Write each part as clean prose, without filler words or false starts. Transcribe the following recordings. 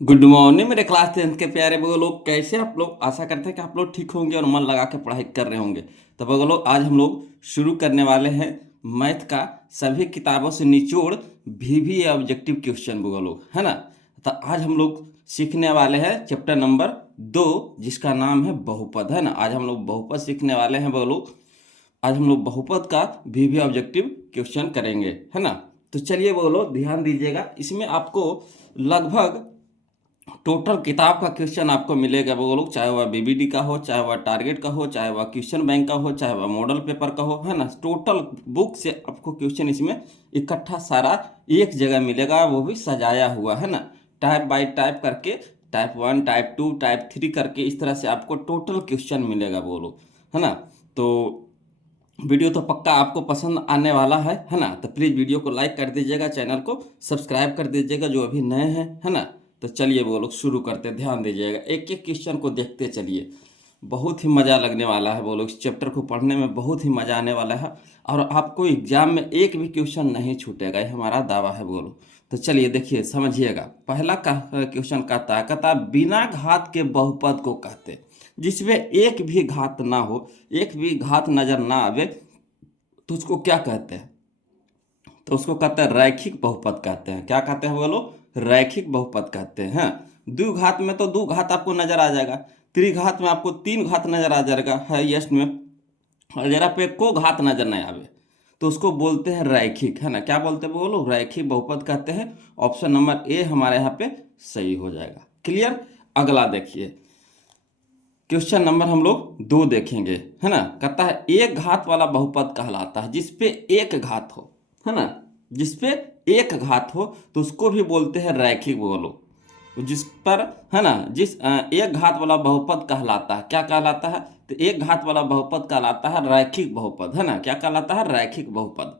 Good morning मेरे class 10th के प्यारे बगल लोग, कैसे आप लोग। आशा करते हैं कि आप लोग ठीक होंगे और मन लगा के पढ़ाई कर रहे होंगे। तो बगल लोग, आज हम लोग शुरू करने वाले हैं मैथ का सभी किताबों से निचोड़ भी ऑब्जेक्टिव क्वेश्चन बगल लोग, है ना। तो आज हम लोग सीखने वाले हैं चैप्टर नंबर 2, जिसका नाम है बहुपद, है ना। आज हम लोग बहुपद सीखने वाले हैं बगल लोग। आज हम लोग बहुपद का भी ऑब्जेक्टिव क्वेश्चन करेंगे, है ना। तो चलिए बोलो, ध्यान दीजिएगा। इसमें आपको लगभग टोटल किताब का क्वेश्चन आपको मिलेगा वो लोग, चाहे वह बीबीडी का हो, चाहे वह टारगेट का हो, चाहे वह क्वेश्चन बैंक का हो, चाहे वह मॉडल पेपर का हो, है ना। टोटल बुक से आपको क्वेश्चन इसमें इकट्ठा सारा एक जगह मिलेगा, वो भी सजाया हुआ, है ना। टाइप बाय टाइप करके, टाइप 1, टाइप 2, टाइप 3 करके, इस तरह से आपको टोटल क्वेश्चन मिलेगा वो लोग, है ना। तो वीडियो तो पक्का आपको पसंद आने वाला है ना। तो प्लीज़ वीडियो को लाइक कर दीजिएगा, चैनल को सब्सक्राइब कर दीजिएगा जो अभी नए हैं, है ना। तो चलिए वो लोग शुरू करते हैं, ध्यान दीजिएगा, एक एक क्वेश्चन को देखते चलिए। बहुत ही मज़ा लगने वाला है वो लोग, इस चैप्टर को पढ़ने में बहुत ही मज़ा आने वाला है। और आपको एग्जाम में एक भी क्वेश्चन नहीं छूटेगा, ये हमारा दावा है वो लोग। तो चलिए देखिए, समझिएगा। पहला क्वेश्चन कहता है बिना घात के बहुपद को कहते हैं जिसमें एक भी घात ना हो, एक भी घात नजर ना आवे, तो उसको क्या कहते हैं। तो उसको कहते हैं रैखिक बहुपद कहते हैं। क्या कहते हैं वो लोग? रैखिक बहुपद कहते हैं। द्विघात में तो दो घात आपको नजर आ जाएगा, त्रिघात में आपको तीन घात नजर आ जाएगा हाईएस्ट में, और जरा पे को घात नजर नहीं आवे, तो उसको बोलते हैं रैखिक, है ना। क्या बोलते हैं वो लोग? रैखिक बहुपद कहते हैं। ऑप्शन नंबर ए हमारे यहाँ पे सही हो जाएगा। क्लियर। अगला देखिए, क्वेश्चन नंबर हम लोग 2 देखेंगे, है ना। कहता है एक घात वाला बहुपद कहलाता है जिसपे एक घात हो, है ना। जिसपे एक घात हो तो उसको भी बोलते हैं रैखिक बोलो। जिस पर, है ना, एक घात वाला बहुपद कहलाता है, क्या कहलाता है? तो एक घात वाला बहुपद कहलाता है रैखिक बहुपद, है ना। क्या कहलाता है? रैखिक बहुपद।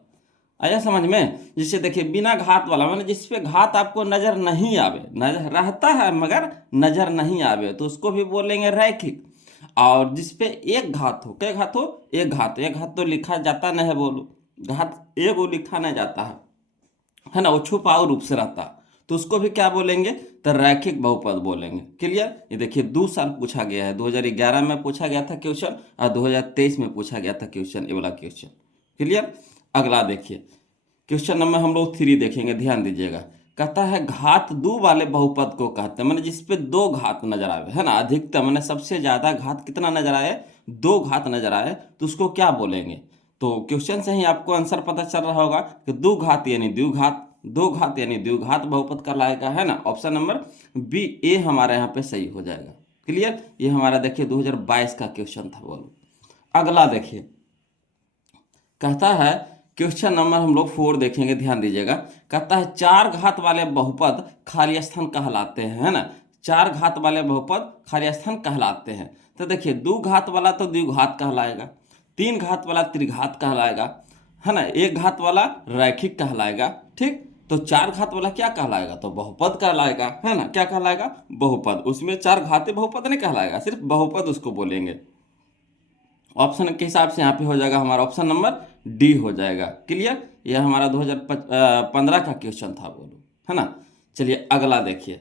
आया समझ में? जिससे देखिए बिना घात वाला, माने जिसपे घात आपको नजर नहीं आवे, नजर रहता है मगर नजर नहीं आवे, तो उसको भी बोलेंगे रैखिक। और जिसपे एक घात हो, क्या घात हो? एक घात। एक घात तो लिखा जाता नहीं है, बोलो। घात एगो लिखा नहीं जाता है ना, वो छुपाऊ रूप से रहता, तो उसको भी क्या बोलेंगे? तो रैखिक बहुपद बोलेंगे। क्लियर। ये देखिए 2 साल पूछा गया है, 2011 में पूछा गया था क्वेश्चन, और 2023 में पूछा गया था क्वेश्चन, ये वाला क्वेश्चन। क्लियर। अगला देखिए, क्वेश्चन नंबर हम लोग 3 देखेंगे, ध्यान दीजिएगा। कहता है घात दो वाले बहुपद को कहते हैं, मैंने जिसपे दो घात नजर आवे, है ना। अधिकतम मैंने सबसे ज्यादा घात कितना नजर आए? दो घात नजर आए, तो उसको क्या बोलेंगे? तो क्वेश्चन से ही आपको आंसर पता चल रहा होगा कि दो घात यानी द्विघात, दो घात यानी द्विघात बहुपद कहलाएगा, है ना। ऑप्शन नंबर बी ए हमारे यहाँ पे सही हो जाएगा। क्लियर। ये हमारा देखिए 2022 का क्वेश्चन था, बोलो। अगला देखिए, कहता है क्वेश्चन नंबर हम लोग 4 देखेंगे, ध्यान दीजिएगा। कहता है चार घात वाले बहुपद खाली स्थान कहलाते हैं, है ना। चार घात वाले बहुपद खाली स्थान कहलाते हैं। तो देखिए दो घात वाला तो द्विघात कहलाएगा, तीन घात वाला त्रिघात कहलाएगा, है ना। एक घात वाला रैखिक कहलाएगा, ठीक। तो चार घात वाला क्या कहलाएगा? तो बहुपद कहलाएगा, है ना। क्या कहलाएगा? बहुपद। उसमें चार घाते बहुपद नहीं कहलाएगा, सिर्फ बहुपद उसको बोलेंगे। ऑप्शन के हिसाब से यहाँ पे हो जाएगा हमारा ऑप्शन नंबर डी हो जाएगा। क्लियर। यह हमारा 2015 का क्वेश्चन था, बोलो, है ना। चलिए अगला देखिए,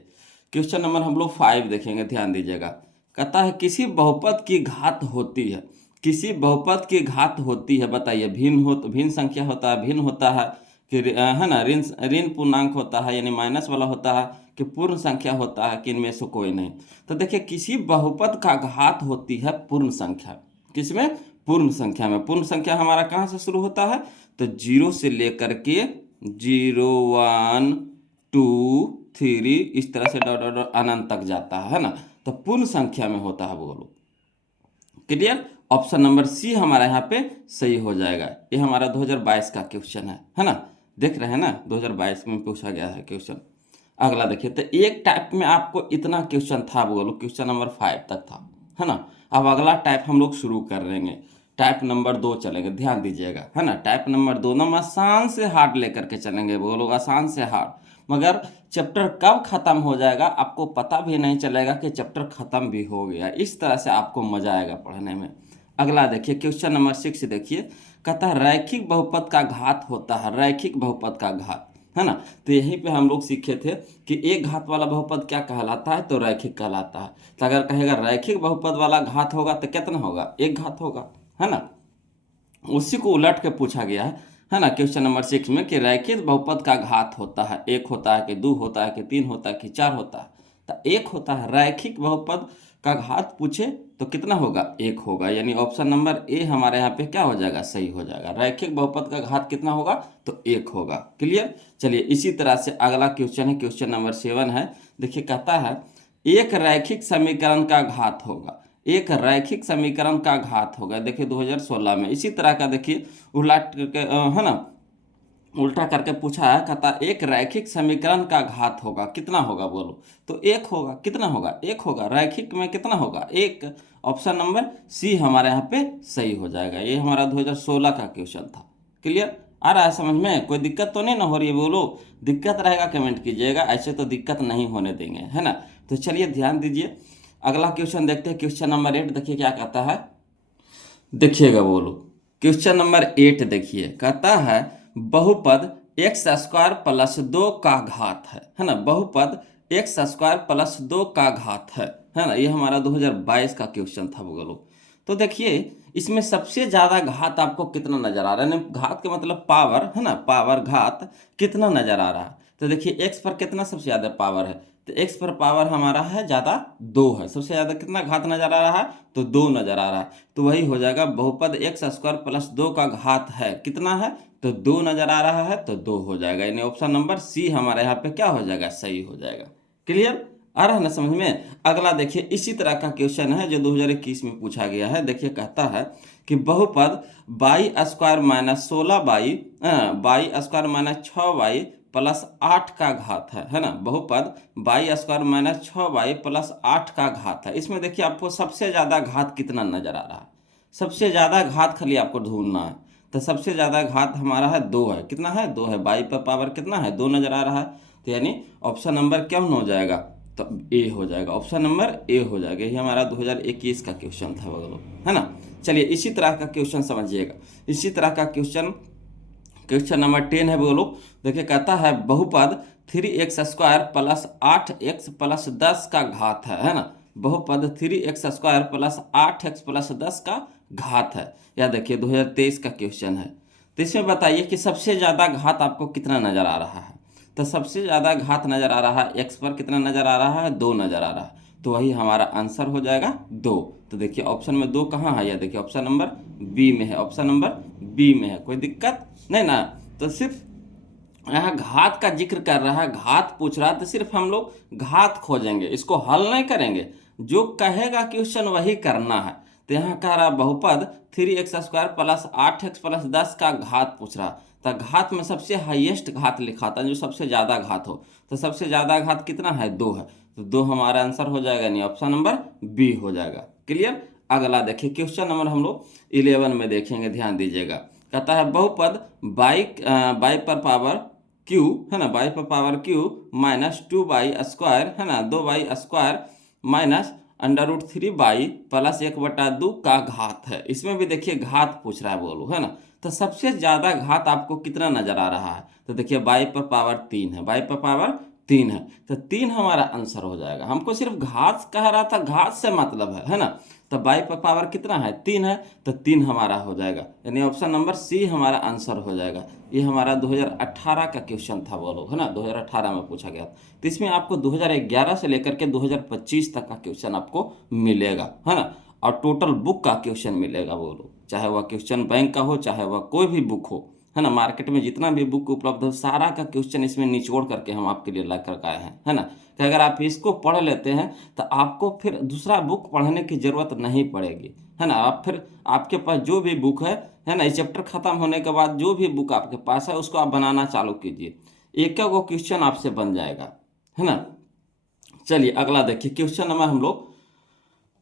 क्वेश्चन नंबर हम लोग 5 देखेंगे, ध्यान दीजिएगा। कहता है किसी बहुपद की घात होती है, किसी बहुपद की घात होती है, बताइए। भिन्न हो तो भिन्न संख्या होता है, भिन्न होता है कि है ना, ऋण ऋण पूर्णांक होता है यानी माइनस वाला होता है, कि पूर्ण संख्या होता है, कि इनमें से कोई नहीं। तो देखिए किसी बहुपद का घात होती है पूर्ण संख्या, किसमें? पूर्ण संख्या में। पूर्ण संख्या हमारा कहाँ से शुरू होता है? तो 0 से लेकर के 0, 1, 2, 3, इस तरह से डॉट डॉट डॉट अनंत तक जाता है ना। तो पूर्ण संख्या में होता है, बोलो। क्लियर। ऑप्शन नंबर सी हमारा यहाँ पे सही हो जाएगा। ये हमारा 2022 का क्वेश्चन है ना। देख रहे हैं ना, 2022 में पूछा गया है क्वेश्चन। अगला देखिए, तो एक टाइप में आपको इतना क्वेश्चन था, बोलो, क्वेश्चन नंबर 5 तक था, है ना। अब अगला टाइप हम लोग शुरू कर लेंगे, टाइप नंबर 2 चलेंगे, ध्यान दीजिएगा, है ना। टाइप नंबर 2 नंबर आसान से हार्ड लेकर के चलेंगे, बोलो, आसान से हार्ड। मगर चैप्टर कब खत्म हो जाएगा आपको पता भी नहीं चलेगा कि चैप्टर खत्म भी हो गया, इस तरह से आपको मजा आएगा पढ़ने में। अगला देखिए, क्वेश्चन नंबर 6 देखिए। कहता है रैखिक बहुपद का घात होता है, रैखिक बहुपद का घात, है ना। तो यहीं पे हम लोग सीखे थे कि एक घात वाला बहुपद क्या कहलाता है, तो रैखिक कहलाता है। तो अगर कहेगा रैखिक बहुपद वाला घात होगा तो कितना होगा, एक घात होगा, है ना। उसी को उलट के पूछा गया है ना, क्वेश्चन नंबर 6 में कि रैखिक बहुपद का घात होता है, एक होता है कि दो होता है कि तीन होता है कि चार होता है। तो एक होता है, रैखिक बहुपद का घात पूछे तो कितना होगा, एक होगा। यानी ऑप्शन नंबर ए हमारे यहाँ पे क्या हो जाएगा, सही हो जाएगा। रैखिक बहुपद का घात कितना होगा, तो एक होगा। क्लियर। चलिए इसी तरह से अगला क्वेश्चन है, क्वेश्चन नंबर 7 है। देखिए कहता है एक रैखिक समीकरण का घात होगा, एक रैखिक समीकरण का घात होगा। देखिए 2016 में इसी तरह का देखिए उलट करके है ना, उल्टा करके पूछा है। कहता एक रैखिक समीकरण का घात होगा, कितना होगा बोलो, तो एक होगा। कितना होगा, एक होगा। रैखिक में कितना होगा, एक। ऑप्शन नंबर सी हमारे यहाँ पे सही हो जाएगा। ये हमारा 2016 का क्वेश्चन था। क्लियर, आ रहा है समझ में, कोई दिक्कत तो नहीं ना हो रही है बोलो। दिक्कत रहेगा कमेंट कीजिएगा, ऐसे तो दिक्कत नहीं होने देंगे, है ना। तो चलिए ध्यान दीजिए, अगला क्वेश्चन देखते हैं। क्वेश्चन नंबर 8 देखिए क्या कहता है, देखिएगा बोलो। क्वेश्चन नंबर 8 देखिए, कहता है बहुपद एक्स स्क्वायर प्लस 2 का घात है ना। बहुपद एक्स स्क्वायर प्लस 2 का घात है ना। ये हमारा 2022 का क्वेश्चन था बोलो। तो देखिए इसमें सबसे ज़्यादा घात आपको कितना नजर आ रहा है, घात का मतलब पावर है ना, पावर घात कितना नजर आ रहा है। तो देखिए एक्स पर कितना सबसे ज़्यादा पावर है, तो एक्स पर पावर हमारा है ज़्यादा, 2 है। सबसे ज़्यादा कितना घात नजर आ रहा है, तो 2 नजर आ रहा है। तो वही हो जाएगा, बहुपद एक्स स्क्वायर प्लस 2 का घात है, कितना है, तो 2 नजर आ रहा है, तो 2 हो जाएगा। यानी ऑप्शन नंबर सी हमारे यहाँ पे क्या हो जाएगा, सही हो जाएगा। क्लियर, आ रहा है ना समझ में। अगला देखिए इसी तरह का क्वेश्चन है जो 2021 में पूछा गया है। देखिए कहता है कि बहुपद by square minus 16 by square minus 6 plus 8 का घात है ना। बहुपद बाई स्क्वायर माइनस 6 प्लस 8 का घात है। इसमें देखिए आपको सबसे ज़्यादा घात कितना नजर आ रहा है, सबसे ज़्यादा घात खाली आपको ढूंढना है। तो सबसे ज़्यादा घात हमारा है 2 है, कितना है, 2 है। बाई पर पावर कितना है, 2 नजर आ रहा है। तो यानी ऑप्शन नंबर क्या हो जाएगा, तो ए हो जाएगा। ऑप्शन नंबर ए हो जाएगा। ये हमारा 2021 का क्वेश्चन था बगलो, है ना। चलिए इसी तरह का क्वेश्चन समझिएगा। इसी तरह का क्वेश्चन, क्वेश्चन नंबर 10 है बोलो। देखिए कहता है बहुपद 3x square plus 8x plus 10 का घात है ना। बहुपद 3x square plus 8x plus 10 का घात है। या देखिए 2023 का क्वेश्चन है। तो इसमें बताइए कि सबसे ज़्यादा घात आपको कितना नज़र आ रहा है। तो सबसे ज़्यादा घात नज़र आ रहा है एक्स पर, कितना नज़र आ रहा है, 2 नज़र आ रहा है। तो वही हमारा आंसर हो जाएगा 2। तो देखिए ऑप्शन में 2 कहाँ है, यह देखिए ऑप्शन नंबर बी में है, ऑप्शन नंबर बी में है। कोई दिक्कत नहीं ना। तो सिर्फ यहाँ घात का जिक्र कर रहा है, घात पूछ रहा है, तो सिर्फ हम लोग घात खोजेंगे, इसको हल नहीं करेंगे। जो कहेगा क्वेश्चन वही करना है। तो यहाँ कह रहा बहुपद 3x square plus 8x plus 10 का घात पूछ रहा। तो घात में सबसे हाईएस्ट घात लिखा था, जो सबसे ज़्यादा घात हो। तो सबसे ज़्यादा घात कितना है, 2 है। तो 2 हमारा आंसर हो जाएगा, नहीं ऑप्शन नंबर बी हो जाएगा। क्लियर। अगला देखिए क्वेश्चन नंबर हम लोग 11 में देखेंगे, ध्यान दीजिएगा। कहता है बहुपद बाई पर पावर क्यू है ना, बाई पर power Q minus 2 by square है ना, 2 बाई स्क्वायर माइनस √3 प्लस 1/2 का घात है। इसमें भी देखिए घात पूछ रहा है बोलो, है ना। तो सबसे ज़्यादा घात आपको कितना नजर आ रहा है, तो देखिए बाई पर पावर 3 है, बाई पर पावर 3 है। तो 3 हमारा आंसर हो जाएगा। हमको सिर्फ घात कह रहा था, घात से मतलब है ना। तो बाई पर पावर कितना है, 3 है। तो 3 हमारा हो जाएगा, यानी ऑप्शन नंबर सी हमारा आंसर हो जाएगा। ये हमारा 2018 का क्वेश्चन था बोलो, है ना, 2018 में पूछा गया। तो इसमें आपको 2011 से लेकर के 2025 तक का क्वेश्चन आपको मिलेगा, है ना। और टोटल बुक का क्वेश्चन मिलेगा बोलो, चाहे वह क्वेश्चन बैंक का हो, चाहे वह कोई भी बुक हो, है ना। मार्केट में जितना भी बुक उपलब्ध हो, सारा का क्वेश्चन इसमें निचोड़ करके हम आपके लिए ला कर आए हैं, है ना। कि अगर आप इसको पढ़ लेते हैं तो आपको फिर दूसरा बुक पढ़ने की ज़रूरत नहीं पड़ेगी, है ना। आप फिर आपके पास जो भी बुक है ना, इस चैप्टर खत्म होने के बाद जो भी बुक आपके पास है उसको आप बनाना चालू कीजिए, एक वो क्वेश्चन आपसे बन जाएगा, है ना। चलिए अगला देखिए, क्वेश्चन नंबर हम लोग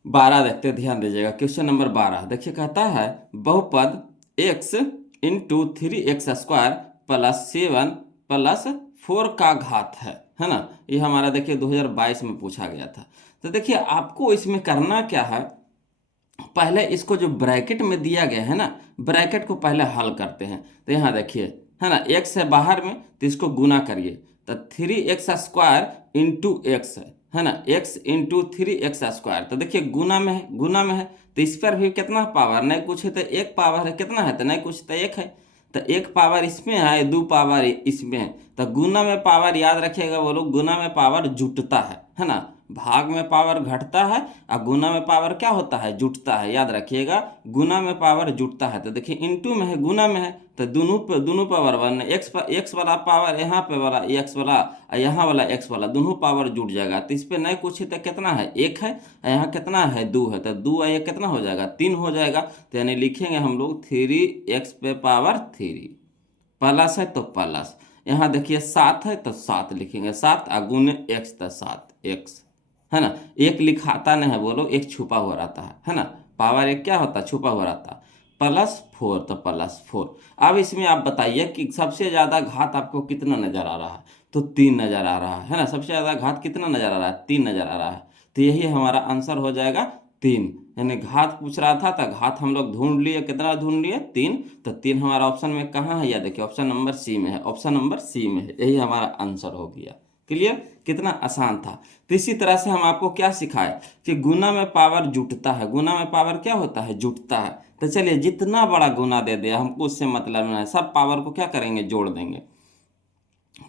12 देखते हैं, ध्यान दीजिएगा। क्वेश्चन नंबर 12 देखिए, कहता है बहुपद x into 3x square plus 7 plus 4 का घात है ना। ये हमारा देखिए 2022 में पूछा गया था। तो देखिए आपको इसमें करना क्या है, पहले इसको जो ब्रैकेट में दिया गया है ना, ब्रैकेट को पहले हल करते हैं। तो यहाँ देखिए है ना, x है बाहर में तो इसको गुना करिए, तो 3x² इंटू एक्स है ना, x इंटू 3x²। तो देखिए गुना में है, गुना में है तो इस पर भी कितना पावर, नहीं कुछ है तो एक पावर है, कितना है तो नहीं कुछ तो एक है, तो एक पावर इसमें है, दो पावर इसमें है। तो गुना में पावर याद रखिएगा वो लोग, गुना में पावर जुटता है ना, भाग में पावर घटता है और गुना में पावर क्या होता है, जुटता है। याद रखिएगा गुना में पावर जुटता है। तो देखिए इंटू में है, गुना में है, तो दोनों पावर वन, एक्स वाला पावर यहाँ पे वाला एक्स वाला और यहाँ वाला एक्स वाला दोनों पावर जुट जाएगा। तो इस पे नहीं कुछ है तो कितना है, एक है, यहाँ कितना है, दो है, तो दो ये कितना हो जाएगा, 3 हो जाएगा। तो यानी लिखेंगे हम लोग 3x पे पावर 3, प्लस है तो प्लस, यहाँ देखिए 7 है तो 7 लिखेंगे, 7 और गुने एक्स तो 7x, है ना। एक लिखाता नहीं है बोलो, एक छुपा हुआ रहता है ना, पावर एक क्या होता है, छुपा हुआ रहता है। +4 तो +4। अब इसमें आप बताइए कि सबसे ज़्यादा घात आपको कितना नज़र आ रहा है, तो 3 नज़र आ रहा है ना, सबसे ज़्यादा घात कितना नज़र आ रहा है, 3 नज़र आ रहा है। तो यही हमारा आंसर हो जाएगा 3। यानी घात पूछ रहा था तो घात हम लोग ढूंढ लिए, कितना ढूंढ लिए, 3। तो 3 हमारा ऑप्शन में कहाँ है, या देखिए ऑप्शन नंबर सी में है, ऑप्शन नंबर सी में है, यही हमारा आंसर हो गया। क्लियर, कितना आसान था। तो इसी तरह से हम आपको क्या सिखाए कि गुना में पावर जुटता है, गुना में पावर क्या होता है, जुटता है। तो चलिए जितना बड़ा गुना दे दिया हमको उससे मतलब नहीं है, सब पावर को क्या करेंगे, जोड़ देंगे।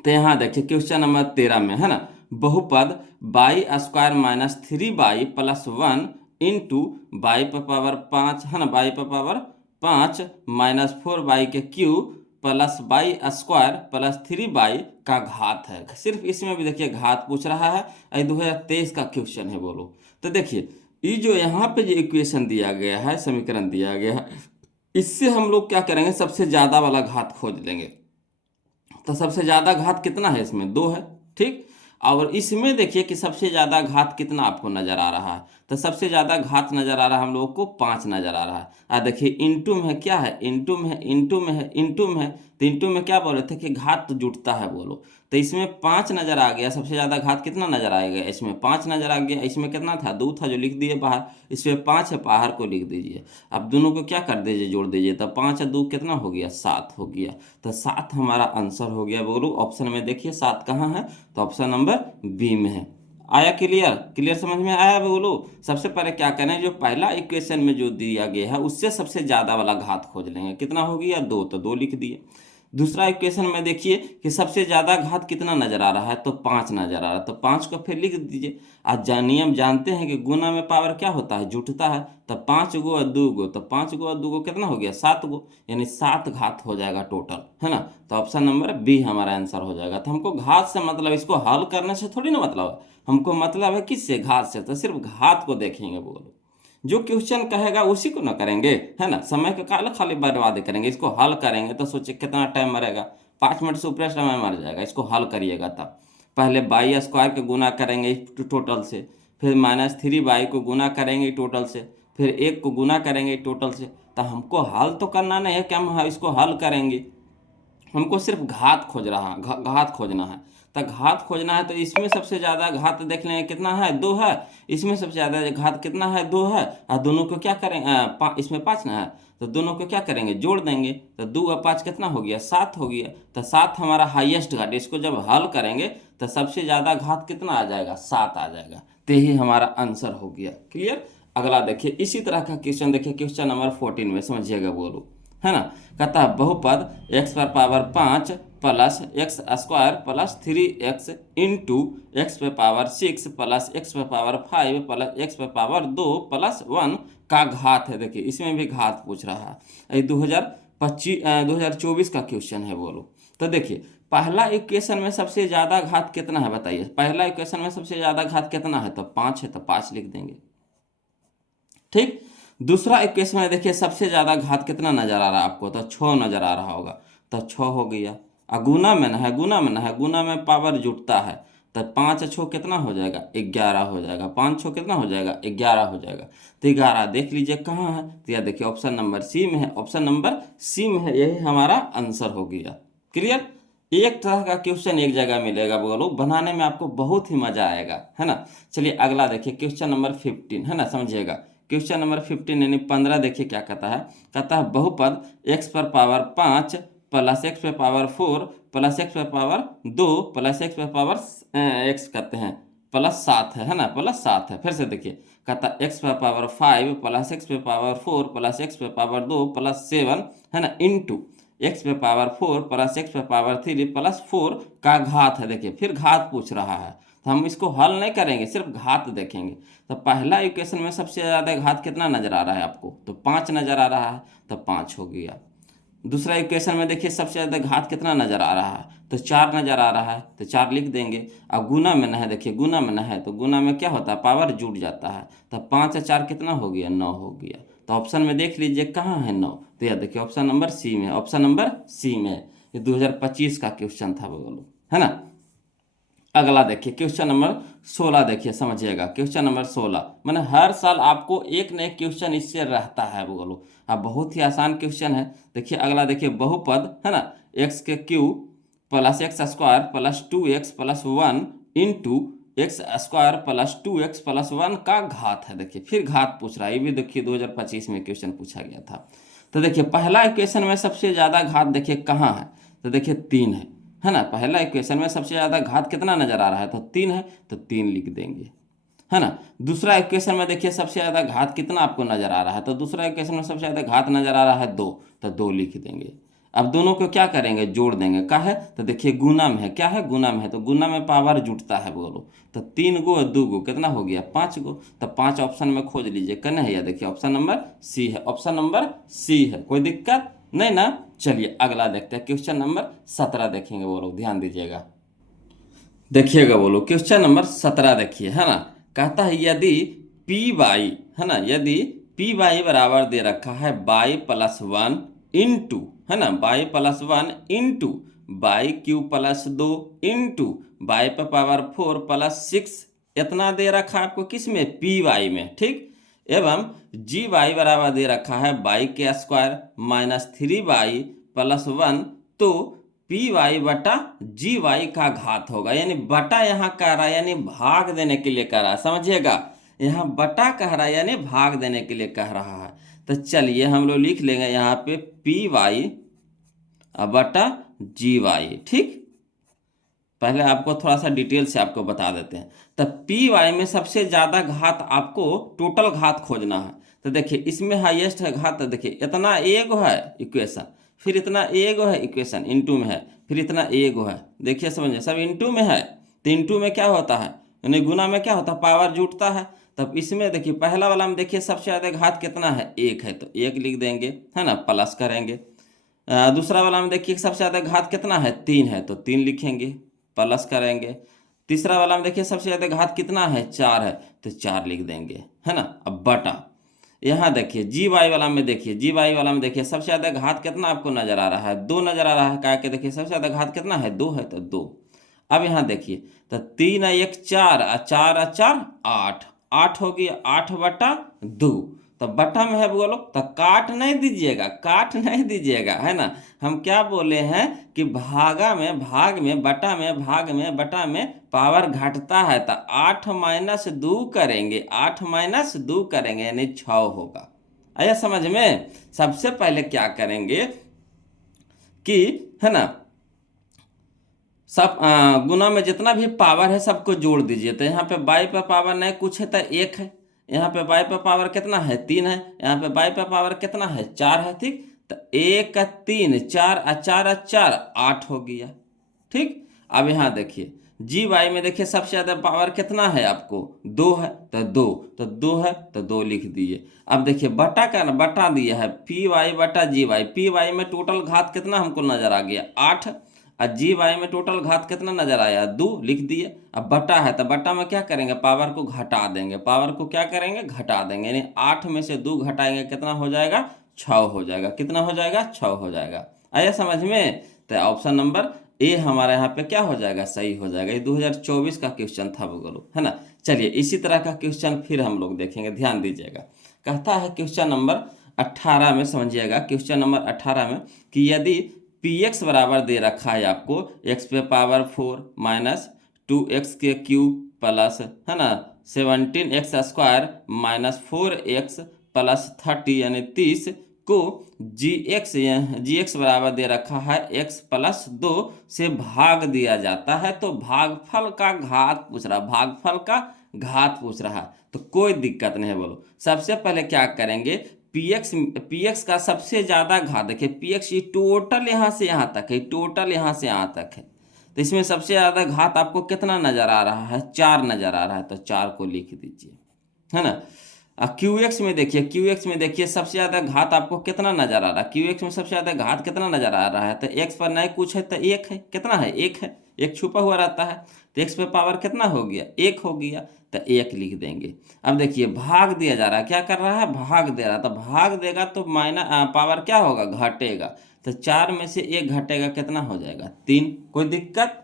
तो यहाँ देखिए क्वेश्चन नंबर 13 में है ना, बहुपद y² minus 3y plus 1 into y पर पावर 5 है ना, y पर पावर 5 माइनस 4y के cube plus y² plus 3y का घात है। सिर्फ इसमें भी देखिए घात पूछ रहा है, ये 2023 का क्वेश्चन है बोलो। तो देखिए ये जो यहाँ पे जो इक्वेशन दिया गया है, समीकरण दिया गया है, इससे हम लोग क्या करेंगे, सबसे ज़्यादा वाला घात खोज लेंगे। तो सबसे ज़्यादा घात कितना है, इसमें 2 है, ठीक। और इसमें देखिए कि सबसे ज़्यादा घात कितना आपको नज़र आ रहा है, तो सबसे ज़्यादा घात नज़र आ रहा है हम लोगों को 5 नज़र आ रहा है। देखिए इंटू में है, क्या है, इंटू में है, इंटू में है, इंटू में है। तो इंटू में क्या बोले थे कि घात तो जुटता है बोलो, तो इसमें 5 नज़र आ गया। सबसे ज़्यादा घात कितना नज़र आएगा, इसमें 5 नज़र आ गया। इसमें कितना था, 2 था जो लिख दिए बाहर, इसमें 5 है, बाहर को लिख दीजिए। अब दोनों को क्या कर दीजिए, जोड़ दीजिए, तो 5 और 2 कितना हो गया, 7 हो गया। तो 7 हमारा आंसर हो गया बोलो। ऑप्शन में देखिए 7 कहाँ है, तो ऑप्शन नंबर बी में है। आया क्लियर, क्लियर समझ में आया बोलो। सबसे पहले क्या करें, जो पहला इक्वेशन में जो दिया गया है उससे सबसे ज़्यादा वाला घात खोज लेंगे, कितना हो गया, 2, तो 2 लिख दिए। दूसरा इक्वेशन में देखिए कि सबसे ज़्यादा घात कितना नज़र आ रहा है, तो 5 नज़र आ रहा है, तो 5 को फिर लिख दीजिए। आज नियम जानते हैं कि गुना में पावर क्या होता है, जुटता है। तो 5 गो और 2 गो, तो 5 गो और 2 गो कितना हो गया, 7 गो, यानी 7 घात हो जाएगा टोटल, है ना। तो ऑप्शन नंबर बी हमारा आंसर हो जाएगा। तो हमको घात से मतलब, इसको हल करने से थोड़ी ना मतलब है, हमको मतलब है किससे, घात से। तो सिर्फ घात को देखेंगे बोलो, जो क्वेश्चन कहेगा उसी को ना करेंगे, है ना। समय का काल खाली बर्बाद करेंगे, इसको हल करेंगे तो सोचिए कितना टाइम मरेगा, 5 मिनट से ऊपर समय मर जाएगा। इसको हल करिएगा तब पहले y² को गुना करेंगे टोटल से, फिर -3y को गुना करेंगे टोटल से, फिर 1 को गुना करेंगे टोटल से। तो हमको हल तो करना नहीं है कि हम इसको हल करेंगे, हमको सिर्फ घात खोज रहा, घात खोजना है। तो घात खोजना है तो इसमें सबसे ज़्यादा घात देख लेंगे कितना है, 2 है। इसमें सबसे ज़्यादा घात कितना है, 2 है। और दोनों को क्या करेंगे, इसमें 5 ना है, तो दोनों को क्या करेंगे, जोड़ देंगे। तो 2 और 5 कितना हो गया, 7 हो गया। तो 7 हमारा हाईएस्ट घात, इसको जब हल करेंगे तो सबसे ज़्यादा घात कितना आ जाएगा, 7 आ जाएगा। तो यही हमारा आंसर हो गया। क्लियर। अगला देखिए इसी तरह का क्वेश्चन देखिए, क्वेश्चन नंबर 14 में समझिएगा बोलो, है ना। कहता है बहुपद x पर power 5 plus x² plus 3x into x पे पावर 6 प्लस x पे पावर 5 प्लस x पे पावर 2 प्लस 1 का घात है। देखिए इसमें भी घात पूछ रहा है, ये 2024 का क्वेश्चन है बोलो। तो देखिए पहला इक्वेशन में सबसे ज़्यादा घात कितना है बताइए, पहला इक्वेशन में सबसे ज़्यादा घात कितना है, तो 5 है, तो 5 लिख देंगे, ठीक। दूसरा इक्वेशन में देखिए सबसे ज़्यादा घात कितना नज़र आ रहा है आपको, तो 6 नज़र आ रहा होगा, तो 6 हो गया। और गुना में ना है, गुना में ना है, गुना में पावर जुटता है। तो 5 6 कितना हो जाएगा, 11 हो जाएगा। 5 6 कितना हो जाएगा, 11 हो जाएगा। तो 11 देख लीजिए कहाँ है, तो यह देखिए ऑप्शन नंबर सी में है, ऑप्शन नंबर सी में है, यही हमारा आंसर हो गया। क्लियर। एक तरह का क्वेश्चन एक जगह मिलेगा बोलो, बनाने में आपको बहुत ही मजा आएगा, है ना। चलिए अगला देखिए क्वेश्चन नंबर 15, है ना, समझिएगा। क्वेश्चन नंबर 15 यानी 15 देखिए क्या कहता है, कहता है बहुपद x पर पावर 5 प्लस एक्स पे पावर 4 प्लस एक्स पे पावर 2 प्लस एक्स पे पावर एक्स करते हैं प्लस 7 है ना, प्लस 7 है। फिर से देखिए, कहता एक्स पे पावर 5 प्लस एक्स पे पावर 4 प्लस एक्स पे पावर 2 प्लस 7 है ना, इंटू एक्स पे पावर 4 प्लस एक्स पे पावर 3 प्लस 4 का घात है। देखिए फिर घात पूछ रहा है, तो हम इसको हल नहीं करेंगे, सिर्फ घात देखेंगे। तो पहला इक्वेशन में सबसे ज़्यादा घात कितना नज़र आ रहा है आपको, तो 5 नज़र आ रहा है, तो 5 हो गया। दूसरा इक्वेशन में देखिए सबसे ज़्यादा घात कितना नज़र आ रहा है, तो 4 नज़र आ रहा है, तो 4 लिख देंगे। अब गुना में न है, देखिए गुना में न है, तो गुना में क्या होता है, पावर जुड़ जाता है, तो 5 और 4 कितना हो गया, 9 हो गया। तो ऑप्शन में देख लीजिए कहाँ है 9, तो यह देखिए ऑप्शन नंबर सी में, ऑप्शन नंबर सी में। ये 2025 का क्वेश्चन था बोलो, है ना। अगला देखिए क्वेश्चन नंबर 16, देखिए समझिएगा क्वेश्चन नंबर 16, मैंने हर साल आपको एक न एक क्वेश्चन इससे रहता है बोलो। अब बहुत ही आसान क्वेश्चन है। देखिए अगला देखिए बहुपद है ना, एक्स के cube plus x square plus 2x plus 1 into x square plus 2x plus 1 का घात है। देखिए फिर घात पूछ रहा है, ये भी देखिए 2025 में क्वेश्चन पूछा गया था। तो देखिए पहला इक्वेशन में सबसे ज़्यादा घात देखिए कहाँ है, तो देखिए 3 है ना। पहला इक्वेशन में सबसे ज़्यादा घात कितना नज़र आ रहा है, तो 3 है, तो 3 लिख देंगे, है ना। दूसरा इक्वेशन में देखिए सबसे ज़्यादा घात कितना आपको नज़र आ रहा है, तो दूसरा इक्वेशन में सबसे ज़्यादा घात नज़र आ रहा है 2, तो 2 लिख देंगे। अब दोनों को क्या करेंगे, जोड़ देंगे। क्या है, तो देखिए गुना में है, क्या है गुना में है, तो गुना में पावर जुटता है बोलो। तो 3 गो और 2 गो कितना हो गया, 5 गो। तो 5 ऑप्शन में खोज लीजिए, कन्ने है, या देखिए ऑप्शन नंबर सी है, ऑप्शन नंबर सी है, कोई दिक्कत नहीं ना। चलिए अगला देखते हैं, क्वेश्चन नंबर 17 देखेंगे बोलो, ध्यान दीजिएगा, देखिएगा बोलो क्वेश्चन नंबर 17 देखिए, है ना। कहता है यदि पी वाई, है ना, यदि पी वाई बराबर दे रखा है बाई प्लस 1 इंटू, है ना, by plus 1 into by Q plus 2 into by पे पावर 4 प्लस 6, इतना दे रखा है आपको किस में, पी वाई में, ठीक। एवं जी वाई बराबर दे रखा है बाई के स्क्वायर माइनस 3 वाई प्लस 1, तो पी वाई बटा जी वाई का घात होगा। यानी बटा यहाँ कह रहा है, यानी भाग देने के लिए कह रहा है, समझिएगा। यहाँ बटा कह रहा है यानी भाग देने के लिए कह रहा है। तो चलिए हम लोग लिख लेंगे यहाँ पे पी वाई बटा जी वाई, ठीक। पहले आपको थोड़ा सा डिटेल से आपको बता देते हैं। तो पी वाई में सबसे ज़्यादा घात आपको टोटल घात खोजना है। तो देखिए इसमें हाईएस्ट है घात, तो देखिए इतना एगो है इक्वेशन, फिर इतना एगो है इक्वेशन इंटू में है, फिर इतना एगो है, देखिए समझिए सब इंटू में है। तो इंटू में क्या होता है, यानी गुना में क्या होता है, पावर जुटता है। तब इसमें देखिए पहला वाला में देखिए सबसे ज़्यादा घात कितना है, 1 है, तो 1 लिख देंगे, है ना, प्लस करेंगे। दूसरा वाला में देखिए सबसे ज़्यादा घात कितना है, 3 है, तो 3 लिखेंगे, प्लस करेंगे। तीसरा वाला में देखिए सबसे ज़्यादा घात कितना है, 4 है, तो 4 लिख देंगे, है ना। अब बटा यहाँ देखिए जी वाई वाला में, देखिए जी वाई वाला में देखिए सबसे ज़्यादा घात कितना आपको नज़र आ रहा है, 2 नज़र आ रहा है, क्या कि देखिए सबसे ज़्यादा घात कितना है, 2 है, तो 2। अब यहाँ देखिए तो 3 और 1 4 और 4 और 4 8, 8 हो गया, 8 बटा 2। तो बटा में है बोलो, तो काट नहीं दीजिएगा, काट नहीं दीजिएगा, है ना। हम क्या बोले हैं कि भागा में, भाग में, बटा में, भाग में, बटा में पावर घटता है, तो 8 माइनस 2 करेंगे, 8 माइनस 2 करेंगे यानी 6 होगा। आया समझ में। सबसे पहले क्या करेंगे कि, है ना, सब गुना में जितना भी पावर है सबको जोड़ दीजिए। तो यहाँ पे बाई पे पावर नहीं कुछ है, तो 1 है। यहाँ पे बाई पे पावर कितना है, 3 है। यहाँ पे बाई पे पावर कितना है, 4 है, ठीक। तो 1 3 4 और 4 और 4 8 हो गया, ठीक। अब यहाँ देखिए जी वाई में देखिए सबसे ज़्यादा पावर कितना है आपको, 2 है, तो 2, तो 2 है, तो 2 लिख दिए। अब देखिए बटा का ना, बटा दिया है पी वाई बटा जी वाई। पी वाई में टोटल घात कितना हमको नजर आ गया, 8, और जी वाई में टोटल घात कितना नजर आया, 2 लिख दिए। अब बटा है, तो बटा में क्या करेंगे, पावर को घटा देंगे, पावर को क्या करेंगे, घटा देंगे, यानी 8 में से 2 घटाएंगे, कितना हो जाएगा, 6 हो जाएगा। कितना हो जाएगा, 6 हो जाएगा। आया समझ में। तो ऑप्शन नंबर ए हमारा यहाँ पे क्या हो जाएगा, सही हो जाएगा। ये 2024 का क्वेश्चन था बोलो, है ना। चलिए इसी तरह का क्वेश्चन फिर हम लोग देखेंगे, ध्यान दीजिएगा। कहता है क्वेश्चन नंबर 18 में, समझिएगा क्वेश्चन नंबर 18 में, कि यदि पी एक्स बराबर दे रखा है आपको एक्स पे पावर 4 माइनस 2x के क्यूब प्लस, है ना, 17x square minus 4x plus 30 यानी 30 को जी एक्स बराबर दे रखा है x प्लस 2 से भाग दिया जाता है, तो भागफल का घात पूछ रहा, भागफल का घात पूछ रहा है, तो कोई दिक्कत नहीं है। बोलो सबसे पहले क्या करेंगे, पीएक्स का सबसे ज्यादा घात, देखिए पीएक्स ये टोटल यहाँ से यहाँ तक है, टोटल यहाँ से यहाँ तक है, तो इसमें सबसे ज्यादा घात आपको कितना नजर आ रहा है, 4 नजर आ रहा है, तो 4 को लिख दीजिए, है ना। क्यू एक्स में देखिए, क्यू एक्स में देखिए सबसे ज्यादा घात आपको कितना नजर आ रहा है, क्यू एक्स में सबसे ज्यादा घात कितना नजर आ रहा है, तो एक्स पर नहीं कुछ है तो एक है, कितना है, एक है, एक छुपा हुआ रहता है, तो एक्स पे पावर कितना हो गया, एक हो गया, तो एक लिख देंगे। अब देखिए भाग दिया जा रहा है, क्या कर रहा है, भाग दे रहा है, तो भाग देगा तो पावर क्या होगा, घटेगा, तो 4 में से 1 घटेगा, कितना हो जाएगा, 3। कोई दिक्कत,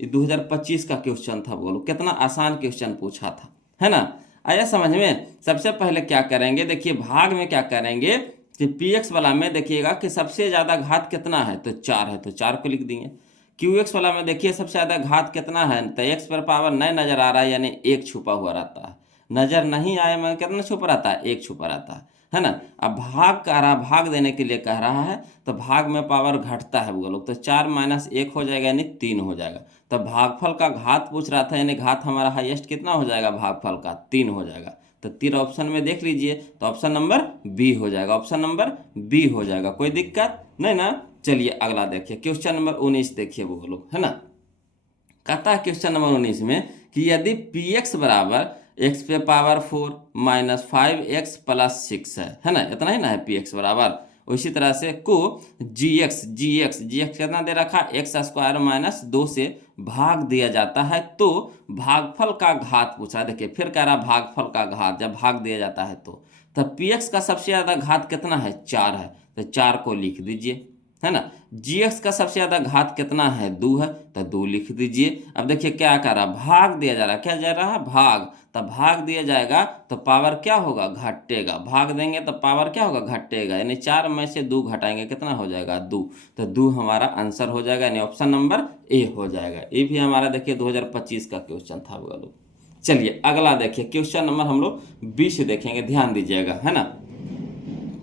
ये 2025 का क्वेश्चन था, बोलो कितना आसान क्वेश्चन पूछा था, है ना। आया समझ में। सबसे पहले क्या करेंगे, देखिए भाग में क्या करेंगे कि पीएक्स वाला में देखिएगा कि सबसे ज्यादा घात कितना है, तो 4 है, तो 4 को लिख देंगे। क्यू एक्स वाला में देखिए सबसे ज्यादा घात कितना है, तो एक्स पर पावर नहीं नजर आ रहा है, यानी 1 छुपा हुआ रहता है, नजर नहीं आए में कितना छुपा रहता है, 1 छुपा रहता है ना। अब भाग कह रहा, भाग देने के लिए कह रहा है, तो भाग में पावर घटता है वो लोग, तो 4 - 1 हो जाएगा, यानी 3 हो जाएगा। तो भागफल का घात पूछ रहा था, यानी घात हमारा हाईएस्ट कितना हो जाएगा, भागफल का 3 हो जाएगा। तो 3 ऑप्शन में देख लीजिए, तो ऑप्शन नंबर बी हो जाएगा, ऑप्शन नंबर बी हो जाएगा, कोई दिक्कत नहीं ना। चलिए अगला देखिए, क्वेश्चन नंबर 19 देखिए वो लोग, है ना। कहता है क्वेश्चन नंबर 19 में कि यदि पी एक्स बराबर एक्स पे पावर 4 - 5x + 6 है ना, इतना ही ना है पी एक्स बराबर। उसी तरह से को जी एक्स कितना दे रखा, x² - 2 से भाग दिया जाता है, तो भागफल का घात पूछा। देखिए फिर कह रहा भागफल का घात, जब भाग दिया जाता है तो पी एक्स का सबसे ज्यादा घात कितना है, 4 है, तो 4 को लिख दीजिए, है ना। जीएक्स का सबसे ज्यादा घात कितना है, 2 है, तो 2 लिख दीजिए। अब देखिए क्या कर रहा, भाग दिया जा रहा है, क्या जा रहा है, भाग, तब भाग दिया जाएगा तो पावर क्या होगा, घटेगा, भाग देंगे तो पावर क्या होगा, घटेगा, यानी 4 में से 2 घटाएंगे, कितना हो जाएगा, 2, तो 2 हमारा आंसर हो जाएगा, यानी ऑप्शन नंबर ए हो जाएगा। ये भी हमारा देखिए 2025 का क्वेश्चन था वो लोग। चलिए अगला देखिए, क्वेश्चन नंबर हम लोग 20 देखेंगे, ध्यान दीजिएगा, है ना।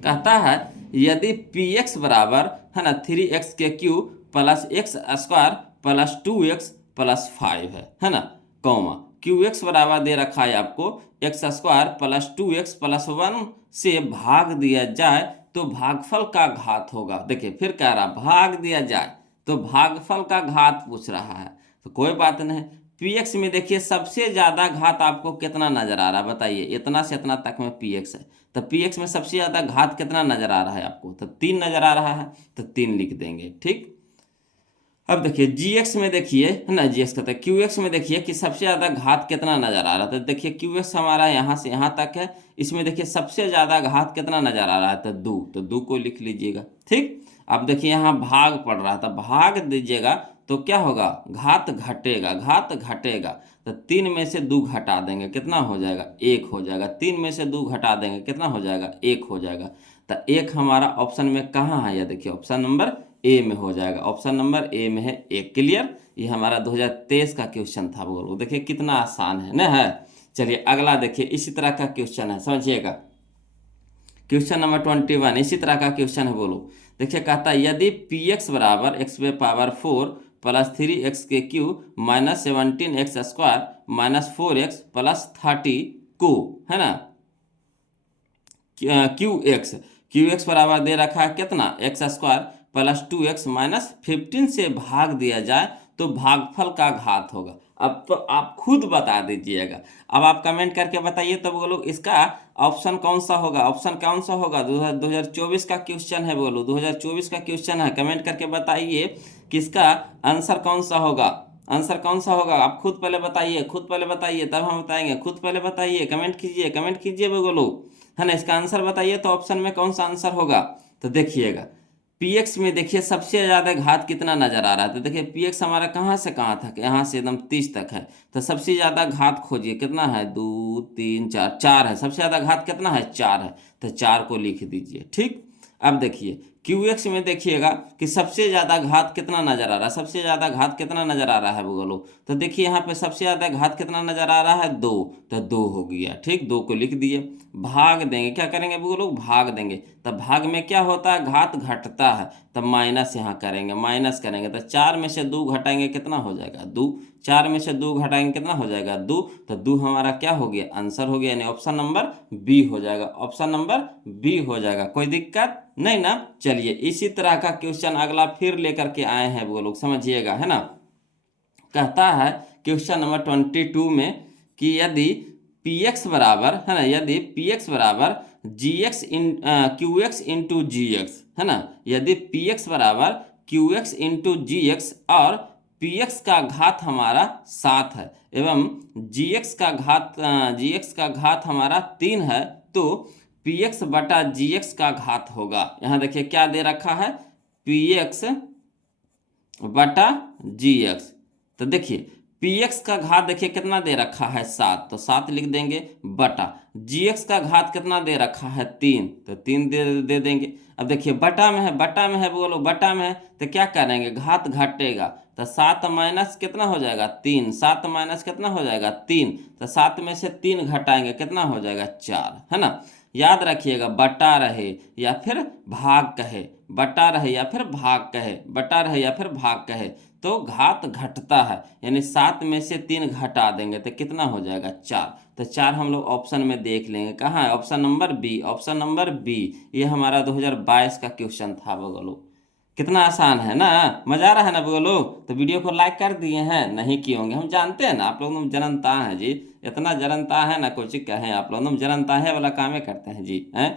कहता है यदि पी एक्स बराबर, है ना, 3x के cube plus x² plus 2x plus 5 है ना, कॉमा क्यू एक्स बराबर दे रखा है आपको x² प्लस 2x प्लस 1 से भाग दिया जाए तो भागफल का घात होगा। देखिए फिर कह रहा भाग दिया जाए तो भागफल का घात पूछ रहा है, तो कोई बात नहीं। पीएक्स में देखिए सबसे ज्यादा घात आपको कितना नजर आ रहा है, बताइए, इतना से इतना तक में पीएक्स है, तो पीएक्स में सबसे ज्यादा घात कितना नजर आ रहा है आपको, तो 3 नजर आ रहा है, तो 3 लिख देंगे, ठीक। अब देखिए जीएक्स में देखिए, है ना, जीएक्स कहते हैं, क्यूएक्स में देखिए कि सबसे ज्यादा घात कितना नजर आ रहा है, तो देखिए क्यूएक्स हमारा यहाँ से यहाँ तक है, इसमें देखिए सबसे ज्यादा घात कितना नजर आ रहा है, तो 2, तो 2 को लिख लीजिएगा, ठीक। अब देखिए यहाँ भाग पड़ रहा था, भाग दीजिएगा तो क्या होगा, घात घटेगा, घात घटेगा, तो 3 में से 2 घटा देंगे, कितना हो जाएगा, 1 हो जाएगा, 3 में से 2 घटा देंगे, कितना हो जाएगा, 1 हो जाएगा। तो 1 हमारा ऑप्शन में कहाँ है, यह देखिए ऑप्शन नंबर ए में हो जाएगा, ऑप्शन नंबर ए में है 1। क्लियर, ये हमारा 2023 का क्वेश्चन था, बोलो देखिए कितना आसान है ना, है। चलिए अगला देखिए, इसी तरह का क्वेश्चन है, समझिएगा, क्वेश्चन नंबर 21 इसी तरह का क्वेश्चन है, बोलो। देखिए कहता है यदि पी एक्स बराबर x पे पावर 4 प्लस 3x के cube minus 17x² minus 4x plus 30 को, है ना, क्यू एक्स बराबर दे रखा है कितना, x² प्लस 2x माइनस 15 से भाग दिया जाए तो भागफल का घात होगा। अब तो आप खुद बता दीजिएगा, अब आप कमेंट करके बताइए, तो बोलो इसका ऑप्शन कौन सा होगा, ऑप्शन कौन सा होगा, 2024 का क्वेश्चन है, बोलो 2024 का क्वेश्चन है, कमेंट करके बताइए कि इसका आंसर कौन सा होगा, आंसर कौन सा होगा, आप खुद पहले बताइए, खुद पहले बताइए तब हम बताएंगे, खुद पहले बताइए, कमेंट कीजिए, कमेंट कीजिए बोलो, है ना, इसका आंसर बताइए, तो ऑप्शन में कौन सा आंसर होगा। तो देखिएगा पीएक्स में देखिए सबसे ज्यादा घात कितना नजर आ रहा है, तो देखिए पीएक्स हमारा कहाँ से कहाँ तक, यहाँ से एकदम 30 तक है, तो सबसे ज्यादा घात खोजिए, कितना है, 2 3 4 4 है, सबसे ज्यादा घात कितना है, 4 है, तो 4 को लिख दीजिए, ठीक। अब देखिए QX में देखिएगा कि सबसे ज़्यादा घात कितना नज़र आ रहा है, सबसे ज़्यादा घात कितना नज़र आ रहा है बोलो। तो देखिए यहाँ पे सबसे ज़्यादा घात कितना नज़र आ रहा है 2, तो 2 हो गया। ठीक, 2 को लिख दिए। भाग देंगे, क्या करेंगे बोलो, भाग देंगे। तब भाग में क्या होता है, घात घटता है, तब माइनस यहाँ करेंगे, माइनस करेंगे तो 4 में से 2 घटाएंगे कितना हो जाएगा 2, 4 में से 2 घटाएंगे कितना हो जाएगा 2, तो 2 हमारा क्या हो गया, आंसर हो गया, यानी ऑप्शन नंबर बी हो जाएगा, ऑप्शन नंबर बी हो जाएगा। कोई दिक्कत नहीं ना। चलिए इसी तरह का क्वेश्चन अगला फिर लेकर के आए हैं वो लोग, समझिएगा, है ना। कहता है क्वेश्चन नंबर 22 में कि यदि px बराबर, है ना, यदि px बराबर gx इन qx इंटू जी एक्स, है ना, यदि px बराबर qx इंटू जी एक्स और px का घात हमारा 7 है एवं gx का घात हमारा 3 है, तो px बटा gx का घात होगा। यहाँ देखिए क्या दे रखा है, px बटा gx। तो देखिए px का घात देखिए कितना दे रखा है 7, तो 7 लिख देंगे, बटा gx का घात कितना दे रखा है 3, तो 3 दे देंगे। अब देखिए बटा में है, बटा में है बोलो, बटा में है तो क्या करेंगे, घात घटेगा, तो 7 माइनस कितना हो जाएगा 3, 7 माइनस कितना हो जाएगा 3, तो 7 में से 3 घटाएंगे कितना हो जाएगा 4, है ना। याद रखिएगा, बटा रहे या फिर भाग कहे, बटा रहे या फिर भाग कहे, बटा रहे या फिर भाग कहे तो घात घटता है, यानी 7 में से 3 घटा देंगे तो कितना हो जाएगा 4, तो 4 हम लोग ऑप्शन में देख लेंगे, कहाँ है, option number B, option number B. ये हमारा 2022 का क्वेश्चन था बोलो। कितना आसान है ना, मजा आ रहा है ना बोलो। तो वीडियो को लाइक कर दिए हैं, नहीं किए होंगे, हम जानते हैं ना आप लोग जनता है जी, इतना जनता है ना, कुछ कहें आप लोग जनता है वाला काम करते हैं जी, हैं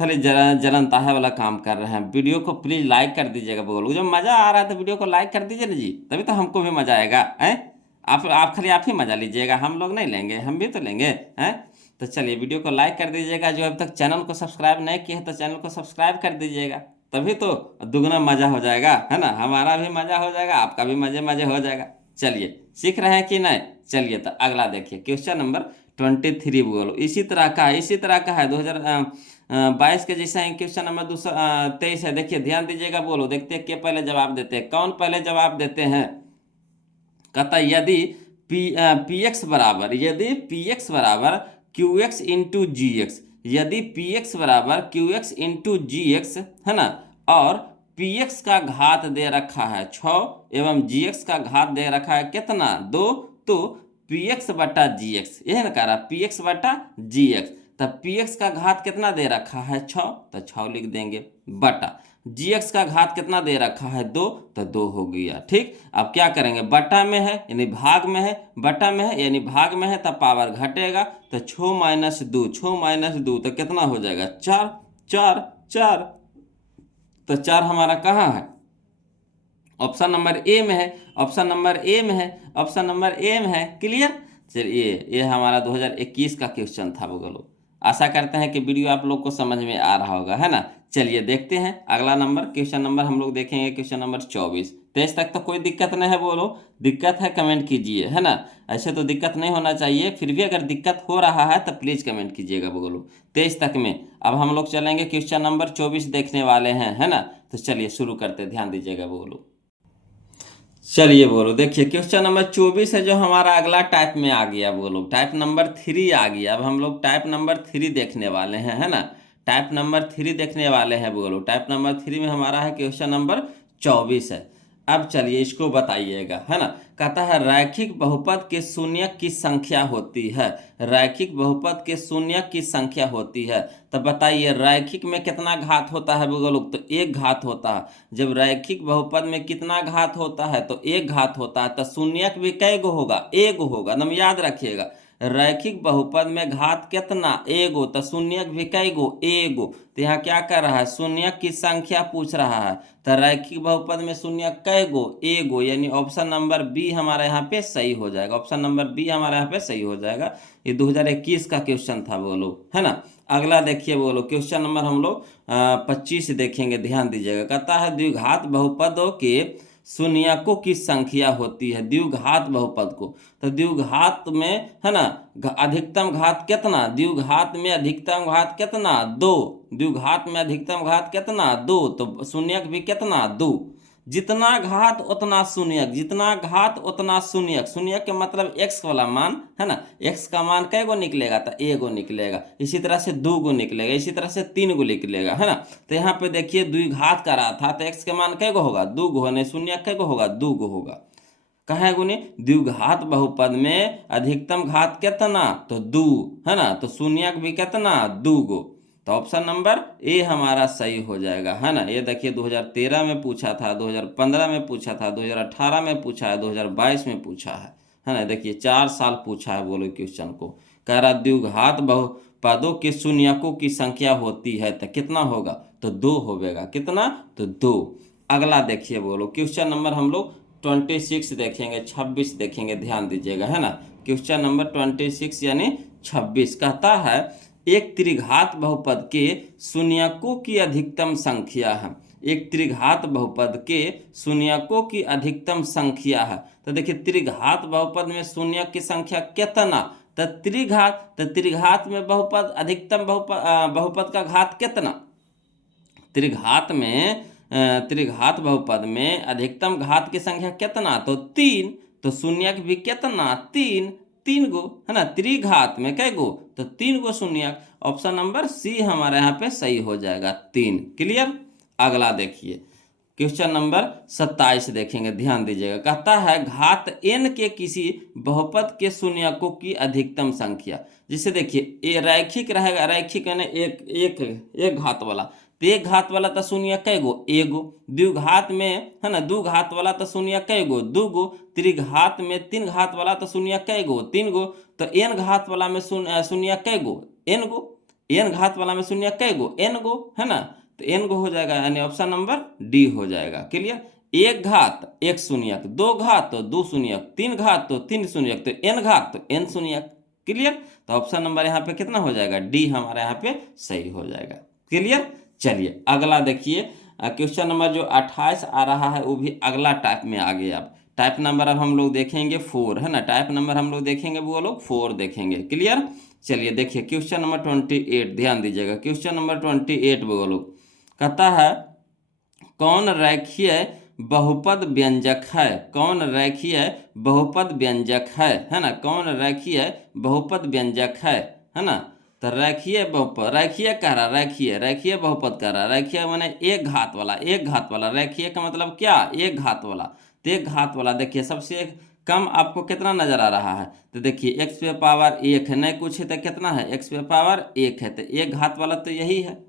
खाली जनता है वाला काम कर रहे हैं। वीडियो को प्लीज लाइक कर दीजिएगा बोलो, जब मजा आ रहा है तो वीडियो को लाइक कर दीजिए ना जी, तभी तो हमको भी मजा आएगा, हैं। आप खाली आप ही मजा लीजिएगा, हम लोग नहीं लेंगे, हम भी तो लेंगे, हैं। तो चलिए वीडियो को लाइक कर दीजिएगा, जो अभी तक चैनल को सब्सक्राइब नहीं किए हैं तो चैनल को सब्सक्राइब कर दीजिएगा, तभी तो दुगना मजा हो जाएगा, है ना, हमारा भी मजा हो जाएगा, आपका भी मजे मजे हो जाएगा। चलिए सीख रहे हैं कि नहीं। चलिए तो अगला देखिए क्वेश्चन नंबर 23 बोलो, इसी तरह का है 2022 के जैसा ही क्वेश्चन नंबर 23 है। देखिए ध्यान दीजिएगा बोलो, देखते हैं के पहले जवाब देते हैं, कौन पहले जवाब देते हैं। कहता यदि px बराबर, यदि px बराबर qx इंटू जी एक्स, यदि px बराबर qx इंटू जी एक्स, है ना, और px का घात दे रखा है 6 एवं gx का घात दे रखा है कितना 2, तो px बटा gx, यह ना कह रहा px बटा gx, तब px का घात कितना दे रखा है 6, तो 6 लिख देंगे, बटा gx का घात कितना दे रखा है 2, तो 2 हो गया। ठीक, अब क्या करेंगे, बटा में है यानी भाग में है, बटा में है यानी भाग में है, तब पावर घटेगा, तो 6 माइनस 2, 6 माइनस 2 तो कितना हो जाएगा 4, 4 4, तो 4 हमारा कहाँ है, ऑप्शन नंबर ए में है, ऑप्शन नंबर ए में है, ऑप्शन नंबर ए में है। क्लियर। चलिए ये हमारा 2021 का क्वेश्चन था बोलो। आशा करते हैं कि वीडियो आप लोग को समझ में आ रहा होगा, है ना। चलिए देखते हैं अगला नंबर, क्वेश्चन नंबर हम लोग देखेंगे क्वेश्चन नंबर 24। 23 तक तो कोई दिक्कत नहीं है बोलो, दिक्कत है कमेंट कीजिए, है ना। ऐसे तो दिक्कत नहीं होना चाहिए, फिर भी अगर दिक्कत हो रहा है तो प्लीज़ कमेंट कीजिएगा बोलो 23 तक में। अब हम लोग चलेंगे क्वेश्चन नंबर 24 देखने वाले हैं, है ना। तो चलिए शुरू करते, ध्यान दीजिएगा बोलो। चलिए बोलो, देखिए क्वेश्चन नंबर 24 है जो हमारा अगला टाइप में आ गया बोलो, टाइप नंबर 3 आ गया। अब हम लोग टाइप नंबर 3 देखने वाले हैं, है ना, टाइप नंबर 3 देखने वाले हैं बोलो। टाइप नंबर 3 में हमारा है क्वेश्चन नंबर 24 है। अब चलिए इसको बताइएगा, है ना। कहता है रैखिक बहुपद के शून्यक की संख्या होती है, रैखिक बहुपद के शून्यक की संख्या होती है। तो बताइए रैखिक में कितना घात होता है बोलो, तो 1 घात होता है। जब रैखिक बहुपद में कितना घात होता है, तो 1 घात होता है, तो शून्यक भी कै गो होगा, 1 होगा, नम याद रखिएगा। रैखिक बहुपद में घात कितना, 1, तो शून्यक भी कै गो, 1। तो यहाँ क्या कर रहा है, शून्यक की संख्या पूछ रहा है, तो रैखिक बहुपद में शून्यक कै गो, 1, यानी ऑप्शन नंबर बी हमारा यहाँ पे सही हो जाएगा, ऑप्शन नंबर बी हमारा यहाँ पे सही हो जाएगा। ये 2021 का क्वेश्चन था बोलो, है ना। अगला देखिए बोलो, क्वेश्चन नंबर हम लोग 25 देखेंगे, ध्यान दीजिएगा। कहता है द्विघात बहुपदों के शून्यकों की संख्या होती है, द्विघात बहुपद को। तो द्विघात में है ना अधिकतम घात कितना, द्विघात में अधिकतम घात कितना, 2, द्विघात में अधिकतम घात कितना, 2, तो शून्यक भी कितना, 2। जितना घात उतना शून्यक, जितना घात उतना शून्यक, शून्यक के मतलब x वाला मान है ना, x का मान कै गो निकलेगा, तो a गो निकलेगा, इसी तरह से 2 गो निकलेगा, इसी तरह से 3 गो निकलेगा, है ना। तो यहाँ पे देखिए द्विघात का रहा था, तो x के मान कै गो होगा, 2 गो, ने शून्यक कै गो होगा, 2 गो होगा। कहे गुनी द्विघात बहुपद में अधिकतम घात कितना, तो 2, है ना, तो शून्यक भी कितना, 2 गो। तो ऑप्शन नंबर ए हमारा सही हो जाएगा, है ना। ये देखिए 2013 में पूछा था, 2015 में पूछा था, 2018 में पूछा है, 2022 में पूछा है ना। देखिए 4 साल पूछा है बोलो क्वेश्चन को। कह रहा द्विघात बहुपदों के शून्यकों की संख्या होती है, तो कितना होगा, तो 2 होगा, कितना, तो 2। अगला देखिए बोलो क्वेश्चन नंबर हम लोग 26 देखेंगे, 26 देखेंगे, ध्यान दीजिएगा, है ना। क्वेश्चन नंबर 26 यानी 26 कहता है एक त्रिघात बहुपद के शून्यकों की अधिकतम संख्या है, एक त्रिघात बहुपद के शून्यकों की अधिकतम संख्या है। तो देखिए त्रिघात बहुपद में शून्यक की संख्या कितना, तो त्रिघात में बहुपद अधिकतम बहुपद का घात कितना, त्रिघात बहुपद में अधिकतम घात की संख्या कितना, तो 3, तो शून्यक भी कितना, 3, 3 गो, है ना। त्रिघात में कै गो, तो 3 गो शून्यक। ऑप्शन नंबर सी हमारे यहाँ पे सही हो जाएगा, 3। क्लियर। अगला देखिए क्वेश्चन नंबर 27 देखेंगे, ध्यान दीजिएगा। कहता है घात n के किसी बहुपद के शून्यकों की अधिकतम संख्या। जिसे देखिए ये रैखिक रहेगा, रैखिक यानी एक घात वाला, तो एक घात वाला तो शून्य कै गो, एगो। द्विघात में है ना 2 घात वाला तो शून्य कै गो, 2 गो। त्रिघात में 3 घात वाला तो शून्य कै गो, 3 गो। तो n घात वाला में शून्य कै गो, n गो। n घात वाला में शून्य कै गो, n गो, है ना। तो n गो हो जाएगा, यानी ऑप्शन नंबर डी हो जाएगा। क्लियर। एक घात एक शून्यक, 2 घात तो 2 शून्यक, 3 घात तो 3 शून्यक, तो n घात तो n शून्यक। क्लियर। तो ऑप्शन नंबर यहाँ पे कितना हो जाएगा, डी हमारे यहाँ पे सही हो जाएगा। क्लियर। चलिए अगला देखिए क्वेश्चन नंबर जो 28 आ रहा है वो भी अगला टाइप में आ गया। अब टाइप नंबर अब हम लोग देखेंगे 4, है ना। टाइप नंबर हम लोग देखेंगे वो लोग 4 देखेंगे। क्लियर। चलिए देखिए क्वेश्चन नंबर 28, ध्यान दीजिएगा। क्वेश्चन नंबर 28 वो लोग कहता है कौन रेखीय बहुपद व्यंजक है, कौन रेखीय बहुपद व्यंजक है ना। कौन रेखीय बहुपद व्यंजक है ना। तो रेखीय बहुपद, रेखीय कह रहा, रेखीय बहुपद कह रहा। रेखीय माने एक घात वाला, एक घात वाला। रेखीय का मतलब क्या, एक घात वाला। तो एक घात वाला देखिए सबसे कम आपको कितना नजर आ रहा है, तो देखिए x पे पावर 1 है, नहीं कुछ है तो कितना है, x पे पावर 1 है। तो एक घात वाला तो यही है,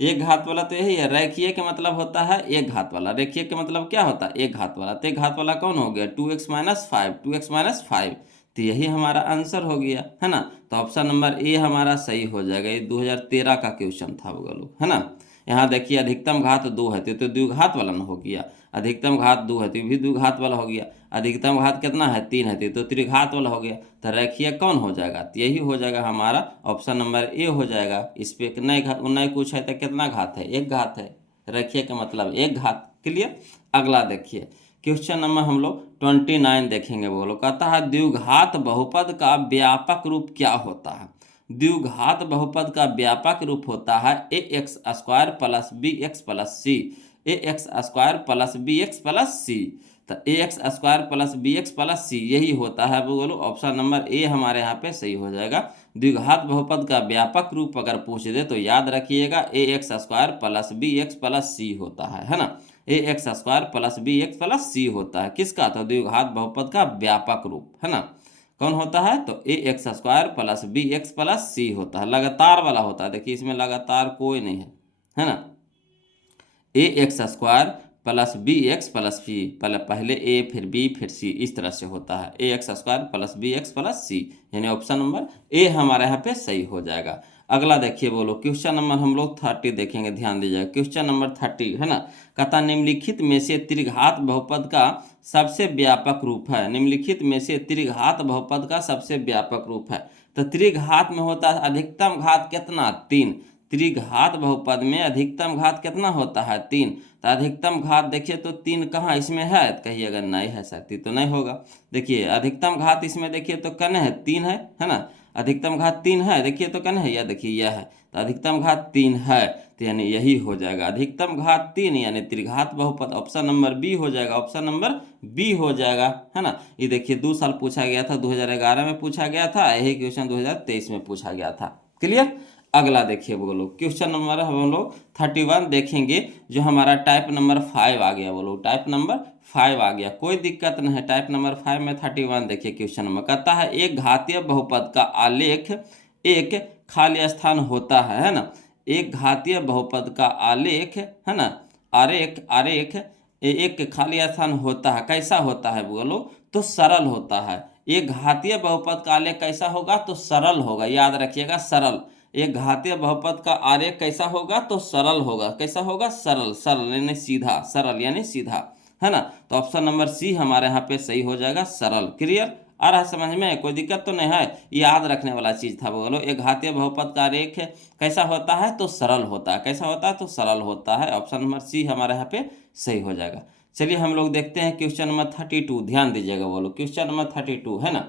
एक घात वाला तो यही है। रेखीय का मतलब होता है एक घात वाला, रेखीय का मतलब क्या होता है, एक घात वाला। तो एक घात वाला कौन हो गया, 2x - 5, 2x - 5। तो यही हमारा आंसर हो गया, है ना। तो ऑप्शन नंबर ए हमारा सही हो जाएगा। ये 2013 का क्वेश्चन था वो लोग, है ना। यहाँ देखिए अधिकतम घात 2 है तो द्विघात वाला ना हो गया, अधिकतम घात 2 है तो भी द्विघात वाला हो गया। अधिकतम घात कितना है, 3 है तो त्रिघात वाला हो गया। तो रेखीय कौन हो जाएगा, तो यही हो जाएगा हमारा ऑप्शन नंबर ए हो जाएगा। इस पे नहीं कुछ है तो कितना घात है, एक घात है। रेखीय का मतलब एक घात। क्लियर। अगला देखिए क्वेश्चन नंबर हम लोग 29 देखेंगे। वो लोग कहता है द्विघात बहुपद का व्यापक रूप क्या होता है। द्विघात बहुपद का व्यापक रूप होता है ax² + bx + c, ax² + bx + c। तो ax² + bx + c यही होता है बोलो। ऑप्शन नंबर ए हमारे यहाँ पे सही हो जाएगा। द्विघात बहुपद का व्यापक रूप अगर पूछ दे तो याद रखिएगा ax² + bx + c होता है ना। ax² + bx + c होता है किसका, तो द्विघात बहुपद का व्यापक रूप, है ना। कौन होता है, तो ax² + bx + c होता है, लगातार वाला होता है। देखिए इसमें लगातार कोई नहीं है ना। ax² + bx + c, पहले a फिर b फिर c, इस तरह से होता है ax² + bx + c, यानी ऑप्शन नंबर ए हमारे यहाँ पे सही हो जाएगा। अगला देखिए बोलो क्वेश्चन नंबर हम लोग 30 देखेंगे, ध्यान दीजिएगा। क्वेश्चन नंबर 30 है ना। कहता निम्नलिखित में से त्रिघात बहुपद का सबसे व्यापक रूप है, निम्नलिखित में से त्रिघात बहुपद का सबसे व्यापक रूप है। तो त्रिघात में होता है अधिकतम घात कितना, 3। त्रिघात बहुपद में अधिकतम घात कितना होता है 3। तो अधिकतम घात देखिए तो 3 कहाँ इसमें है, कहिए अगर नहीं है साथी तो नहीं होगा। देखिए अधिकतम घात इसमें देखिए तो कन है 3 है ना। अधिकतम घात 3 है, देखिए तो कन है, यह देखिए यह है, तो अधिकतम घात 3 है, तो यानी यही हो जाएगा अधिकतम घात 3 यानी त्रिघात बहुपद। ऑप्शन नंबर बी हो जाएगा, ऑप्शन नंबर बी हो जाएगा, है ना। ये देखिए 2 साल पूछा गया था, 2011 में पूछा गया था, यही क्वेश्चन 2023 में पूछा गया था। क्लियर। अगला देखिए बोलो क्वेश्चन नंबर हम लोग 31 देखेंगे, जो हमारा टाइप नंबर 5 आ गया। बोलो टाइप नंबर 5 आ गया, कोई दिक्कत नहीं है। टाइप नंबर 5 में 31 देखिए क्वेश्चन नंबर कहता है एक घातीय बहुपद का आलेख एक खाली स्थान होता है ना। एक घातीय बहुपद का आलेख है ना, आरेख आरेख एक खाली स्थान होता है, कैसा होता है बोलो, तो सरल होता है। एक घातीय बहुपद का आलेख कैसा होगा, तो सरल होगा, याद रखिएगा सरल। एक घातीय बहुपद का आरेख कैसा होगा, तो सरल होगा, कैसा होगा, सरल, सरल यानी सीधा, सरल यानी सीधा, है ना। तो ऑप्शन नंबर सी हमारे यहाँ पे सही हो जाएगा, सरल। क्लियर, आ रहा समझ में, कोई दिक्कत तो नहीं है, याद रखने वाला चीज था। बोलो एक घातीय बहुपद का आरेख कैसा होता है, तो सरल होता है, कैसा होता है, तो सरल होता है। ऑप्शन नंबर सी हमारे यहाँ पे सही हो जाएगा। चलिए हम लोग देखते हैं क्वेश्चन नंबर 32, ध्यान दीजिएगा। बोलो क्वेश्चन नंबर 32 है ना।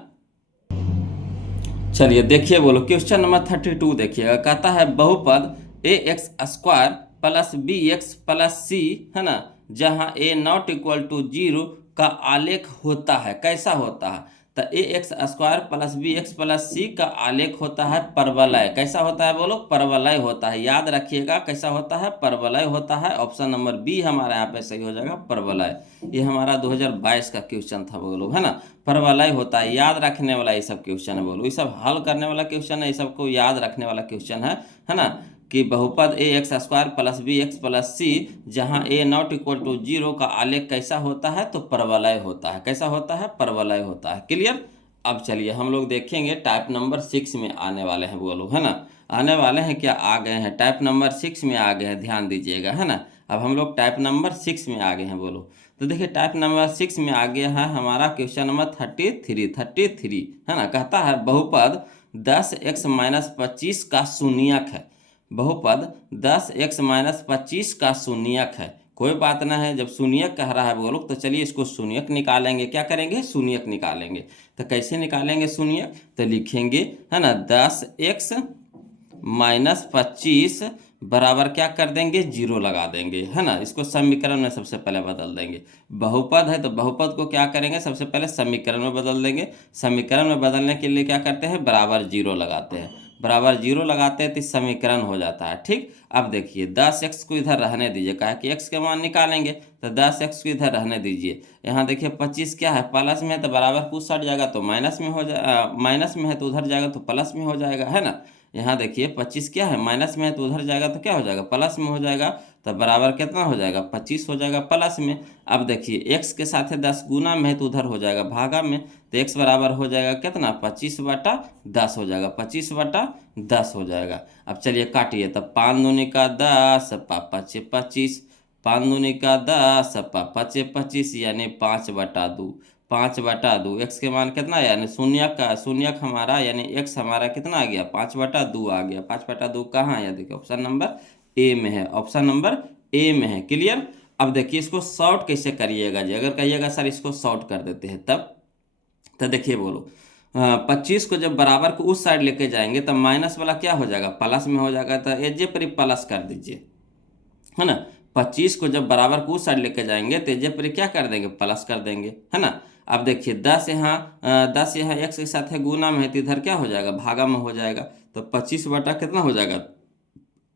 चलिए देखिए बोलो क्वेश्चन नंबर 32 देखिएगा, कहता है बहुपद a x square plus b x plus c, है ना, जहाँ ए नॉट इक्वल टू 0 का आलेख होता है, कैसा होता है, तो a x square plus b x plus c का आलेख होता है परवलय, कैसा होता है बोलो, परवलय होता है, याद रखिएगा कैसा होता है, परवलय होता है। ऑप्शन नंबर बी हमारा यहाँ पे सही हो जाएगा, परवलय। ये हमारा 2022 का क्वेश्चन था बोलो, है ना, परवलय होता है, याद रखने वाला ये सब क्वेश्चन है बोलो, ये सब हल करने वाला क्वेश्चन है, ये सबको याद रखने वाला क्वेश्चन है ना। कि बहुपद a x square plus b x plus c जहाँ ए नॉट इक्वल टू 0 का आलेख कैसा होता है, तो परवलय होता है, कैसा होता है, परवलय होता है। क्लियर। अब चलिए हम लोग देखेंगे टाइप नंबर 6 में आने वाले हैं बोलो, है ना, आने वाले हैं क्या, आ गए हैं, टाइप नंबर 6 में आ गए हैं, ध्यान दीजिएगा, है ना। अब हम लोग टाइप नंबर 6 में आ गए हैं बोलो। तो देखिए टाइप नंबर 6 में आ गया है हमारा क्वेश्चन नंबर 33 है ना। कहता है बहुपद 10x-25 का शून्यक है, बहुपद 10x-25 का शून्यक है। कोई बात ना है, जब शून्यक कह रहा है वो लोग, तो चलिए इसको शून्यक निकालेंगे, क्या करेंगे, शून्यक निकालेंगे। तो कैसे निकालेंगे शून्यक, तो लिखेंगे, है ना, 10x-25 बराबर क्या कर देंगे, 0 लगा देंगे, है ना। इसको समीकरण में सबसे पहले बदल देंगे। बहुपद है तो बहुपद को क्या करेंगे, सबसे पहले समीकरण में बदल देंगे। समीकरण में बदलने के लिए क्या करते हैं, बराबर 0 लगाते हैं, बराबर 0 लगाते हैं तो समीकरण हो जाता है। ठीक, अब देखिए 10x को इधर रहने दीजिए, कहा कि x के मान निकालेंगे, तो 10x को इधर रहने दीजिए। यहाँ देखिए 25 क्या है, प्लस में है तो बराबर कुछ सट जाएगा तो माइनस में हो जाए, माइनस में है तो उधर जाएगा तो प्लस में हो जाएगा, है ना। यहाँ देखिए 25 क्या है, माइनस में है तो उधर जाएगा तो क्या हो जाएगा, प्लस में हो जाएगा, तो बराबर कितना हो जाएगा, 25 हो जाएगा प्लस में। अब देखिए x के साथ 10 गुना में है तो उधर हो जाएगा भागा में, तो x बराबर हो जाएगा कितना, 25/10 हो जाएगा, 25/10 हो जाएगा। अब चलिए काटिए, तब 5 दूनी का 10 5 25, 5 दूनी का 10 5 25 यानी 5/2, 5/2। x के मान कितना है, यानी शून्यक हमारा यानी x हमारा कितना आ गया, 5/2 आ गया। 5/2 कहाँ है, देखिए ऑप्शन नंबर ए में है, ऑप्शन नंबर ए में है। क्लियर। अब देखिए इसको शॉर्ट कैसे करिएगा जी, अगर कहिएगा सर इसको शॉर्ट कर देते हैं तब, तो देखिए बोलो 25 को जब बराबर को उस साइड लेके जाएंगे तब माइनस वाला क्या हो जाएगा, प्लस में हो जाएगा, तो एजे पर प्लस कर दीजिए, है ना। 25 को जब बराबर को उस साइड लेके जाएंगे तो एजे पर क्या कर देंगे, प्लस कर देंगे, है ना। अब देखिए 10 यहाँ x के साथ है गुना में है तो इधर क्या हो जाएगा, भागा में हो जाएगा, तो 25 बटा कितना हो जाएगा,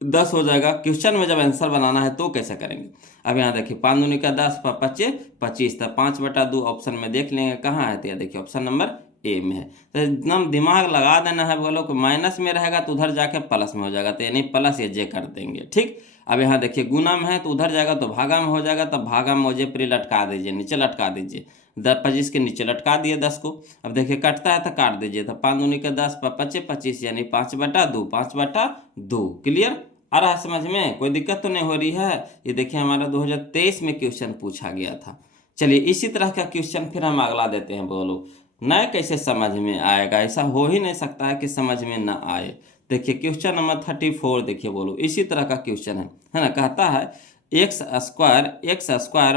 10 हो जाएगा। क्वेश्चन में जब आंसर बनाना है तो कैसे करेंगे। अब यहाँ देखिए 5 दूनी का 10 25 25, तो 5/2 ऑप्शन में देख लेंगे कहाँ है, तो देखिए ऑप्शन नंबर ए में है। तो एकदम दिमाग लगा देना है, बोलो कि माइनस में रहेगा तो उधर जाके प्लस में हो जाएगा, तो यानी प्लस ये जे कर देंगे। ठीक, अब यहाँ देखिए गुना में है तो उधर जाएगा तो भागा में हो जाएगा, तो भागा में ओजे पर लटका दीजिए, नीचे लटका दीजिए, 25 के नीचे लटका दिए 10 को। अब देखिए कटता है तो काट दीजिए, तो 5 दूनी का 10 25 25 यानी 5/2, 5/2। क्लियर, आ रहा समझ में, कोई दिक्कत तो नहीं हो रही है। ये देखिए हमारा 2023 में क्वेश्चन पूछा गया था। चलिए इसी तरह का क्वेश्चन फिर हम अगला देते हैं बोलो। नए कैसे समझ में आएगा, ऐसा हो ही नहीं सकता है कि समझ में ना आए। देखिए क्वेश्चन नंबर 34 देखिए, बोलो इसी तरह का क्वेश्चन है ना। कहता है x²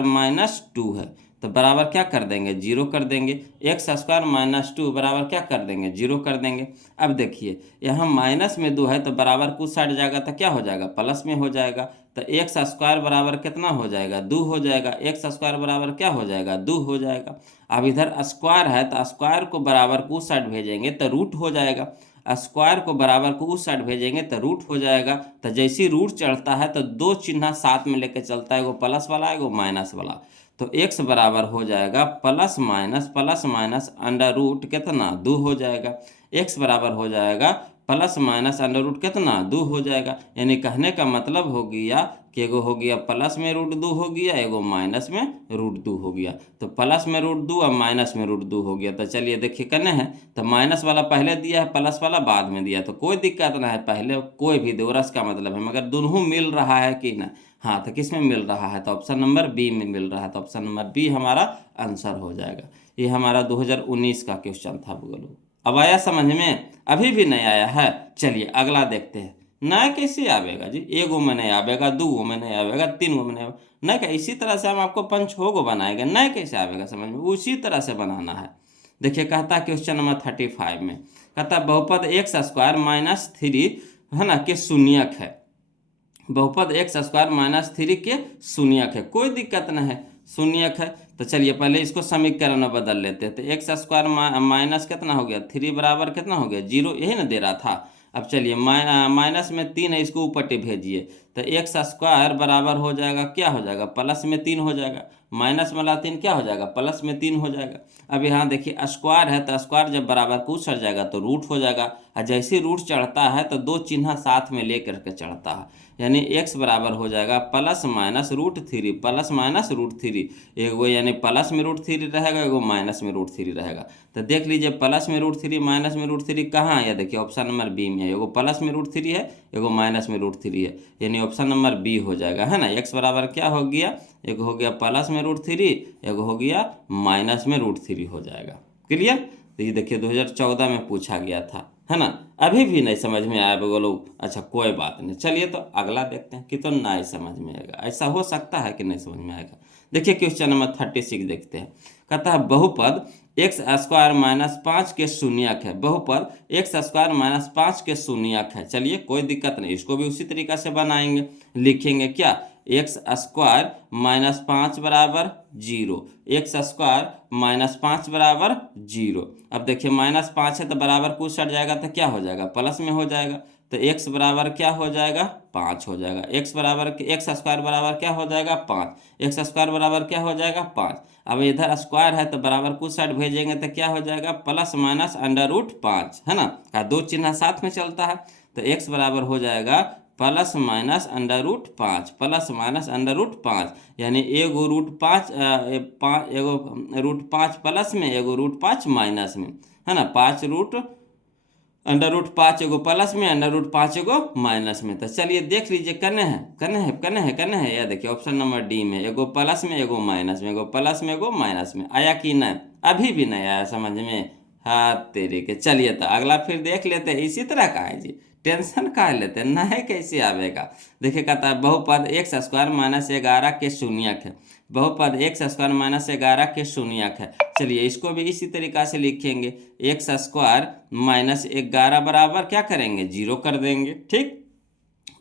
-2 है, तो बराबर क्या कर देंगे, जीरो कर देंगे। x² -2 बराबर क्या कर देंगे, जीरो कर देंगे। अब देखिए यहाँ माइनस में 2 है तो बराबर कुछ साइड जाएगा तो क्या हो जाएगा, प्लस में हो जाएगा। तो x² बराबर कितना हो जाएगा, 2 हो जाएगा। x² बराबर क्या हो जाएगा, 2 हो जाएगा। अब इधर स्क्वायर है तो स्क्वायर को बराबर को उस साइड भेजेंगे तो रूट हो जाएगा। स्क्वायर को बराबर को उस साइड भेजेंगे तो रूट हो जाएगा। तो जैसे ही रूट चढ़ता है तो दो चिन्ह साथ में लेके चलता है, एगो प्लस वाला एगो माइनस वाला। तो x बराबर हो जाएगा प्लस माइनस अंडर रूट कितना, 2 हो जाएगा। x बराबर हो जाएगा प्लस माइनस अंडर रूट कितना, 2 हो जाएगा। यानी कहने का मतलब हो गया कि एगो हो गया प्लस में √2 हो गया, एगो माइनस में √2 हो गया। तो प्लस में √2 और माइनस में √2 हो गया। तो चलिए देखिए करने हैं, तो माइनस वाला पहले दिया है, प्लस वाला बाद में दिया, तो कोई दिक्कत ना है, पहले कोई भी दो, रस का मतलब है, मगर दोनों मिल रहा है कि ना। हाँ, तो किस में मिल रहा है, तो ऑप्शन नंबर बी में मिल रहा है। तो ऑप्शन नंबर बी हमारा आंसर हो जाएगा। ये हमारा 2019 का क्वेश्चन था बोलो। अब आया समझ में, अभी भी नहीं आया है। चलिए अगला देखते हैं। नया कैसे आवेगा जी, एगो में नहीं आवेगा, दो गो में नहीं आवेगा, तीन गो में नहीं आवेगा, नया का इसी तरह से हम आपको 5-6 गो बनाएंगे। नया कैसे आवेगा समझ में, उसी तरह से बनाना है। देखिए कहता है क्वेश्चन नंबर 35 में, कहता है बहुपद x² -3 है ना के शून्यक है। बहुपद x² -3 के शून्यक है, कोई दिक्कत नहीं है, शून्यक है। तो चलिए पहले इसको समीकरण में बदल लेते हैं। तो x² माइनस कितना हो गया, 3 बराबर कितना हो गया, 0, यही ना दे रहा था। अब चलिए माइनस में 3 है, इसको ऊपर भेजिए। तो x² बराबर हो जाएगा, क्या हो जाएगा, प्लस में 3 हो जाएगा। माइनस वाला 3 क्या हो जाएगा, प्लस में 3 हो जाएगा। अब यहाँ देखिए स्क्वायर है, तो स्क्वायर जब बराबर को चढ़ जाएगा तो रूट हो जाएगा। और जैसे रूट चढ़ता है तो दो चिन्ह साथ में लेकर के चढ़ता है। यानी x बराबर हो जाएगा प्लस माइनस √3, प्लस माइनस √3। एगो यानी प्लस में √3 रहेगा, एगो माइनस में √3 रहेगा। तो देख लीजिए प्लस में √3 माइनस में √3 कहाँ है, देखिए ऑप्शन नंबर बी में है। एगो प्लस में √3 है, एगो माइनस में √3 है, यानी ऑप्शन नंबर बी हो जाएगा, है ना। x बराबर क्या हो गया, एगो हो गया प्लस में √3, एगो हो गया माइनस में √3 हो जाएगा। क्लियर। तो ये देखिए 2014 में पूछा गया था, है ना। अभी भी नहीं समझ में आया बोलो, अच्छा कोई बात नहीं। चलिए तो अगला देखते हैं कि तो नहीं समझ में आएगा, ऐसा हो सकता है कि नहीं समझ में आएगा। देखिए क्वेश्चन नंबर 36 देखते हैं। कहता है बहुपद x² -5 के शून्यक है। बहुपद x² -5 के शून्यक है। चलिए कोई दिक्कत नहीं, इसको भी उसी तरीका से बनाएंगे, लिखेंगे क्या, x² -5 बराबर 0, x² -5 बराबर 0। अब देखिए -5 है तो बराबर कुछ हट जाएगा तो क्या हो जाएगा, प्लस में हो जाएगा। तो x बराबर क्या हो जाएगा, 5 हो जाएगा। x बराबर क्या हो जाएगा, 5। x² बराबर क्या हो जाएगा, 5। अब इधर स्क्वायर है तो बराबर कुछ साइड भेजेंगे तो क्या हो जाएगा, प्लस माइनस √5, है ना। का दो चिन्ह साथ में चलता है। तो x बराबर हो जाएगा प्लस माइनस √5, प्लस माइनस √5, यानी एगो √5 एगो √5 प्लस में, एगो √5 माइनस में, है ना। 5 √5 एगो प्लस में, √5 एगो माइनस में। तो चलिए देख लीजिए, करने हैं। यह देखिए ऑप्शन नंबर डी में, एगो प्लस में एगो माइनस में, एगो प्लस में एगो माइनस में। आया कि नहीं, अभी भी नहीं आया समझ में, हाँ तेरे के। चलिए तो अगला फिर देख लेते हैं, इसी तरह का है जी, टेंशन का लेते हैं, नहीं कैसे आवेगा। देखिए कहता है बहुपद x² -11 के शून्यक है। बहुपद x² -11 के शून्यक है। चलिए इसको भी इसी तरीका से लिखेंगे, x² -11 बराबर क्या करेंगे, 0 कर देंगे, ठीक।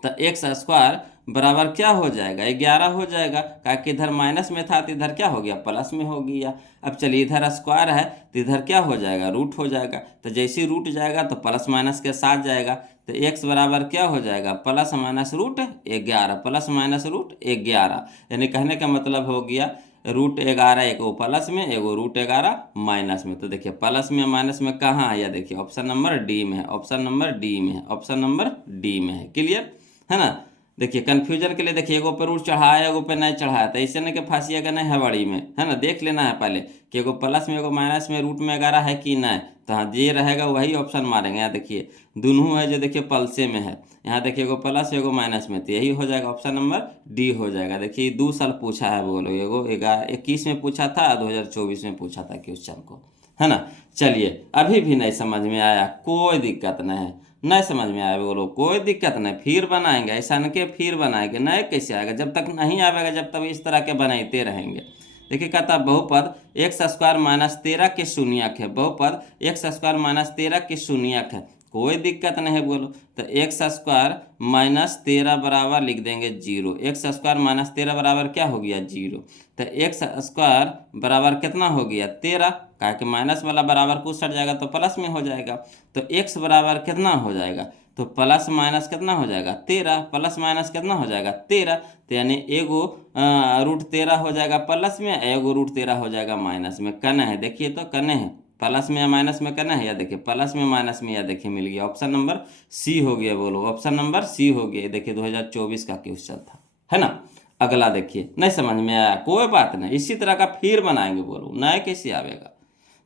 तो x² बराबर क्या हो जाएगा, 11 हो जाएगा, क्योंकि इधर माइनस में था तो इधर क्या हो गया, प्लस में हो गया। अब चलिए इधर स्क्वायर है तो इधर क्या हो जाएगा, रूट हो जाएगा। तो जैसे ही रूट जाएगा तो प्लस माइनस के साथ जाएगा। तो x बराबर क्या हो जाएगा, प्लस माइनस √11, प्लस माइनस √11, यानी कहने का मतलब हो गया √11 एगो प्लस में, एगो √11 माइनस में। तो देखिए प्लस में माइनस में कहाँ आया, देखिए ऑप्शन नंबर डी में है, ऑप्शन नंबर डी में है, ऑप्शन नंबर डी में है। क्लियर है ना। देखिए कन्फ्यूजन के लिए देखिए, एगो पे रूट चढ़ाया, एगो पे नहीं चढ़ाया, तो ऐसे नहीं कि फांसिएगा नहीं हवाड़ी में, है ना। देख लेना है पहले कि एगो प्लस में एगो माइनस में रूट में 11 है कि नहीं। तो हाँ ये रहेगा वही ऑप्शन मारेंगे। यहाँ देखिए दोनों है जो देखिए पल्से में है, यहाँ देखिए एगो प्लस एगो माइनस में, तो यही हो जाएगा ऑप्शन नंबर डी हो जाएगा। देखिए 2 साल पूछा है बोलो, एगो 21 में पूछा था, 2024 में पूछा था क्वेश्चन को, है ना। चलिए, अभी भी नहीं समझ में आया, कोई दिक्कत नहीं है, नहीं समझ में आया बोलो, कोई दिक्कत नहीं, फिर बनाएंगे, ऐसा न के फिर बनाएंगे, नहीं कैसे आएगा, जब तक नहीं आएगा जब तक इस तरह के बनाते रहेंगे। देखिए कहता है बहुपद एक्स स्क्वायर माइनस 13 के शून्यक है, बहुपद एक्स स्क्वायर माइनस 13 के शून्यक है, कोई दिक्कत नहीं है बोलो। तो एक्स स्क्वायर माइनस 13 बराबर लिख देंगे 0, एक्स स्क्वायर माइनस 13 बराबर क्या हो गया 0। तो एक्स स्क्वायर बराबर कितना हो गया 13, कहा कि माइनस वाला बराबर कुछ सट जाएगा तो प्लस में हो जाएगा। तो एक्स बराबर कितना हो जाएगा, तो प्लस माइनस कितना हो जाएगा 13, प्लस माइनस कितना हो जाएगा 13, तो यानी एगो √13 हो जाएगा प्लस में, एगो √13 हो जाएगा माइनस में। कन है, देखिए तो कन है, प्लस में या माइनस में करना है, या देखिए प्लस में माइनस में, या देखिए मिल गया, ऑप्शन नंबर सी हो गया बोलो, ऑप्शन नंबर सी हो गया। देखिए 2024 का क्वेश्चन था, है ना। अगला देखिए, नहीं समझ में आया कोई बात नहीं, इसी तरह का फिर बनाएंगे बोलो, नया कैसे आवेगा,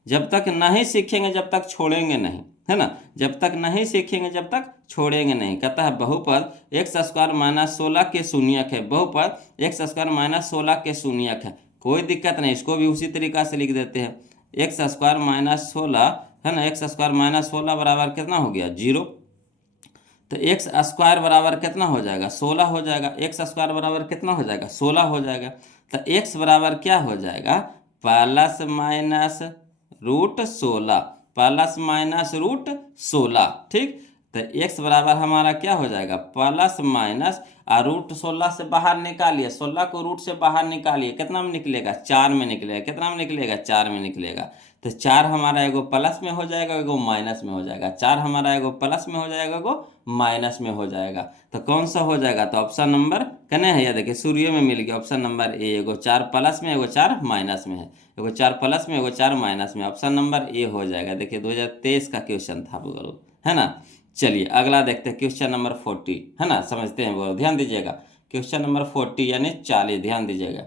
जब तक नहीं सीखेंगे जब तक छोड़ेंगे नहीं, है ना, जब तक नहीं सीखेंगे जब तक छोड़ेंगे नहीं। कहता है बहुपद एक्स स्क्वायर माइनस 16 के शून्यक है, बहुपद एक्स स्क्वायर माइनस 16 के शून्यक है, कोई दिक्कत नहीं, इसको भी उसी तरीका से लिख देते हैं, एक्स स्क्वायर माइनस 16, है ना, एक्स स्क्वायर माइनस 16 बराबर कितना हो गया 0। तो एक्स स्क्वायर बराबर कितना हो जाएगा 16 हो जाएगा, एक्स स्क्वायर बराबर कितना हो जाएगा 16 हो जाएगा। तो एक्स बराबर क्या हो जाएगा प्लस माइनस √16, प्लस माइनस √16, ठीक। तो एक्स बराबर हमारा क्या हो जाएगा प्लस माइनस, और √16 से बाहर निकालिए, 16 को रूट से बाहर निकालिए, कितना में निकलेगा 4 में निकलेगा, कितना में निकलेगा 4 में निकलेगा। तो 4 हमारा एगो प्लस में हो जाएगा, एगो माइनस में हो जाएगा, 4 हमारा एगो प्लस में हो जाएगा, एगो माइनस में हो जाएगा। तो कौन सा हो जाएगा, तो ऑप्शन नंबर कने है, या देखिए सूर्य में मिल गया, ऑप्शन नंबर ए, एगो 4 प्लस में एगो 4 माइनस में है, एगो 4 प्लस में एगो 4 माइनस में, ऑप्शन नंबर ए हो जाएगा। देखिए 2023 का क्वेश्चन था बोलो, है ना। चलिए अगला देखते हैं क्वेश्चन नंबर 40, है ना, समझते हैं बोलो, ध्यान दीजिएगा, क्वेश्चन नंबर 40 यानी 40, ध्यान दीजिएगा,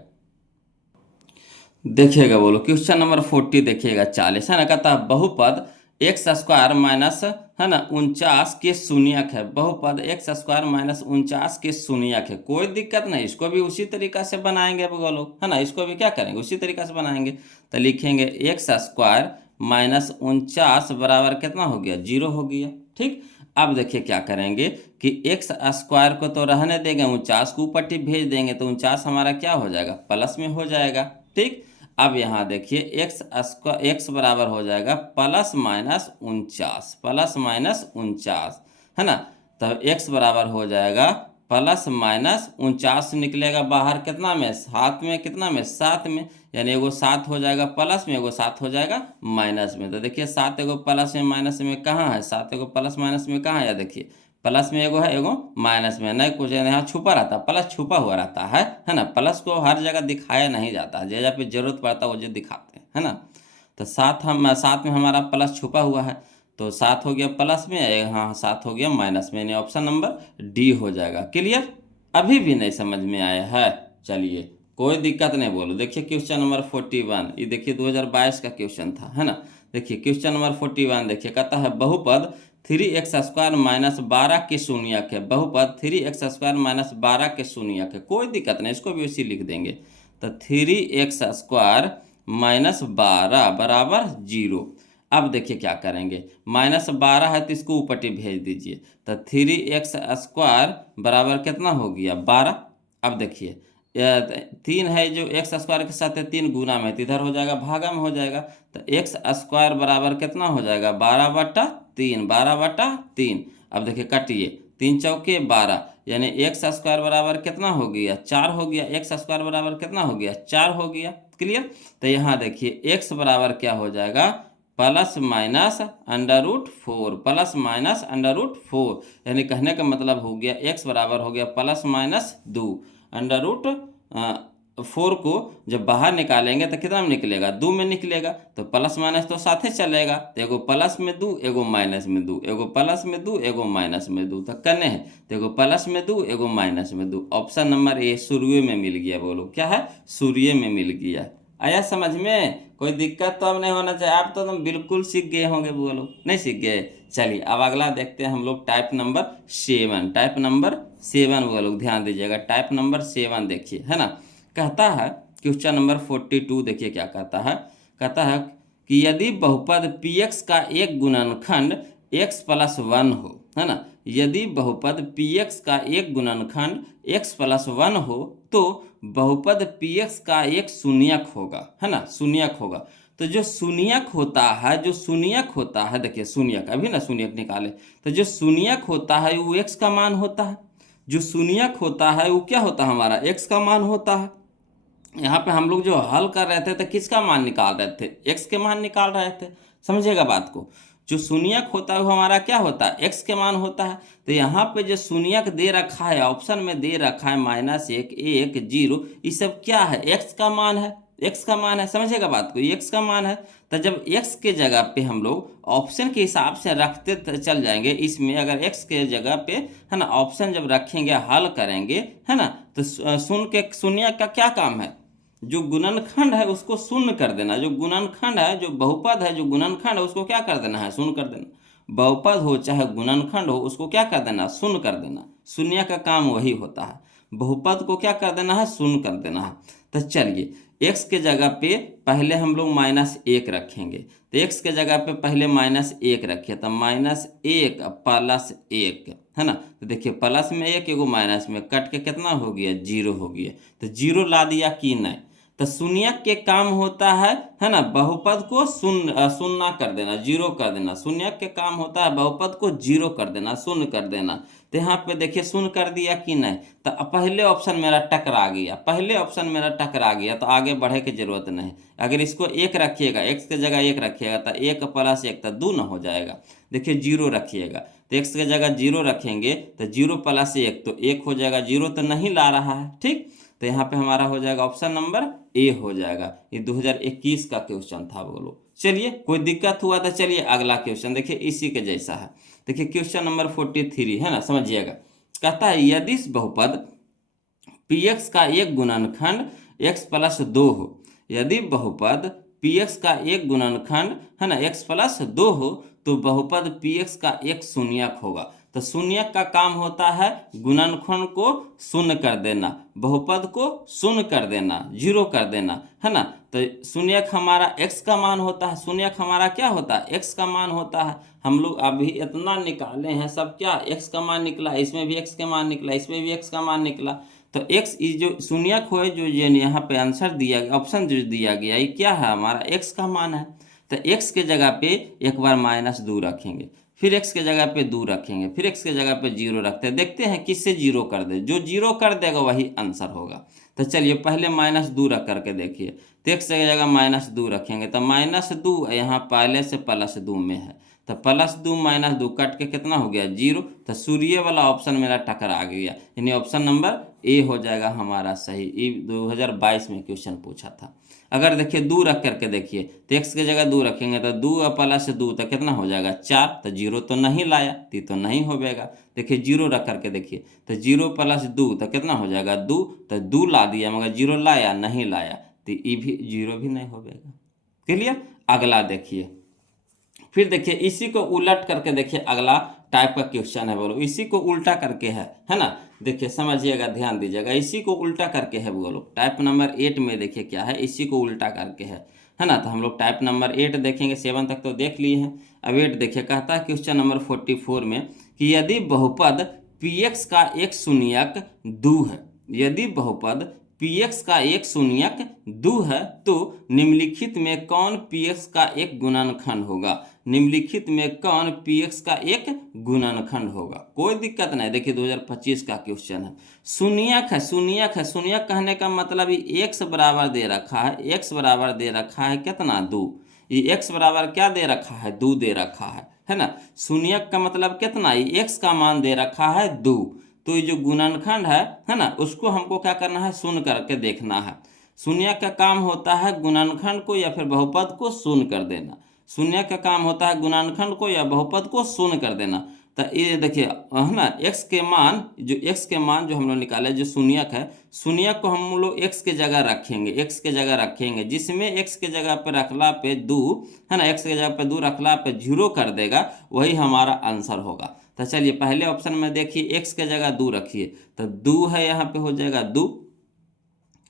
देखिएगा बोलो, क्वेश्चन नंबर 40 देखिएगा 40, है ना। कहता है बहुपद एक्स स्क्वायर माइनस, है ना, 49 के शून्यक है, बहुपद एक्स स्क्वायर माइनस 49 के शून्यक है, कोई दिक्कत नहीं, इसको भी उसी तरीका से बनाएंगे बोलो, है ना, इसको भी क्या करेंगे उसी तरीका से बनाएंगे। तो लिखेंगे एक्स स्क्वायर माइनस 49 बराबर कितना हो गया 0 हो गया, ठीक। अब देखिए क्या करेंगे कि एक्स स्क्वायर को तो रहने देंगे, 49 को ऊपर टिप भेज देंगे, तो 49 हमारा क्या हो जाएगा प्लस में हो जाएगा, ठीक। अब यहाँ देखिए एक्स बराबर हो जाएगा प्लस माइनस 49, प्लस माइनस 49, है ना। तब एक्स बराबर हो जाएगा प्लस माइनस 49 निकलेगा बाहर कितना में, 7 में, कितना में 7 में, यानी एगो 7 हो जाएगा प्लस में, एगो 7 हो जाएगा माइनस में। तो देखिए 7 एगो प्लस में माइनस में कहाँ है, 7 एगो प्लस माइनस में कहाँ है, या देखिए प्लस में एगो है, एगो माइनस में, नहीं कुछ यहाँ छुपा रहता, प्लस छुपा हुआ रहता है ना, प्लस को हर जगह दिखाया नहीं जाता, जगह पे जरूरत पड़ता है वो जो दिखाते हैं, है ना। तो 7 में हमारा प्लस छुपा हुआ है, तो 7 हो गया प्लस में, यहाँ 7 हो गया माइनस में, यानी ऑप्शन नंबर डी हो जाएगा। क्लियर, अभी भी नहीं समझ में आया है, चलिए कोई दिक्कत नहीं बोलो। देखिए क्वेश्चन नंबर 41, ये देखिए 2022 का क्वेश्चन था, है ना। देखिए क्वेश्चन नंबर 41 देखिए, कहता है बहुपद 3x स्क्वायर माइनस 12 के शून्यक है, बहुपद 3x स्क्वायर माइनस 12 के शून्यक है, कोई दिक्कत नहीं, इसको भी उसी लिख देंगे। तो 3x स्क्वायर माइनस 12 बराबर 0। अब देखिए क्या करेंगे, माइनस 12 है तो इसको ऊपर भेज दीजिए, तो 3x स्क्वायर बराबर कितना हो गया 12। अब देखिए 3 है जो एक्स स्क्वायर के साथ है 3 गुना में, तो इधर हो जाएगा भागा में हो जाएगा, तो एक्स स्क्वायर बराबर कितना हो जाएगा 12/3, 12/3। अब देखिए काटिए, 3 चौके 12, यानी एक्स स्क्वायर बराबर कितना हो गया 4 हो गया, एक्स स्क्वायर बराबर कितना हो गया 4 हो गया। क्लियर, तो यहाँ देखिए एक्स बराबर क्या हो जाएगा प्लस माइनस √4, प्लस माइनस √4, यानी कहने का मतलब हो गया एक्स बराबर हो गया प्लस माइनस 2, √4 को जब बाहर निकालेंगे तो कितना में निकलेगा 2 में निकलेगा, तो प्लस माइनस तो साथ ही चलेगा, तो एगो प्लस में 2 एगो माइनस में 2, एगो प्लस में 2 एगो माइनस में 2, तो कने है, तो एगो प्लस में 2 एगो माइनस में 2, ऑप्शन नंबर ए सूर्य में मिल गया, बोलो क्या है सूर्य में मिल गया। आया समझ में, कोई दिक्कत तो अब नहीं होना चाहिए, आप तो तुम बिल्कुल सीख गए होंगे, बोलो नहीं सीख गए। चलिए अब अगला देखते हैं हम लोग टाइप नंबर 7, टाइप नंबर 7 बोलो, ध्यान दीजिएगा, टाइप नंबर 7 देखिए, है ना। कहता है क्वेश्चन नंबर 42 देखिए क्या कहता है, कहता है कि यदि बहुपद px का एक गुणनखंड x + 1 हो, है ना, यदि बहुपद px का एक गुणनखंड x + 1 हो तो बहुपद px का एक शून्यक होगा, है ना, शून्यक होगा। तो जो शून्यक होता है, देखिए शून्यक, अभी ना शून्यक निकाले, तो जो शून्यक होता है वो x का मान होता है। जो शून्यक होता है वो क्या होता है, हमारा x का मान होता है। यहाँ पे हम लोग जो हल कर रहे थे तो किसका मान निकाल रहे थे, x के मान निकाल रहे थे। समझिएगा बात को। जो शून्यक होता है वो हमारा क्या होता है, x के मान होता है। तो यहाँ पे जो शून्यक दे रखा है, ऑप्शन में दे रखा है -1 1 0, ये सब क्या है, x का मान है, x का मान है। समझिएगा बात को, x का मान है। तो जब x के जगह पे हम लोग ऑप्शन के हिसाब से रखते चल जाएंगे, इसमें अगर x के जगह पे, है ना, ऑप्शन जब रखेंगे, हल करेंगे, है ना, तो शून्य का क्या काम है, जो गुणनखंड है उसको शून्य कर देना। जो गुणनखंड है, जो बहुपद है, जो गुणनखंड है उसको क्या कर देना है, शून्य कर देना। बहुपद हो चाहे गुणनखंड हो, उसको क्या कर देना, शून्य कर देना। शून्य का काम वही होता है, बहुपद को क्या कर देना है, शून्य कर देना है। तो चलिए x के जगह पे पहले हम लोग -1 रखेंगे। तो x के जगह पे पहले -1 रखे, तो -1 + 1, है ना। तो देखिए प्लस में 1 एगो माइनस में कट के कितना हो गया, 0 हो गया। तो 0 ला दिया कि नहीं। तो शून्यक के काम होता है ना, बहुपद को शून्य कर देना, 0 कर देना। शून्यक के काम होता है बहुपद को 0 कर देना, शून्य कर देना। तो यहाँ पे देखिए शून्य कर दिया कि नहीं। तो पहले ऑप्शन मेरा टकरा गया, पहले ऑप्शन मेरा टकरा गया, तो आगे बढ़े की जरूरत नहीं। अगर इसको 1 रखिएगा, x के जगह 1 रखिएगा, तो 1 + 1 तो 2 न हो जाएगा। देखिए 0 रखिएगा, तो x के जगह 0 रखेंगे तो 0 + 1 तो 1 हो जाएगा। 0 तो नहीं ला रहा है, ठीक। तो यहाँ पे हमारा हो जाएगा ऑप्शन नंबर ए हो जाएगा। ये 2021 का क्वेश्चन था बोलो। चलिए कोई दिक्कत हुआ तो चलिए अगला क्वेश्चन देखिए, इसी के जैसा है। देखिए क्वेश्चन नंबर 43 है ना, समझिएगा। कहता है यदि बहुपद px का एक गुणनखंड x + 2 हो, यदि बहुपद px का एक गुणनखंड, है ना, x + 2 हो तो बहुपद px का एक शून्यक होगा। तो शून्यक का काम होता है गुणनखंड को शून्य कर देना, बहुपद को शून्य कर देना, 0 कर देना, है ना। तो शून्यक हमारा x का मान होता है। शून्यक हमारा क्या होता है, x का मान होता है। हम लोग अभी इतना निकाले हैं सब, क्या x का मान निकला, इसमें भी x का मान निकला, इसमें भी x का मान निकला। तो x जो शून्यक हो, जो यहाँ पे आंसर दिया गया, ऑप्शन जो दिया गया, ये क्या है, हमारा x का मान है। तो x के जगह पे एक बार -2 रखेंगे, फिर x के जगह पे 2 रखेंगे, फिर x के जगह पे 0 रखते हैं। देखते हैं किससे 0 कर दे, जो 0 कर देगा वही आंसर होगा। तो चलिए पहले -2 रख करके देखिए। तो x की जगह -2 रखेंगे, तो -2 यहाँ पहले से +2 में है, तो +2 -2 कट के कितना हो गया, 0। तो सूर्य वाला ऑप्शन मेरा टकरा गया, यानी ऑप्शन नंबर ए हो जाएगा हमारा सही। ये 2022 में क्वेश्चन पूछा था। अगर देखिए 2 रख करके देखिए, तो x की जगह 2 रखेंगे, तो 2 + 2 तो कितना हो जाएगा, 4। तो 0 तो नहीं लाया, तो नहीं होगा। देखिए 0 रख करके देखिए, तो 0 + 2 तो कितना हो जाएगा, 2। तो 2 ला दिया, मगर 0 लाया नहीं लाया, तो ये भी 0 भी नहीं होगा। क्लियर। अगला देखिए, फिर देखिए इसी को उलट करके देखिए, अगला टाइप का क्वेश्चन है बोलो, इसी को उल्टा करके है ना। देखिए समझिएगा, ध्यान दीजिएगा, इसी को उल्टा करके है बोलो। टाइप नंबर 8 में देखिए क्या है, इसी को उल्टा करके है ना। तो हम लोग टाइप नंबर 8 देखेंगे, 7 तक तो देख लिए हैं। अब 8 देखिए, कहता है क्वेश्चन नंबर 44 में कि यदि बहुपद px का एक शून्यक 2 है, यदि बहुपद px का एक शून्यक 2 है तो निम्नलिखित में कौन px का एक गुणनखंड होगा। निम्नलिखित में कौन px का एक गुणनखंड होगा। कोई दिक्कत नहीं। देखिए 2025 का क्वेश्चन है, शून्यक है, शून्यक है। शून्यक कहने का मतलब ये x बराबर दे रखा है, x बराबर दे रखा है कितना, 2। ये x बराबर क्या दे रखा है, 2 दे रखा है ना। शून्यक का मतलब कितना, ये x का मान दे रखा है 2। तो ये जो गुणनखंड है ना, उसको हमको क्या करना है, शून्य करके देखना है। शून्य का काम होता है गुणनखंड को या फिर बहुपद को शून्य कर देना। शून्य का काम होता है गुणनखंड को या बहुपद को शून्य कर देना। तो ये देखिए है ना, x के मान जो हम लोग निकाले, जो शून्यक है, शून्यक को हम लोग x के जगह रखेंगे, x के जगह रखेंगे, जिसमें x के जगह पे रखला पे 2, है ना, x के जगह पे 2 रखला पे 0 कर देगा, वही हमारा आंसर होगा। तो चलिए पहले ऑप्शन में देखिए, x के जगह 2 रखिए, तो 2 है, यहाँ पे हो जाएगा 2,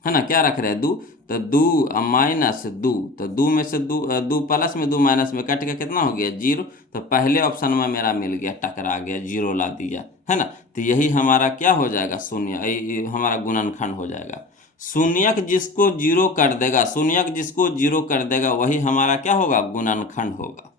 है ना, क्या रख रहे हैं, दो, तो दो माइनस दो, तो दो में से दो, दो प्लस में दो माइनस में कट के कितना हो गया, जीरो। तो पहले ऑप्शन में मेरा मिल गया, टकरा गया, जीरो ला दिया, है ना। तो यही हमारा क्या हो जाएगा, शून्य, ये हमारा गुणनखंड हो जाएगा। शून्यक जिसको जीरो कर देगा, शून्यक जिसको जीरो कर देगा वही हमारा क्या होगा, गुणनखंड होगा,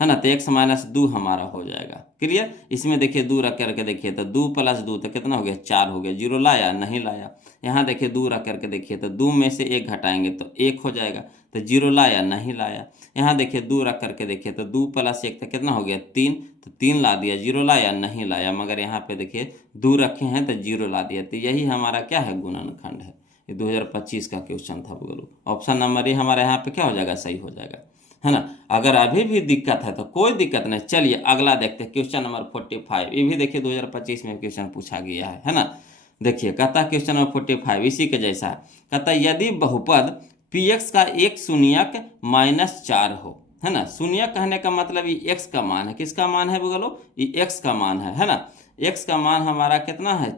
है ना। तो एक्स माइनस दो हमारा हो जाएगा। क्लियर। इसमें देखिए दो रख करके देखिए, तो दो प्लस दो तो कितना हो गया, चार हो गया। जीरो लाया, नहीं लाया। यहाँ देखिए दो रख करके देखिए, तो दो में से एक घटाएंगे तो एक हो जाएगा। तो जीरो लाया, नहीं लाया। यहाँ देखिए दो रख करके देखिए, तो दो प्लस एक तो कितना हो गया, तीन, तो तीन ला दिया। जीरो लाया, नहीं लाया। मगर यहाँ पे देखिए दो रखे हैं तो जीरो ला दिया। तो यही हमारा क्या है, गुणनखंड है। ये 2025 का क्वेश्चन था बोलो। ऑप्शन नंबर ये हमारे यहाँ पे क्या हो जाएगा, सही हो जाएगा, है ना। अगर अभी भी दिक्कत है तो कोई दिक्कत नहीं, चलिए अगला देखते हैं, क्वेश्चन नंबर 45। ये भी देखिए 2025 में क्वेश्चन पूछा गया है ना। देखिए कहता क्वेश्चन नंबर 45 इसी के जैसा है। कहता यदि बहुपद px का एक शून्यक -4 हो, है ना। शून्यक कहने का मतलब ये x का मान है, किसका मान है बोलो, ये x का मान है ना। x का मान हमारा कितना है,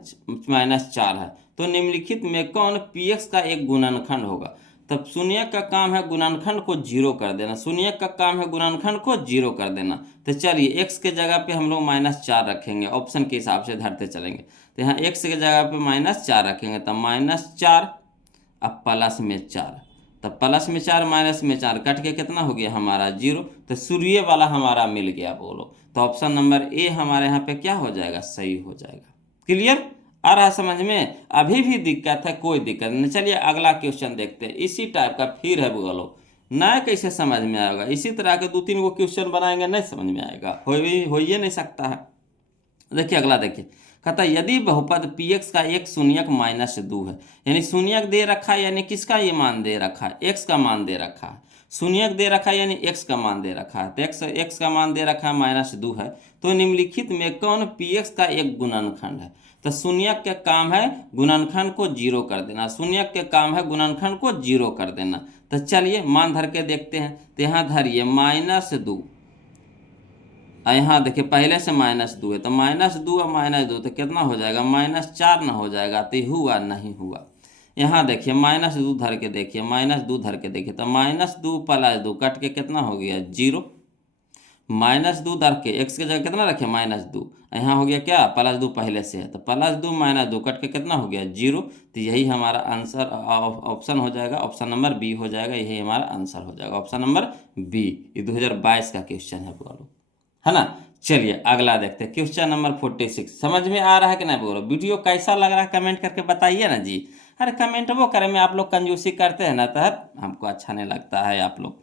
-4 है। तो निम्नलिखित में कौन px का एक गुणनखंड होगा। तब शून्य का काम है गुणनखंड को जीरो कर देना, शून्य का काम है गुणनखंड को जीरो कर देना। तो चलिए x के जगह पे हम लोग -4 रखेंगे, ऑप्शन के हिसाब से धरते चलेंगे। तो यहाँ x के जगह पे -4 रखेंगे, तब -4 अब प्लस में 4, तब प्लस में 4 माइनस में 4 कट के कितना हो गया हमारा, जीरो। तो सूर्य वाला हमारा मिल गया बोलो। तो ऑप्शन नंबर ए हमारे यहाँ पे क्या हो जाएगा, सही हो जाएगा। क्लियर, आ रहा है समझ में। अभी भी दिक्कत है, कोई दिक्कत नहीं। चलिए अगला क्वेश्चन देखते हैं, इसी टाइप का फिर है बोलो। नया कैसे समझ में आएगा, इसी तरह के 2-3 गो क्वेश्चन बनाएंगे, नहीं समझ में आएगा, हो ही नहीं सकता है। देखिए अगला देखिए, कहता यदि बहुपद px का एक शून्यक -2 है, यानी शून्यक दे रखा है, यानी किसका ये मान दे रखा है, x का मान दे रखा है। शून्यक दे रखा है यानी x का मान दे रखा है, तो x का मान दे रखा है -2 है। तो निम्नलिखित में कौन px का एक गुणनखंड है। तो शून्यक के काम है गुणनखंड को जीरो कर देना, शून्यक के काम है गुणनखंड को जीरो कर देना। तो चलिए मान धर के देखते हैं। तो यहाँ धरिए -2, यहाँ देखिए पहले से -2 है, तो -2 और -2 तो कितना हो जाएगा, -4 ना हो जाएगा। तो हुआ नहीं हुआ। यहाँ देखिए -2 धर के देखिए, -2 धर के देखिए, तो -2 + 2 कट के कितना हो गया, जीरो। -2 धर के x के जगह कितना रखे, -2, यहाँ हो गया क्या, +2 पहले से है, तो +2 -2 कट के कितना हो गया, जीरो। तो यही हमारा आंसर ऑप्शन हो जाएगा, ऑप्शन नंबर बी हो जाएगा, यही हमारा आंसर हो जाएगा, ऑप्शन नंबर बी। ये 2022 का क्वेश्चन है बोलो, है ना। चलिए अगला देखते हैं, क्वेश्चन नंबर 46। समझ में आ रहा है कि नहीं बोलो। वीडियो कैसा लग रहा है कमेंट करके बताइए ना जी। अरे कमेंट वो करें में आप लोग कंजूसी करते हैं ना, तो हमको अच्छा नहीं लगता है आप लोग,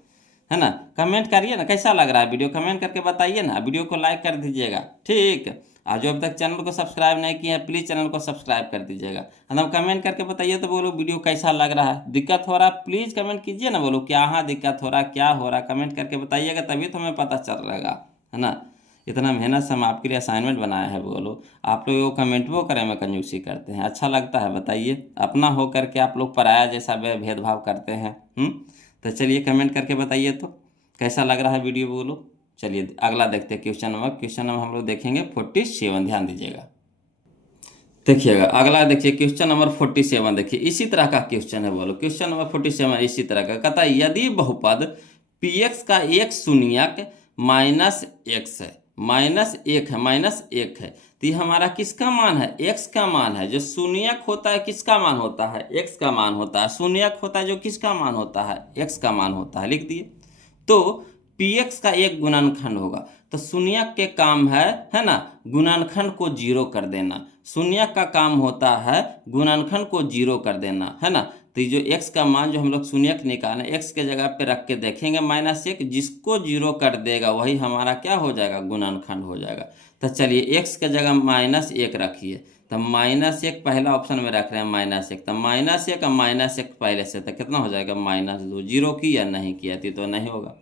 है ना। कमेंट करिए ना, कैसा लग रहा है वीडियो, कमेंट करके बताइए ना। वीडियो को लाइक कर दीजिएगा, ठीक। आज जो अब तक चैनल को सब्सक्राइब नहीं किया है प्लीज़ चैनल को सब्सक्राइब कर दीजिएगा। है कमेंट करके बताइए तो बोलो वीडियो कैसा लग रहा है, दिक्कत हो रहा है प्लीज़ कमेंट कीजिए ना। बोलो क्या हाँ दिक्कत हो रहा है, क्या हो रहा है, कमेंट करके बताइएगा, तभी तो हमें पता चल रहेगा, है ना। इतना मेहनत से हम आपके लिए असाइनमेंट बनाया है बोलो, आप लोग वो कमेंट वो करें में कंजूसी करते हैं। अच्छा लगता है बताइए, अपना हो करके आप लोग पराया जैसा भेदभाव करते हैं। तो चलिए कमेंट करके बताइए तो कैसा लग रहा है वीडियो बोलो। चलिए अगला देखते हैं क्वेश्चन नंबर हम लोग देखेंगे 47, ध्यान दीजिएगा। देखिएगा अगला देखिए क्वेश्चन नंबर 47। देखिए इसी तरह का क्वेश्चन है बोलो। क्वेश्चन नंबर 47 इसी तरह का कहता है यदि बहुपद px का एक शून्यक -x है, -1 है, तो ये हमारा किसका मान है, x का मान है। जो शून्यक होता है किसका मान होता है, x का मान होता है। शून्यक होता है जो किसका मान होता है, x का मान होता है, लिख दिए। तो px का एक गुणनखंड होगा। तो शून्यक के काम है ना, गुणनखंड को जीरो कर देना। शून्यक का काम होता है गुणनखंड को जीरो कर देना, है ना। तो जो x का मान जो हम लोग शून्यक निकालें, x के जगह पे रख के देखेंगे -1, जिसको जीरो कर देगा वही हमारा क्या हो जाएगा, गुणनखंड हो जाएगा। तो चलिए x के जगह -1 रखिए, तो -1 पहला ऑप्शन में रख रहे हैं -1, तो -1 और -1 पहले से, तो कितना हो जाएगा, -2। जीरो किया नहीं किया थी तो नहीं होगा।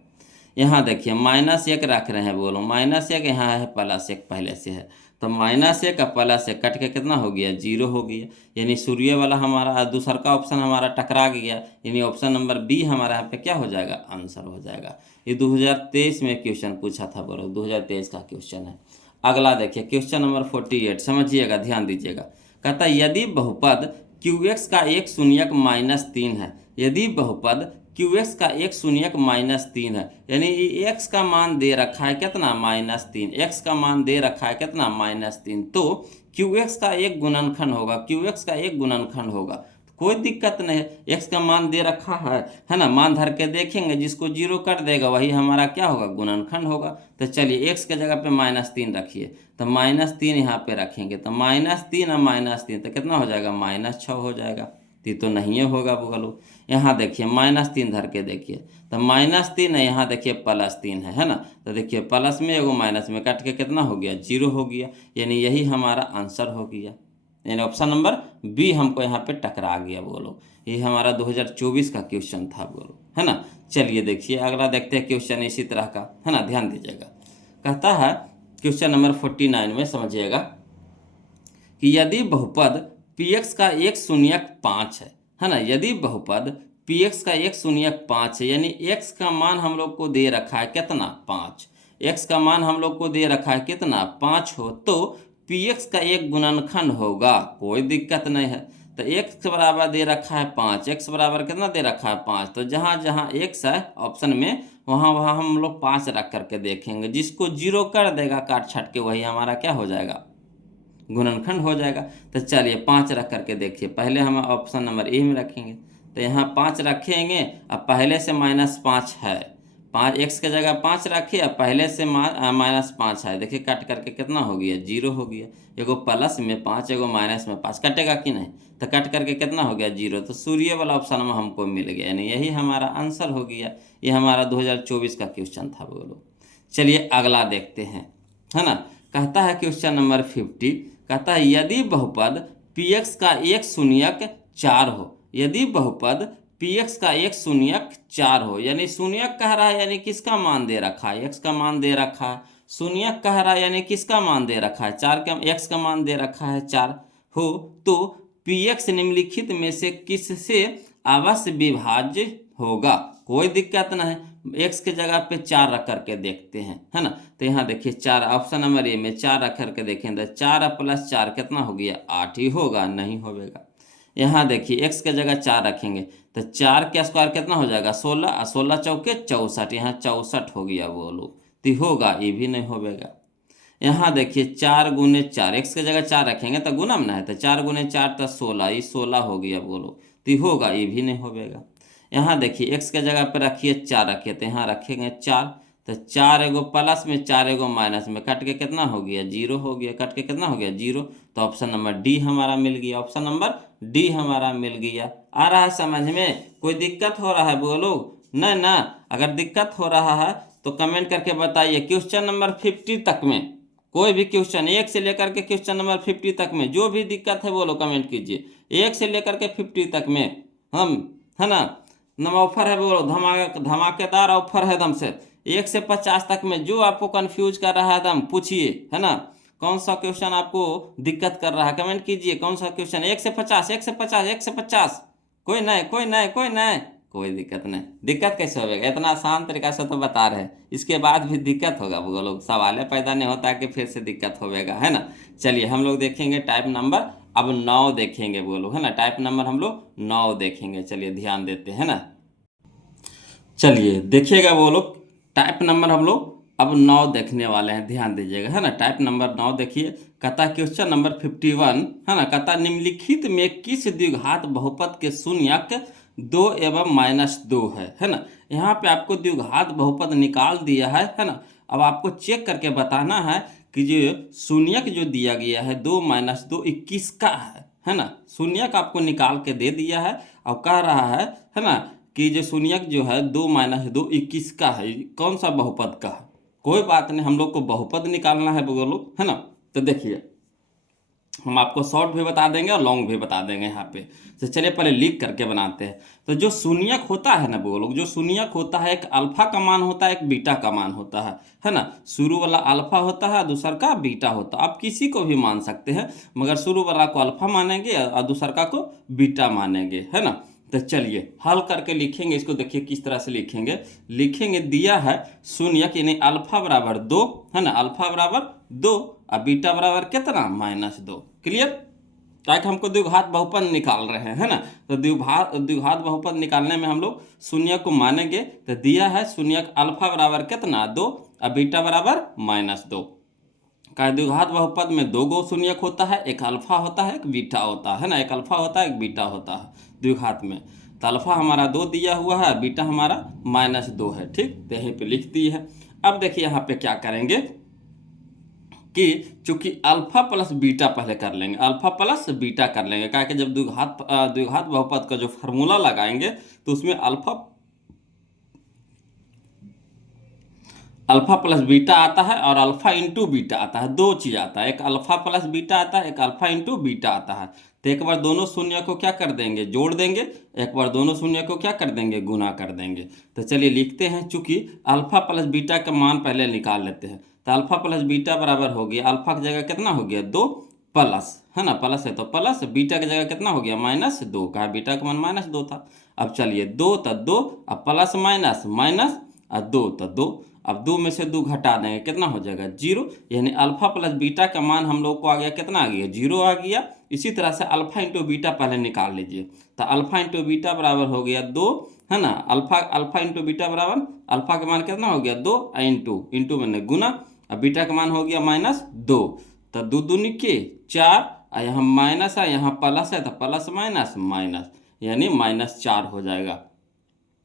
यहाँ देखिए -1 रख रहे हैं बोलो, -1 यहाँ है +1 पहले से है, तो -1 और +1 कट के कितना हो गया, जीरो हो गया। यानी सूर्य वाला हमारा दूसरा का ऑप्शन हमारा टकरा गया, यानी ऑप्शन नंबर बी हमारा यहाँ पे क्या हो जाएगा, आंसर हो जाएगा। ये 2023 में क्वेश्चन पूछा था बोलो, 2023 का क्वेश्चन है। अगला देखिए क्वेश्चन नंबर 48, समझिएगा ध्यान दीजिएगा। कहता है यदि बहुपद QX का एक शून्यक -3 है, यदि बहुपद QX का एक शून्यक -3 है, यानी x का मान दे रखा है कितना -3, x का मान दे रखा है कितना -3, तो QX का एक गुणनखंड होगा, QX का एक गुणनखंड होगा, कोई दिक्कत नहीं है। x का मान दे रखा है ना, मान धर के देखेंगे, जिसको जीरो कर देगा वही हमारा क्या होगा, गुणनखंड होगा। तो चलिए x के जगह पे -3 रखिए, तो -3 यहाँ पे रखेंगे, तो -3 और -3 तो कितना हो जाएगा, -6 हो जाएगा। तो नहीं होगा बोलो। यहाँ देखिए -3 धर के देखिए, तो -3 है, यहाँ देखिए +3 है ना, तो देखिए प्लस में एगो माइनस में कट के कितना हो गया, 0 हो गया, यानी यही हमारा आंसर हो गया। यानी ऑप्शन नंबर बी हमको यहाँ पे टकरा गया बोलो। ये हमारा 2024 का क्वेश्चन था बोलो, है ना। चलिए देखिए अगला देखते हैं क्वेश्चन इसी तरह का, है ना, ध्यान दीजिएगा। कहता है क्वेश्चन नंबर 49 में समझिएगा कि यदि बहुपद px का एक शून्यक 5 है ना, यदि बहुपद px का एक शून्यक 5 है, यानी x का मान हम लोग को दे रखा है कितना 5, x का मान हम लोग को दे रखा है कितना 5 हो, तो px का एक गुणनखंड होगा, कोई दिक्कत नहीं है। तो x बराबर दे रखा है 5, x बराबर कितना दे रखा है 5, तो जहाँ जहाँ x है ऑप्शन में वहाँ वहाँ हम लोग 5 रख करके देखेंगे, जिसको 0 कर देगा काट छाट के वही हमारा क्या हो जाएगा, गुणनखंड हो जाएगा। तो चलिए 5 रख करके देखिए, पहले हम ऑप्शन नंबर ए में रखेंगे, तो यहाँ 5 रखेंगे, अब पहले से -5 है, 5 x के जगह 5 रखिए, अब पहले से -5 है, देखिए कट करके कितना हो गया, 0 हो गया, एगो प्लस में 5 एगो माइनस में 5, कटेगा कि नहीं, तो कट करके कितना हो गया 0, तो सूर्य वाला ऑप्शन में हमको मिल गया, यानी यही हमारा आंसर हो गया। ये हमारा 2024 का क्वेश्चन था बोलो। चलिए अगला देखते हैं, है ना। कहता है क्वेश्चन नंबर 50, कहता है यदि बहुपद px का एक शून्यक 4 हो, यदि बहुपद px का एक शून्यक 4 हो, यानी शून्यक कह रहा है, यानी किसका मान दे रखा है, x का मान दे रखा है, शून्यक कह रहा है यानी किसका मान दे रखा है, 4 का, x का मान दे रखा है 4 हो, तो px निम्नलिखित में से किससे अवश्य विभाज्य होगा, कोई दिक्कत नहीं, x के जगह पे 4 रख करके देखते हैं, है ना। तो यहाँ देखिए 4 ऑप्शन नंबर ए में 4 रख करके देखें, तो 4 + 4 कितना हो गया, 8 ही होगा, नहीं होगा। यहाँ देखिए x के जगह 4 रखेंगे, तो 4 का स्क्वायर कितना हो जाएगा 16, और 16 चौके 64, यहाँ 64 हो गया बोलो, तो होगा, ये भी नहीं होगा। यहाँ देखिए 4 × 4, x के जगह 4 रखेंगे तो गुणा में है, तो 4 × 4 तो 16, ये 16 हो गया बोलो, तो होगा, ये भी नहीं होगा। यहाँ देखिए x के जगह पर रखिए 4 रखिए, तो यहाँ रखेंगे 4, तो 4 एगो प्लस में 4 एगो माइनस में कट के कितना हो गया 0 हो गया, कट के कितना हो गया 0, तो ऑप्शन नंबर डी हमारा मिल गया, ऑप्शन नंबर डी हमारा मिल गया। आ रहा है समझ में, कोई दिक्कत हो रहा है बोलो, न ना, अगर दिक्कत हो रहा है तो कमेंट करके बताइए। क्वेश्चन नंबर 50 तक में कोई भी क्वेश्चन 1 से लेकर के क्वेश्चन नंबर 50 तक में जो भी दिक्कत है बोलो कमेंट कीजिए, 1 से लेकर के 50 तक में हम, है ना, ऑफर है बोलो, धमाकेदार ऑफर है एकदम से, 1 से 50 तक में जो आपको कंफ्यूज कर रहा है एकदम पूछिए, है ना, कौन सा क्वेश्चन आपको दिक्कत कर रहा है कमेंट कीजिए, कौन सा क्वेश्चन 1 से 50, 1 से 50, 1 से 50, कोई नहीं, कोई नहीं, कोई नहीं, कोई दिक्कत नहीं। दिक्कत कैसे होगा, इतना आसान तरीका से तो बता रहे हैं, इसके बाद भी दिक्कत होगा वो लोग, सवाल पैदा नहीं होता कि फिर से दिक्कत होगा, है ना। चलिए हम लोग देखेंगे टाइप नंबर अब 9 देखेंगे वो लोग, है ना, टाइप नंबर हम लोग 9 देखेंगे। चलिए ध्यान देते हैं ना, चलिए देखिएगा वो लोग, टाइप नंबर हम लोग अब 9 देखने वाले हैं, ध्यान दीजिएगा, है ना। टाइप नंबर 9 देखिए, कहता क्वेश्चन नंबर 51, है ना, कहता निम्नलिखित में किस द्विघात बहुपद के शून्यक 2 एवं -2 है ना। यहाँ पे आपको द्विघात बहुपद निकाल दिया है ना। अब आपको चेक करके बताना है कि जो शून्यक जो दिया गया है 2 - 2 किसका है ना। शून्यक आपको निकाल के दे दिया है और कह रहा है ना, कि जो शून्यक जो है 2 - 2 किसका है, कौन सा बहुपद का है। कोई बात नहीं, हम लोग को बहुपद निकालना है बोलो, है ना। तो देखिए हम आपको शॉर्ट भी बता देंगे और लॉन्ग भी बता देंगे यहाँ पे। तो चलिए पहले लिख करके बनाते हैं। तो जो शून्यक होता है ना वो लोग, जो शून्यक होता है, एक अल्फा का मान होता है, एक बीटा का मान होता है ना। शुरू वाला अल्फा होता है, दूसर का बीटा होता है। आप किसी को भी मान सकते हैं, मगर शुरू वाला को अल्फा मानेंगे और दूसर का को बीटा मानेंगे, है ना। तो चलिए हल करके लिखेंगे इसको, देखिए किस तरह से लिखेंगे दिया है शून्यक यानी अल्फा बराबर 2, है ना, अल्फा बराबर 2 और बीटा बराबर कितना -2, क्लियर। क्या कि हमको द्विघात बहुपद निकाल रहे हैं, है ना। तो द्विघात बहुपद निकालने में हम लोग शून्य को मानेंगे। तो दिया है शून्य अल्फा बराबर कितना 2 और बीटा बराबर -2। का द्विघात बहुपद में दो गो शून्यक होता है, एक अल्फा होता है, एक बीटा होता है ना। एक अल्फा होता है, एक बीटा होता है द्विघात में। तो अल्फा हमारा 2 दिया हुआ है, बीटा हमारा -2 है। ठीक, तो यहीं पे लिख दी है। अब देखिए यहाँ पे क्या करेंगे कि चूंकि अल्फा प्लस बीटा पहले कर लेंगे, अल्फा प्लस बीटा कर लेंगे। क्या कि जब द्विघात बहुपद का जो फार्मूला लगाएंगे तो उसमें अल्फा प्लस बीटा आता है और अल्फा इंटू बीटा आता है। दो चीज आता है, एक अल्फा प्लस बीटा आता है, एक अल्फा इंटू बीटा आता है। तो एक बार दोनों शून्य को क्या कर देंगे, जोड़ देंगे। एक बार दोनों शून्य को क्या कर देंगे, गुना कर देंगे। तो चलिए लिखते हैं, चूंकि अल्फा प्लस बीटा का मान पहले निकाल लेते हैं। तो अल्फा प्लस बीटा बराबर हो गया, अल्फा की जगह कितना हो गया 2 प्लस, है ना, प्लस है तो प्लस, बीटा की जगह कितना हो गया -2। कहा बीटा का मान -2 था। अब चलिए 2 तो 2, अब प्लस माइनस माइनस और 2 तो 2। अब 2 में से 2 घटा देंगे, कितना हो जाएगा 0। यानी अल्फा प्लस बीटा का मान हम लोग को आ गया, कितना आ गया 0 आ गया। इसी तरह से अल्फा इंटू बीटा पहले निकाल लीजिए। तो अल्फा इंटू बीटा बराबर हो गया 2, है ना। अल्फा इंटू बीटा बराबर, अल्फा का मान कितना हो गया 2, इंटू मैंने गुना, अब बीटा का मान हो गया -2। तो 2 दूनी के 4, और यहाँ माइनस है, यहाँ प्लस है, तो प्लस माइनस माइनस, यानी -4 हो जाएगा।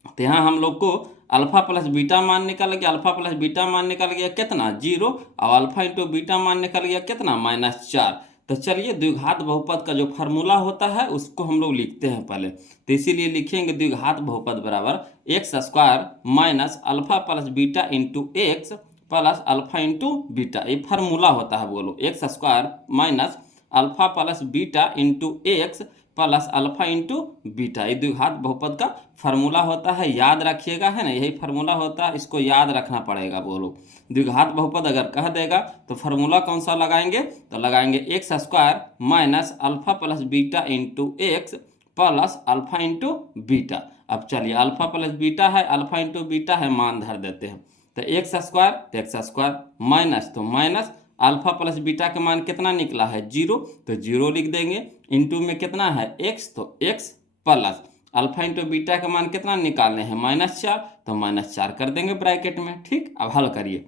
तो यहाँ हम लोग को अल्फा प्लस बीटा मान निकल गया। अल्फा प्लस बीटा मान निकल गया कितना 0, और अल्फा इंटू बीटा मान निकल गया कितना -4। तो चलिए द्विघात बहुपद का जो फार्मूला होता है उसको हम लोग लिखते हैं पहले। तो इसीलिए लिखेंगे द्विघात बहुपद बराबर x² minus alpha plus beta into x plus alpha into beta. ये फार्मूला होता है, बोलो x² minus alpha plus beta into x plus alpha into beta. ये द्विघात बहुपद का फार्मूला होता है, याद रखिएगा, है ना। यही फार्मूला होता है, इसको याद रखना पड़ेगा। बोलो द्विघात बहुपद अगर कह देगा तो फार्मूला कौन सा लगाएंगे, तो लगाएंगे x² minus alpha plus beta into x plus alpha into beta. अब चलिए अल्फा प्लस बीटा है, अल्फा इंटू बीटा है, मान धर देते हैं। तो x² माइनस तो माइनस, अल्फा प्लस बीटा का मान कितना निकला है 0, तो 0 लिख देंगे। इंटू में कितना है x, तो x plus alpha into beta का मान कितना निकालने हैं -4, तो -4 कर देंगे ब्रैकेट में। ठीक, अब हल करिए।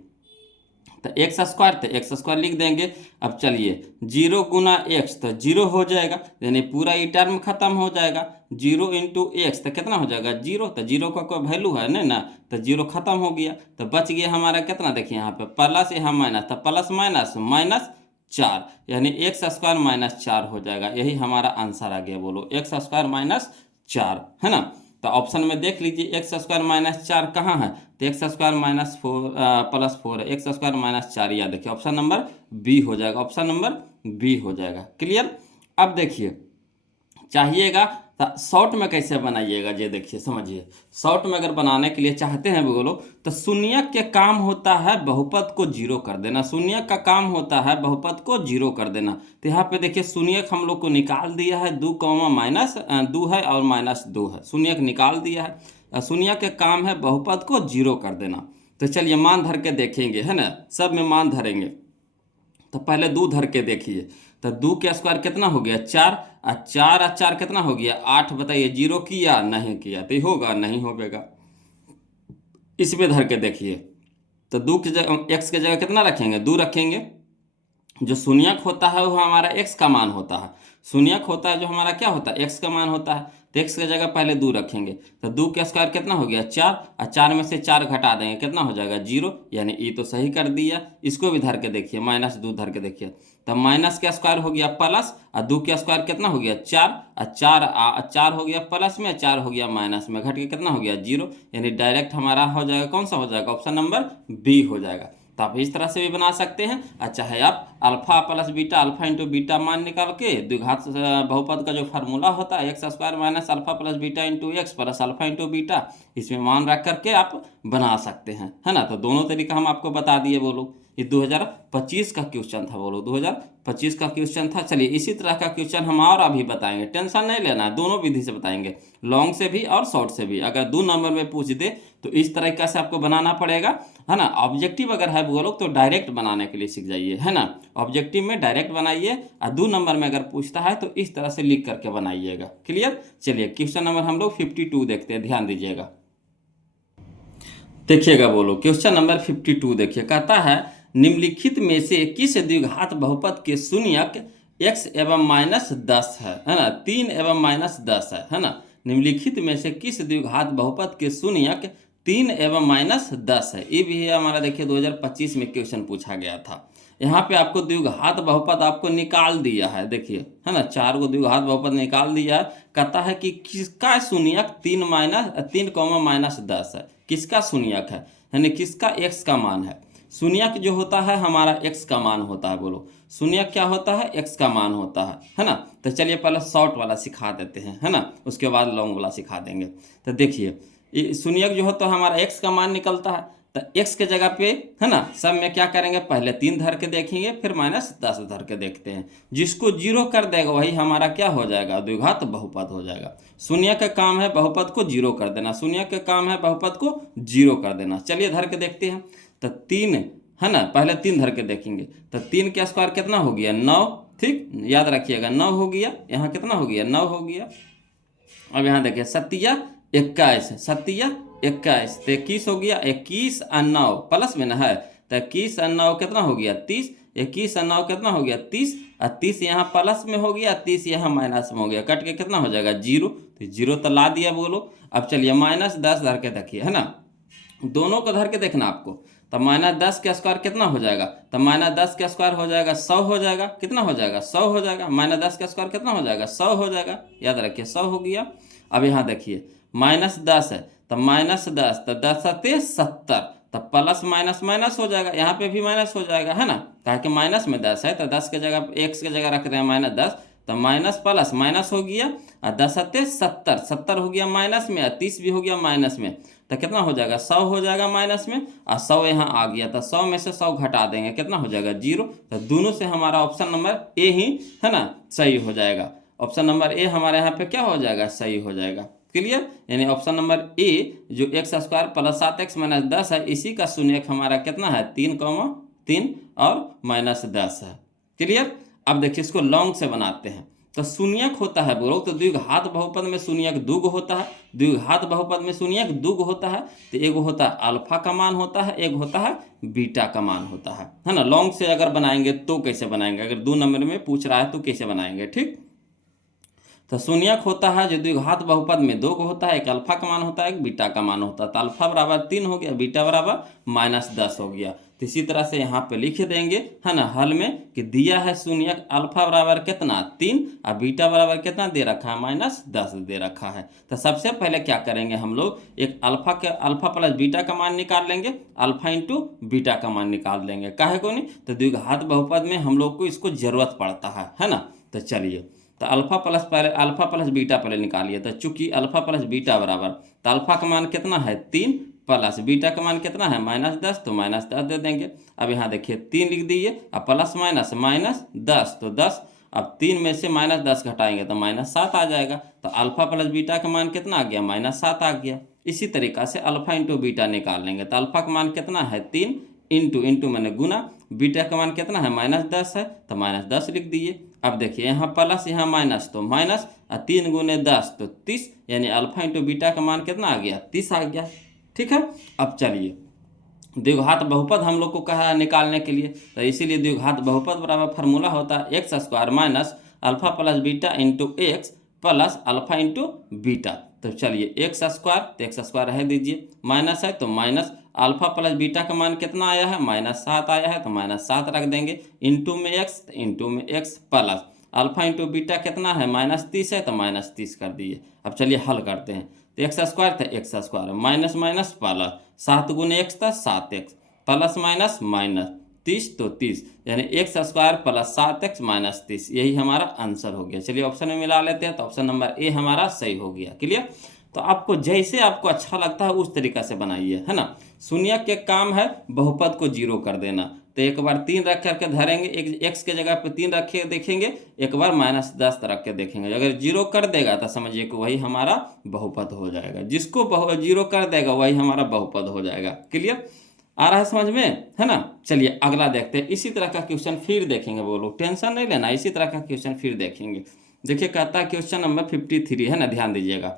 तो x² लिख देंगे। अब चलिए 0 गुना x तो 0 हो जाएगा, यानी पूरा ये टर्म खत्म हो जाएगा। 0 इंटू एक्स तो कितना हो जाएगा 0, तो 0 का कोई वैल्यू है नहीं ना, तो 0 खत्म हो गया। तो बच गया हमारा कितना, देखिए यहाँ पे प्लस, यहाँ माइनस, तो प्लस माइनस -4, यानी x² -4 हो जाएगा। यही हमारा आंसर आ गया। बोलो x² -4, है ना। तो ऑप्शन में देख लीजिए x² -4 कहाँ है, तो x² +4 है, x² -4, या देखिए ऑप्शन नंबर बी हो जाएगा, ऑप्शन नंबर बी हो जाएगा। क्लियर। अब देखिए चाहिएगा तो शॉर्ट में कैसे बनाइएगा, ये देखिए समझिए। शॉर्ट में अगर बनाने के लिए चाहते हैं बोलो, तो शून्यक के काम होता है बहुपद को 0 कर देना। शून्यक का काम होता है बहुपद को 0 कर देना। तो यहाँ पे देखिए शून्यक हम लोग को निकाल दिया है, 2 -2 है और -2 है, शून्यक निकाल दिया है। शून्यक के काम है बहुपद को 0 कर देना। तो चलिए मान धर के देखेंगे, है ना, सब में मान धरेंगे। तो पहले 2 धर के देखिए। तो 2 के स्क्वायर कितना हो गया 4, और 4 कितना हो गया 8। बताइए 0 किया नहीं किया, तो होगा नहीं होगा। इसमें धर के देखिए। तो 2 की जगह x की जगह कितना रखेंगे 2 रखेंगे। जो शून्यक होता है वो हमारा x का मान होता है। शून्यक होता है जो हमारा क्या होता है x का मान होता है। तो x की जगह पहले 2 रखेंगे। तो 2 के स्क्वायर कितना हो गया 4, और 4 में से 4 घटा देंगे, कितना हो जाएगा 0, यानी ई तो सही कर दिया। इसको भी धर के देखिए, -2 धर के देखिए। तो माइनस का स्क्वायर हो गया प्लस, और 2 का स्क्वायर कितना हो गया 4, और 4 हो गया प्लस में, 4 हो गया माइनस में, घट के कितना हो गया 0, यानी डायरेक्ट हमारा हो जाएगा कौन सा हो जाएगा, ऑप्शन नंबर बी हो जाएगा। तो आप इस तरह से भी बना सकते हैं। अच्छा है, आप alpha plus beta, alpha into beta मान निकाल के द्विघात बहुपद का जो फार्मूला होता है x² minus alpha plus beta into x plus alpha into beta, इसमें मान रख करके आप बना सकते हैं, है ना। तो दोनों तरीका हम आपको बता दिए। बोलो ये 2025 का क्वेश्चन था, बोलो 2025 का क्वेश्चन था। चलिए इसी तरह का क्वेश्चन हम और अभी बताएंगे, टेंशन नहीं लेना है, दोनों विधि से बताएंगे, लॉन्ग से भी और शॉर्ट से भी। अगर 2 नंबर में पूछ दे तो इस तरीका से आपको बनाना पड़ेगा, है ना। ऑब्जेक्टिव अगर है वो लोग तो डायरेक्ट बनाने के लिए सीख जाइए, है ना। ऑब्जेक्टिव में डायरेक्ट बनाइए और 2 नंबर में अगर पूछता है तो इस तरह से लिख करके बनाइएगा। क्लियर। चलिए क्वेश्चन नंबर हम लोग 52 देखते हैं, ध्यान दीजिएगा। देखिएगा बोलो क्वेश्चन नंबर 52 देखिए, कहता है निम्नलिखित में से किस द्विघात बहुपद के शून्यक x एवं -10 है ना, 3 एवं -10 है ना। निम्नलिखित में से किस द्विघात बहुपद के शून्यक 3 एवं -10 है। ये भी हमारा देखिए 2025 में क्वेश्चन पूछा गया था। यहाँ पे आपको द्विघात बहुपद आपको निकाल दिया है, देखिए, है ना, 4 को द्विघात बहुपद निकाल दिया है। कहता है कि किसका शून्यक 3 -10 है, किसका शून्यक है, यानी किसका x का मान है। शून्यक जो होता है हमारा x का मान होता है, बोलो शून्यक क्या होता है, x का मान होता है ना। तो चलिए पहले शॉर्ट वाला सिखा देते हैं, है ना, उसके बाद लॉन्ग वाला सिखा देंगे। तो देखिए शून्यक जो होता है हमारा x का मान निकलता है, तो x के जगह पे, है ना, सब में क्या करेंगे, पहले 3 धर के देखेंगे, फिर -10 धर के देखते हैं। जिसको 0 कर देगा वही हमारा क्या हो जाएगा, द्विघात बहुपद हो जाएगा। शून्य का काम है बहुपद को 0 कर देना, शून्य का काम है बहुपद को 0 कर देना। चलिए धर के देखते हैं। तो 3, है ना, पहले 3 धर के देखेंगे, तो 3 का स्क्वायर कितना हो गया, 9, ठीक, याद रखिएगा 9 हो गया। यहाँ कितना हो गया, 9 हो गया। अब यहाँ देखिए 7 21, 7 21, तो 21 हो गया। 21 और 9 प्लस में ना है, तो 21 और 9 कितना हो गया, 30। 21 और 9 कितना हो गया, 30, और 30 यहाँ प्लस में हो गया, 30 यहाँ माइनस में हो गया, कट के कितना हो जाएगा, 0। तो 0 तो ला दिया, बोलो। अब चलिए -10 धर के देखिए, है ना, दोनों को धर के देखना आपको। तो -10 का स्क्वायर कितना हो जाएगा, तो -10 का स्क्वायर हो जाएगा 100 हो जाएगा, कितना हो जाएगा, 100 हो जाएगा। -10 का स्क्वायर कितना हो जाएगा, 100 हो जाएगा, याद रखिए 100 हो गया। अब यहाँ देखिए -10 है, तो -10, तो 10 सत्ते 70, तो प्लस माइनस माइनस हो जाएगा, यहाँ पे भी माइनस हो जाएगा, है ना, कहा कि माइनस में 10 है, तो 10 के जगह x के जगह रख रहे हैं -10, तो माइनस प्लस माइनस हो गया, और 10 सत्ते 70, 70 हो गया माइनस में, और 30 भी हो गया माइनस में, तो कितना हो जाएगा, 100 हो जाएगा माइनस में, और 100 यहाँ आ गया, तो 100 में से 100 घटा देंगे, कितना हो जाएगा, 0। तो दोनों से हमारा ऑप्शन नंबर ए ही, है ना, सही हो जाएगा। ऑप्शन नंबर ए हमारे यहाँ पे क्या हो जाएगा, सही हो जाएगा। क्लियर। यानी ऑप्शन नंबर ए जो x² + 7x - 10 है, इसी का शून्यक हमारा कितना है, 3, और -10 है। क्लियर। अब देखिए इसको लॉन्ग से बनाते हैं। तो शून्यक होता है बोलो, तो द्विघात बहुपद में शून्यक दुग होता है, द्विघात बहुपद में शून्यक दुग होता है। तो एक होता है अल्फा का मान होता है, एक होता है बीटा का मान होता है ना। लॉन्ग से अगर बनाएंगे तो कैसे बनाएंगे, अगर 2 नंबर में पूछ रहा है तो कैसे बनाएंगे, ठीक। तो शून्यक होता है जो द्विघात बहुपद में 2 होता है, एक अल्फा का मान होता है, एक बीटा का मान होता है। तो अल्फा बराबर 3 हो गया, बीटा बराबर -10 हो गया। तो इसी तरह से यहाँ पे लिख देंगे, है ना, हल में कि दिया है शून्यक अल्फा बराबर कितना 3 और बीटा बराबर कितना दे रखा है, -10 दे रखा है। तो सबसे पहले क्या करेंगे हम लोग, एक अल्फा प्लस बीटा का मान निकाल लेंगे, अल्फा इंटू बीटा का मान निकाल लेंगे। काहे को नहीं, तो द्विघात बहुपद में हम लोग को इसको जरूरत पड़ता है ना। तो चलिए, तो अल्फा प्लस बीटा पहले निकालिए। तो चूंकि अल्फा प्लस बीटा बराबर, तो अल्फा का मान कितना है 3 प्लस बीटा का मान कितना है -10, तो -10 दे देंगे। अब यहाँ देखिए 3 लिख दीजिए, अब प्लस -10, तो 10। अब 3 में से -10 घटाएंगे तो -7 आ जाएगा। तो अल्फा प्लस बीटा का मान कितना आ गया, -7 आ गया। इसी तरीका से अल्फा इंटू बीटा निकाल लेंगे। तो अल्फा का मान कितना है 3, इंटू मैंने गुना, बीटा का मान कितना है -10 है, तो -10 लिख दिए। अब देखिए यहाँ प्लस यहाँ माइनस, तो माइनस, और 3 × 10 तो 30, यानी अल्फा इंटू बीटा का मान कितना आ गया, 30 आ गया। ठीक है। अब चलिए द्विघात बहुपद हम लोग को कहा है निकालने के लिए, तो इसीलिए द्विघात बहुपद बराबर फार्मूला होता है x² minus alpha plus beta into x plus alpha into beta. तो चलिए x², तो x² रह दीजिए, माइनस है तो माइनस अल्फा प्लस बीटा का मान कितना आया है, -7 आया है, तो -7 रख देंगे, इंटू में x plus alpha into beta कितना है -30 है, तो -30 कर दिए। अब चलिए हल करते हैं। तो x² था x² minus minus plus 7 × x था 7x प्लस माइनस माइनस 30 तो 30, यानी x² प्लस 7x माइनस 30, यही हमारा आंसर हो गया। चलिए ऑप्शन में मिला लेते हैं, तो ऑप्शन नंबर ए हमारा सही हो गया। क्लियर। तो आपको जैसे आपको अच्छा लगता है उस तरीका से बनाइए, है ना। शून्यक के काम है बहुपद को 0 कर देना, तो एक बार 3 रख करके धरेंगे, एक एक्स के जगह पे 3 रख के देखेंगे, एक बार -10 रख के देखेंगे। अगर 0 कर देगा तो समझिए कि वही हमारा बहुपद हो जाएगा। जिसको 0 कर देगा वही हमारा बहुपद हो जाएगा। क्लियर आ रहा है समझ में, है ना। चलिए अगला देखते हैं। इसी तरह का क्वेश्चन फिर देखेंगे, वो लोग टेंशन नहीं लेना, इसी तरह का क्वेश्चन फिर देखेंगे। देखिए कहता है क्वेश्चन नंबर 53 है ना, ध्यान दीजिएगा।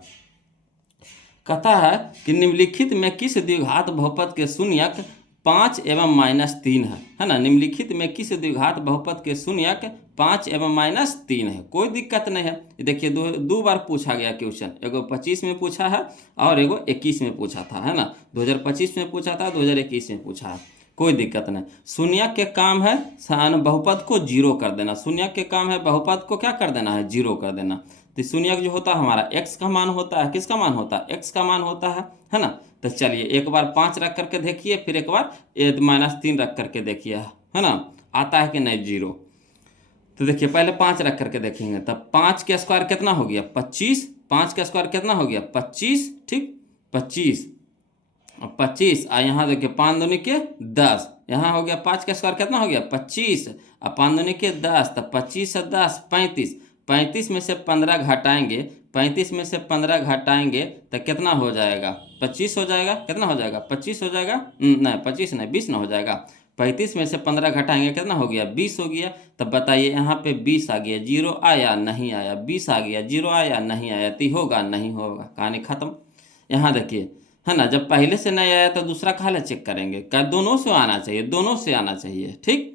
कहता है कि निम्नलिखित में किस द्विघात बहुपद के शून्यक 5 एवं -3 है ना। निम्नलिखित में किस द्विघात बहुपद के शून्यक 5 एवं -3 है। कोई दिक्कत नहीं है। देखिए दो बार पूछा गया क्वेश्चन, एगो 25 में पूछा है और एगो 21 में पूछा था, है ना। 2025 में पूछा था, 2021 में पूछा है, कोई दिक्कत नहीं। शून्यक के काम है बहुपद को 0 कर देना। शून्यक के काम है बहुपद को क्या कर देना है, 0 कर देना। तो शून्यक जो होता है हमारा x का मान होता है, किसका मान होता है, x का मान होता है ना। तो चलिए एक बार 5 रख करके देखिए, फिर एक बार -3 रख करके देखिए, है ना, आता है कि नहीं 0। तो देखिए पहले 5 रख करके देखेंगे, तब 5 के स्क्वायर कितना हो गया 25, 5 का स्क्वायर कितना हो गया 25, ठीक 25 और 25 और यहाँ देखिए 5 दूनी के 10, यहाँ हो गया 5 का स्क्वायर कितना हो गया 25 और 5 दूनी के 10, तब 25 से 10 35, 35 में से 15 घटाएंगे, 35 में से 15 घटाएंगे तो कितना हो जाएगा 25 हो जाएगा। कितना हो जाएगा 25 हो जाएगा, नहीं 25 नहीं 20 ना हो जाएगा। 35 में से 15 घटाएंगे कितना हो गया 20 हो गया। तब बताइए यहाँ पे 20 आ गया, 0 आया नहीं आया, 20 आ गया 0 आया नहीं आया, तो होगा नहीं होगा, कहानी खत्म। यहाँ देखिए है ना, जब पहले से नहीं आया तो दूसरा खाले चेक करेंगे, क्या दोनों से आना चाहिए, दोनों से आना चाहिए, ठीक।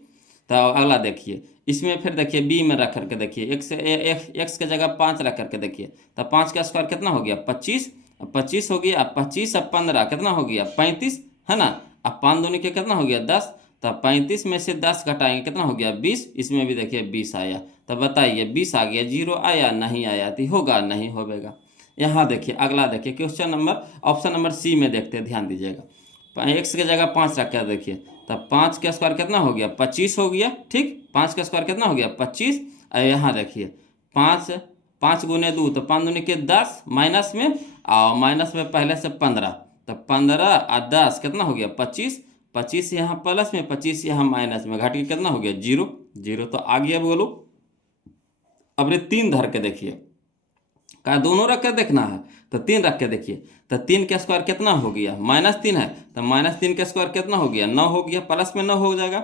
तो अगला देखिए, इसमें फिर देखिए बी में रख करके देखिए, एक्स के जगह 5 रख करके देखिए, तब 5 का स्क्वायर कितना हो गया 25, 25 हो गया। अब 25 अब 15 कितना हो गया 35, है ना। अब 5 दूनी के कितना हो गया 10, तब 35 में से 10 घटाएंगे कितना हो गया 20, इसमें भी देखिए 20 आया। तब बताइए 20 आ गया, 0 आया नहीं आया, तो होगा नहीं होगा। यहाँ देखिए अगला देखिए question number option number C में देखते हैं, ध्यान दीजिएगा। एक्स के जगह 5 रख कर देखिए, तब 5 का स्क्वायर कितना हो गया 25 हो गया, ठीक। 5 का स्क्वायर कितना हो गया 25 और यहाँ देखिए 5 गुने 2 तो 5 दूनी के 10 माइनस में, और माइनस में पहले से 15, तब 15 और 10 कितना हो गया 25, 25 यहाँ प्लस में 25 यहाँ माइनस में, घट के कितना हो गया 0, 0 तो आ गया। बोलो अब 3 धर के देखिए, क्या दोनों रख के देखना है, तो 3 रख के देखिए, तो 3 का स्क्वायर कितना हो गया -3 है, तो -3 का स्क्वायर कितना हो गया 9 हो गया, प्लस में 9 हो जाएगा।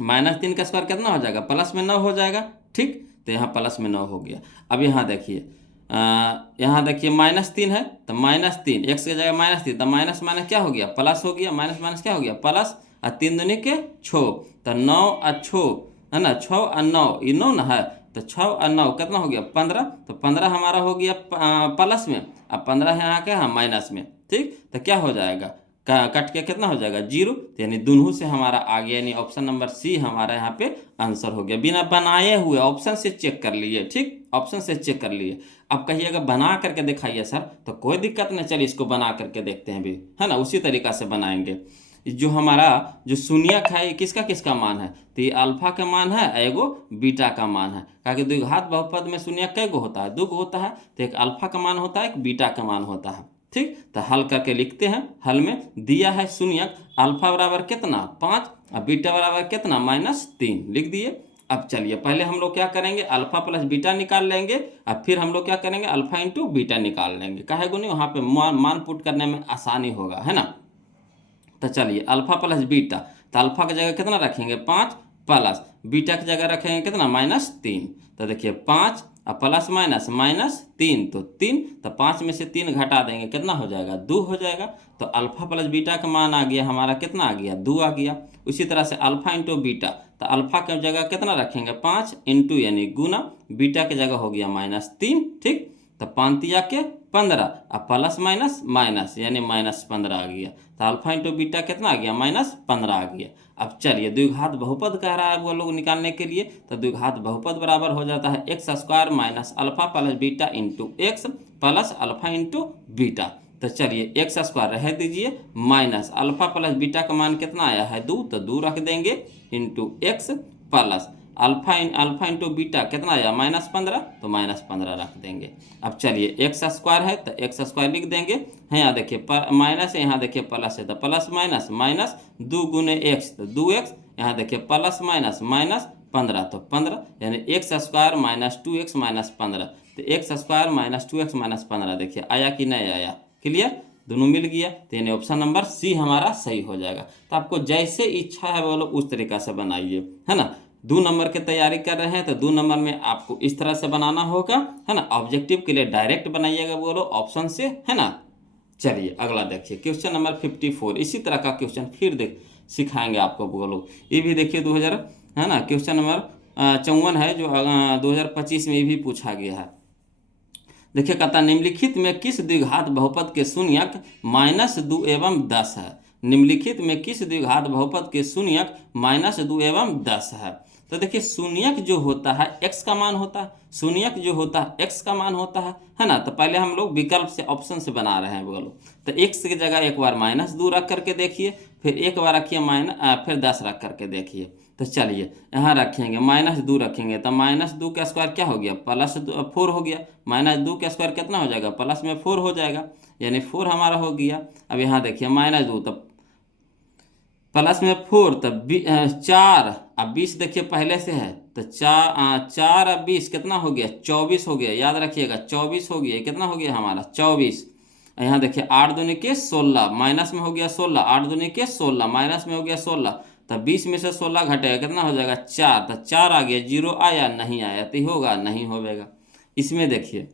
-3 का स्क्वायर कितना हो जाएगा प्लस में 9 हो जाएगा, ठीक। तो यहाँ प्लस में 9 हो गया। अब यहाँ देखिए -3 है, तो -3 एक्स की जगह -3, तो माइनस माइनस क्या हो गया प्लस हो गया, माइनस माइनस क्या हो गया प्लस, और 3 दूनी के 6, तो 9 और 6 है ना, 6 और 9 ये 9 ना है, तो 6 और 9 कितना हो गया 15, तो 15 हमारा हो गया प्लस में, अब 15 यहाँ क्या है माइनस में, ठीक। तो क्या हो जाएगा कट के कितना हो जाएगा 0, तो यानी दोनों से हमारा आ गया, यानी ऑप्शन नंबर सी हमारा यहाँ पे आंसर हो गया। बिना बनाए हुए ऑप्शन से चेक कर लिए, ठीक, ऑप्शन से चेक कर लिए। अब कहिएगा बना करके दिखाइए सर, तो कोई दिक्कत नहीं, चलिए इसको बना करके देखते हैं भी, है ना, उसी तरीका से बनाएंगे। जो हमारा जो शून्यक है ये किसका किसका मान है, तो ये अल्फा का मान है, एगो बीटा का मान है। क्योंकि द्विघात बहुपद में शून्यक कै गो होता है 2 गो होता है, तो एक अल्फा का मान होता है, एक बीटा का मान होता है, ठीक। तो हल करके लिखते हैं। हल में दिया है शून्यक अल्फा बराबर कितना 5 और बीटा बराबर कितना -3 लिख दिए। अब चलिए पहले हम लोग क्या करेंगे अल्फा प्लस बीटा निकाल लेंगे, और फिर हम लोग क्या करेंगे अल्फा इंटू बीटा निकाल लेंगे। काहे को नहीं, वहाँ पे मान पुट करने में आसानी होगा, है ना। तो चलिए अल्फा प्लस बीटा, तो अल्फा की जगह कितना रखेंगे 5 प्लस बीटा की जगह रखेंगे कितना -3। तो देखिए 5 और प्लस माइनस -3 तो 3, तो 5 में से 3 घटा देंगे कितना हो जाएगा 2 हो जाएगा। तो अल्फा प्लस बीटा का मान आ गया हमारा कितना आ गया 2 आ गया। उसी तरह से अल्फा इंटू बीटा, तो अल्फा की जगह कितना रखेंगे 5 इंटू यानी गुना, बीटा की जगह हो गया -3, ठीक। तो 5 तिया के 15 और प्लस माइनस माइनस यानी -15 आ गया। तो अल्फा इंटू बीटा कितना आ गया -15 आ गया। अब चलिए द्विघात बहुपद कह रहा है वो लोग निकालने के लिए, तो द्विघात बहुपद बराबर हो जाता है x square minus alpha plus beta into x plus alpha into beta. तो चलिए x स्क्वायर रह दीजिए, माइनस अल्फा प्लस बीटा का मान कितना आया है 2, तो 2 रख देंगे into x plus alpha into beta कितना आया -15, तो -15 रख देंगे। अब चलिए एक्स स्क्वायर है तो एक्स स्क्वायर लिख देंगे, है यहाँ देखिए माइनस है, यहाँ देखिए प्लस है, तो प्लस माइनस माइनस 2 गुने एक्स, तो 2x यहाँ देखिए प्लस माइनस माइनस 15, तो 15 यानी x square minus 2x minus 15, तो x square minus 2x minus 15 देखिए आया कि नहीं आया, क्लियर, दोनों मिल गया, तो यानी ऑप्शन नंबर सी हमारा सही हो जाएगा। तो आपको जैसे इच्छा है बोलो उस तरीका से बनाइए, है ना। 2 नंबर की तैयारी कर रहे हैं तो 2 नंबर में आपको इस तरह से बनाना होगा, है ना। ऑब्जेक्टिव के लिए डायरेक्ट बनाइएगा बोलो ऑप्शन से, है ना। चलिए अगला देखिए क्वेश्चन नंबर 54, इसी तरह का क्वेश्चन फिर देख सिखाएंगे आपको बोलो। ये भी देखिए 2000, है ना, क्वेश्चन नंबर 54 है जो 2025 में ये भी पूछा गया है। देखिए कहता निम्नलिखित में किस द्विघात बहुपद के शून्यक -2 एवं 10 है। निम्नलिखित में किस द्विघात बहुपद के शून्यक -2 एवं 10 है। तो देखिए शून्यक जो होता है x का मान होता है, शून्यक जो होता है x का मान होता है ना। तो पहले हम लोग विकल्प से ऑप्शन से बना रहे हैं बोलो। तो x की जगह एक बार -2 रख करके देखिए, फिर एक बार रखिए फिर 10 रख करके देखिए। तो चलिए यहाँ रखेंगे -2 रखेंगे, तो -2 का स्क्वायर क्या हो गया +4 हो गया, -2 का स्क्वायर कितना हो जाएगा प्लस में 4 हो जाएगा, यानी 4 हमारा हो गया। अब यहाँ देखिए -2 तब प्लस में 4 तब 4, अब 20 देखिए पहले से है, तो 4 अब 20 कितना हो गया 24 हो गया, याद रखिएगा 24 हो गया, कितना हो गया हमारा 24। यहाँ देखिए 8 दूनी के 16, माइनस में हो गया 16, 8 दूनी के 16 माइनस में हो गया 16, तब 20 में से 16 घटेगा कितना हो जाएगा 4, तो 4 आ गया, 0 आया नहीं आया, तो होगा नहीं होगा। इसमें देखिए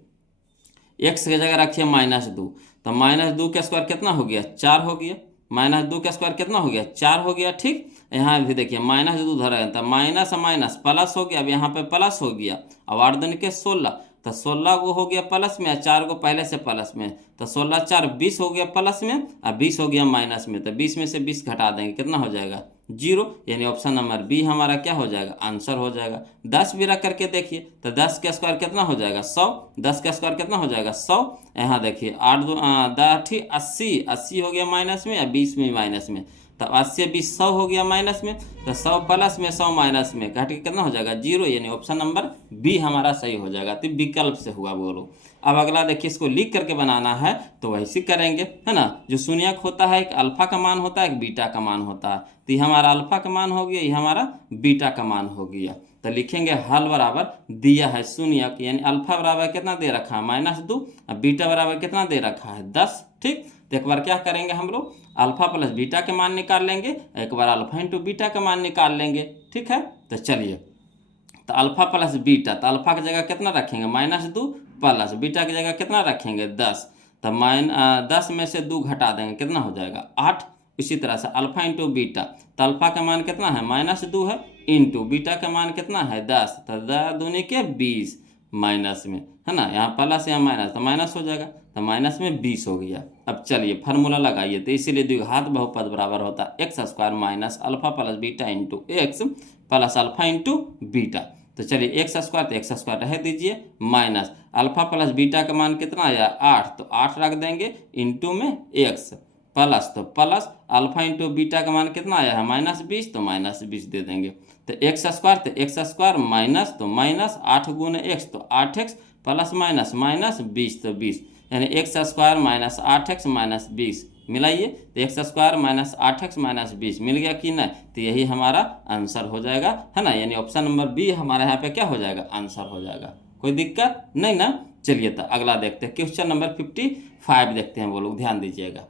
x की जगह रखिए -2, तो -2 का स्क्वायर कितना हो गया 4 हो गया, -2 का स्क्वायर कितना हो गया 4 हो गया, ठीक। यहाँ भी देखिए -2 धरा है, तो माइनस माइनस प्लस हो गया, अब यहाँ पे प्लस हो गया, अब 8 दूनी के 16, तो 16 को हो गया प्लस में, 4 को पहले से प्लस में, तो 16 4 20 हो गया प्लस में, अब 20 हो गया माइनस में, तो 20 में से 20 घटा देंगे कितना हो जाएगा 0, यानी ऑप्शन नंबर बी हमारा क्या हो जाएगा आंसर हो जाएगा। 10 भी रख करके देखिए, तो 10 का स्क्वायर कितना हो जाएगा 100, 10 का स्क्वायर कितना हो जाएगा 100। यहाँ देखिए 8 2 10 80, 80 हो गया माइनस में, या 20 में माइनस में, तो 80 20 100 हो गया माइनस में, तो 100 प्लस में 100 माइनस में घट के कितना हो जाएगा 0, यानी ऑप्शन नंबर बी हमारा सही हो जाएगा। तो विकल्प से हुआ बोलो। अब अगला देखिए इसको लिख करके बनाना है तो वैसे करेंगे, है ना। जो शून्यक होता है एक अल्फा का मान होता है, एक बीटा का मान होता है, तो ये हमारा अल्फा का मान हो गया, ये हमारा बीटा का मान हो गया। तो लिखेंगे हल बराबर दिया है शून्यक, यानी अल्फा बराबर कितना दे रखा है -2, और बीटा बराबर कितना दे रखा है 10, ठीक। तो एक बार क्या करेंगे हम लोग अल्फा प्लस बीटा के मान निकाल लेंगे, एक बार अल्फा इंटू बीटा का मान निकाल लेंगे, ठीक है। तो चलिए तो अल्फा प्लस बीटा, तो अल्फा की जगह कितना रखेंगे -2 प्लस बीटा की जगह कितना रखेंगे 10, तो 10 में से 2 घटा देंगे कितना हो जाएगा 8। इसी तरह से अल्फा इंटू बीटा, तो अल्फा का मान कितना है -2 है, इंटू बीटा का मान कितना है 10, तो 10 दूनी के 20 माइनस में, है ना, यहाँ प्लस यहाँ माइनस, तो माइनस हो जाएगा, तो माइनस में 20 हो गया। अब चलिए फार्मूला लगाइए, तो इसीलिए द्विघात बहुपद बराबर होता है x square minus alpha plus beta into x plus alpha into beta. तो चलिए एक्स स्क्वायर, तो एक्स स्क्वायर रह दीजिए, माइनस अल्फा प्लस बीटा का मान कितना आया 8, तो 8 रख देंगे, इंटू में एक्स प्लस, तो प्लस अल्फा इंटू बीटा का मान कितना आया है -20, तो -20 दे देंगे। तो एक्स स्क्वायर, तो एक्स स्क्वायर माइनस, तो माइनस 8 गुने एक्स, तो 8x प्लस माइनस -20, तो 20, यानी x square minus 8x minus 20 मिलाइए, तो x square minus 8x minus 20 मिल गया कि नहीं, तो यही हमारा आंसर हो जाएगा, है ना। यानी ऑप्शन नंबर बी हमारा यहाँ पे क्या हो जाएगा आंसर हो जाएगा, कोई दिक्कत नहीं ना। चलिए तो अगला देखते हैं क्वेश्चन नंबर 55 देखते हैं, बोलो ध्यान दीजिएगा।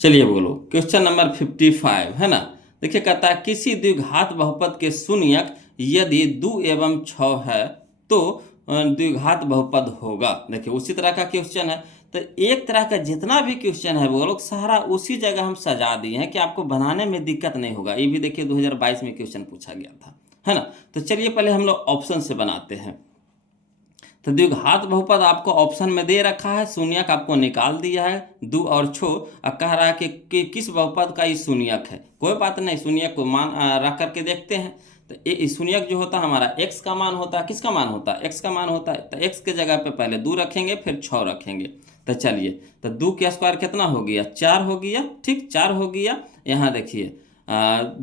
चलिए बोलो क्वेश्चन नंबर 55, है ना। देखिए कहता है किसी द्विघात बहुपद के शून्यक यदि 2 एवं 6 है तो द्विघात बहुपद होगा। देखिए उसी तरह का क्वेश्चन है, तो एक तरह का जितना भी क्वेश्चन है वो लोग सारा उसी जगह हम सजा दिए हैं कि आपको बनाने में दिक्कत नहीं होगा। ये भी देखिए 2022 में क्वेश्चन पूछा गया था, है ना। तो चलिए पहले हम लोग ऑप्शन से बनाते हैं। तो द्विघात बहुपद आपको ऑप्शन में दे रखा है, शून्यक आपको निकाल दिया है 2 और 6, और कह रहा है कि किस बहुपद का ये शून्यक है। कोई बात नहीं, शून्यक को मान रख करके देखते हैं। तो ये शून्यक जो होता है हमारा x का मान होता है, किसका मान होता है x का मान होता है, तो x के जगह पे पहले 2 रखेंगे फिर 6 रखेंगे। तो चलिए तो 2 का स्क्वायर कितना हो गया 4 हो गया, ठीक 4 हो गया। यहाँ देखिए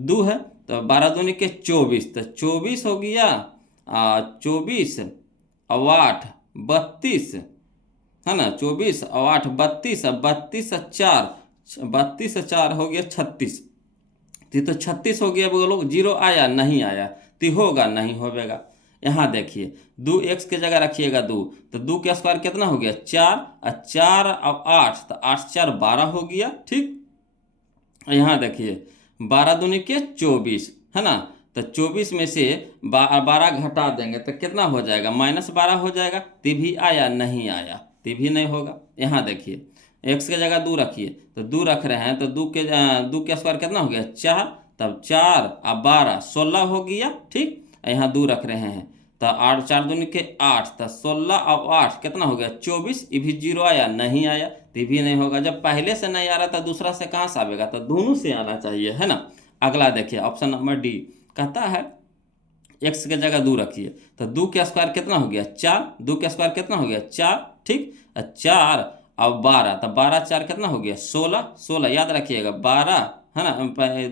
2 है, तो 12 दूनी के 24, तो 24 हो गया, 24 और 8 32, है ना, 24 और 8 32, अब 32 और 4 हो गया 36। तो 36 हो गया बोलो, 0 आया नहीं आया, तो होगा नहीं होगा। यहाँ देखिए 2x की जगह रखिएगा 2, तो 2 का स्क्वायर कितना हो गया 4, और 4 और 8, तो 8 4 12 हो गया। ठीक, यहाँ देखिए 12 दूनी के 24 है ना, तो 24 में से 12 घटा देंगे तो कितना हो जाएगा, -12 हो जाएगा। ती भी आया नहीं आया, ती भी नहीं होगा। यहाँ देखिए x की जगह 2 रखिए, तो 2 रख रहे हैं तो 2 के स्क्वायर कितना हो गया 4, तब 4 और 12 16 हो गया। ठीक, यहाँ 2 रख रहे हैं तो 8 4 दूनी के 8, तो 16 और 8 कितना हो गया 24, ये भी 0 आया नहीं आया, तो भी नहीं होगा। जब पहले से नहीं आ रहा था दूसरा से कहाँ से आएगा, तो दोनों से आना चाहिए है ना। अगला देखिए ऑप्शन नंबर डी कहता है x की जगह 2 रखिए, तो 2 का स्क्वायर कितना हो गया 4, 2 का स्क्वायर कितना हो गया 4। ठीक, 4 और 12, तो 12 4 कितना हो गया 16, 16 याद रखिएगा 12 है ना।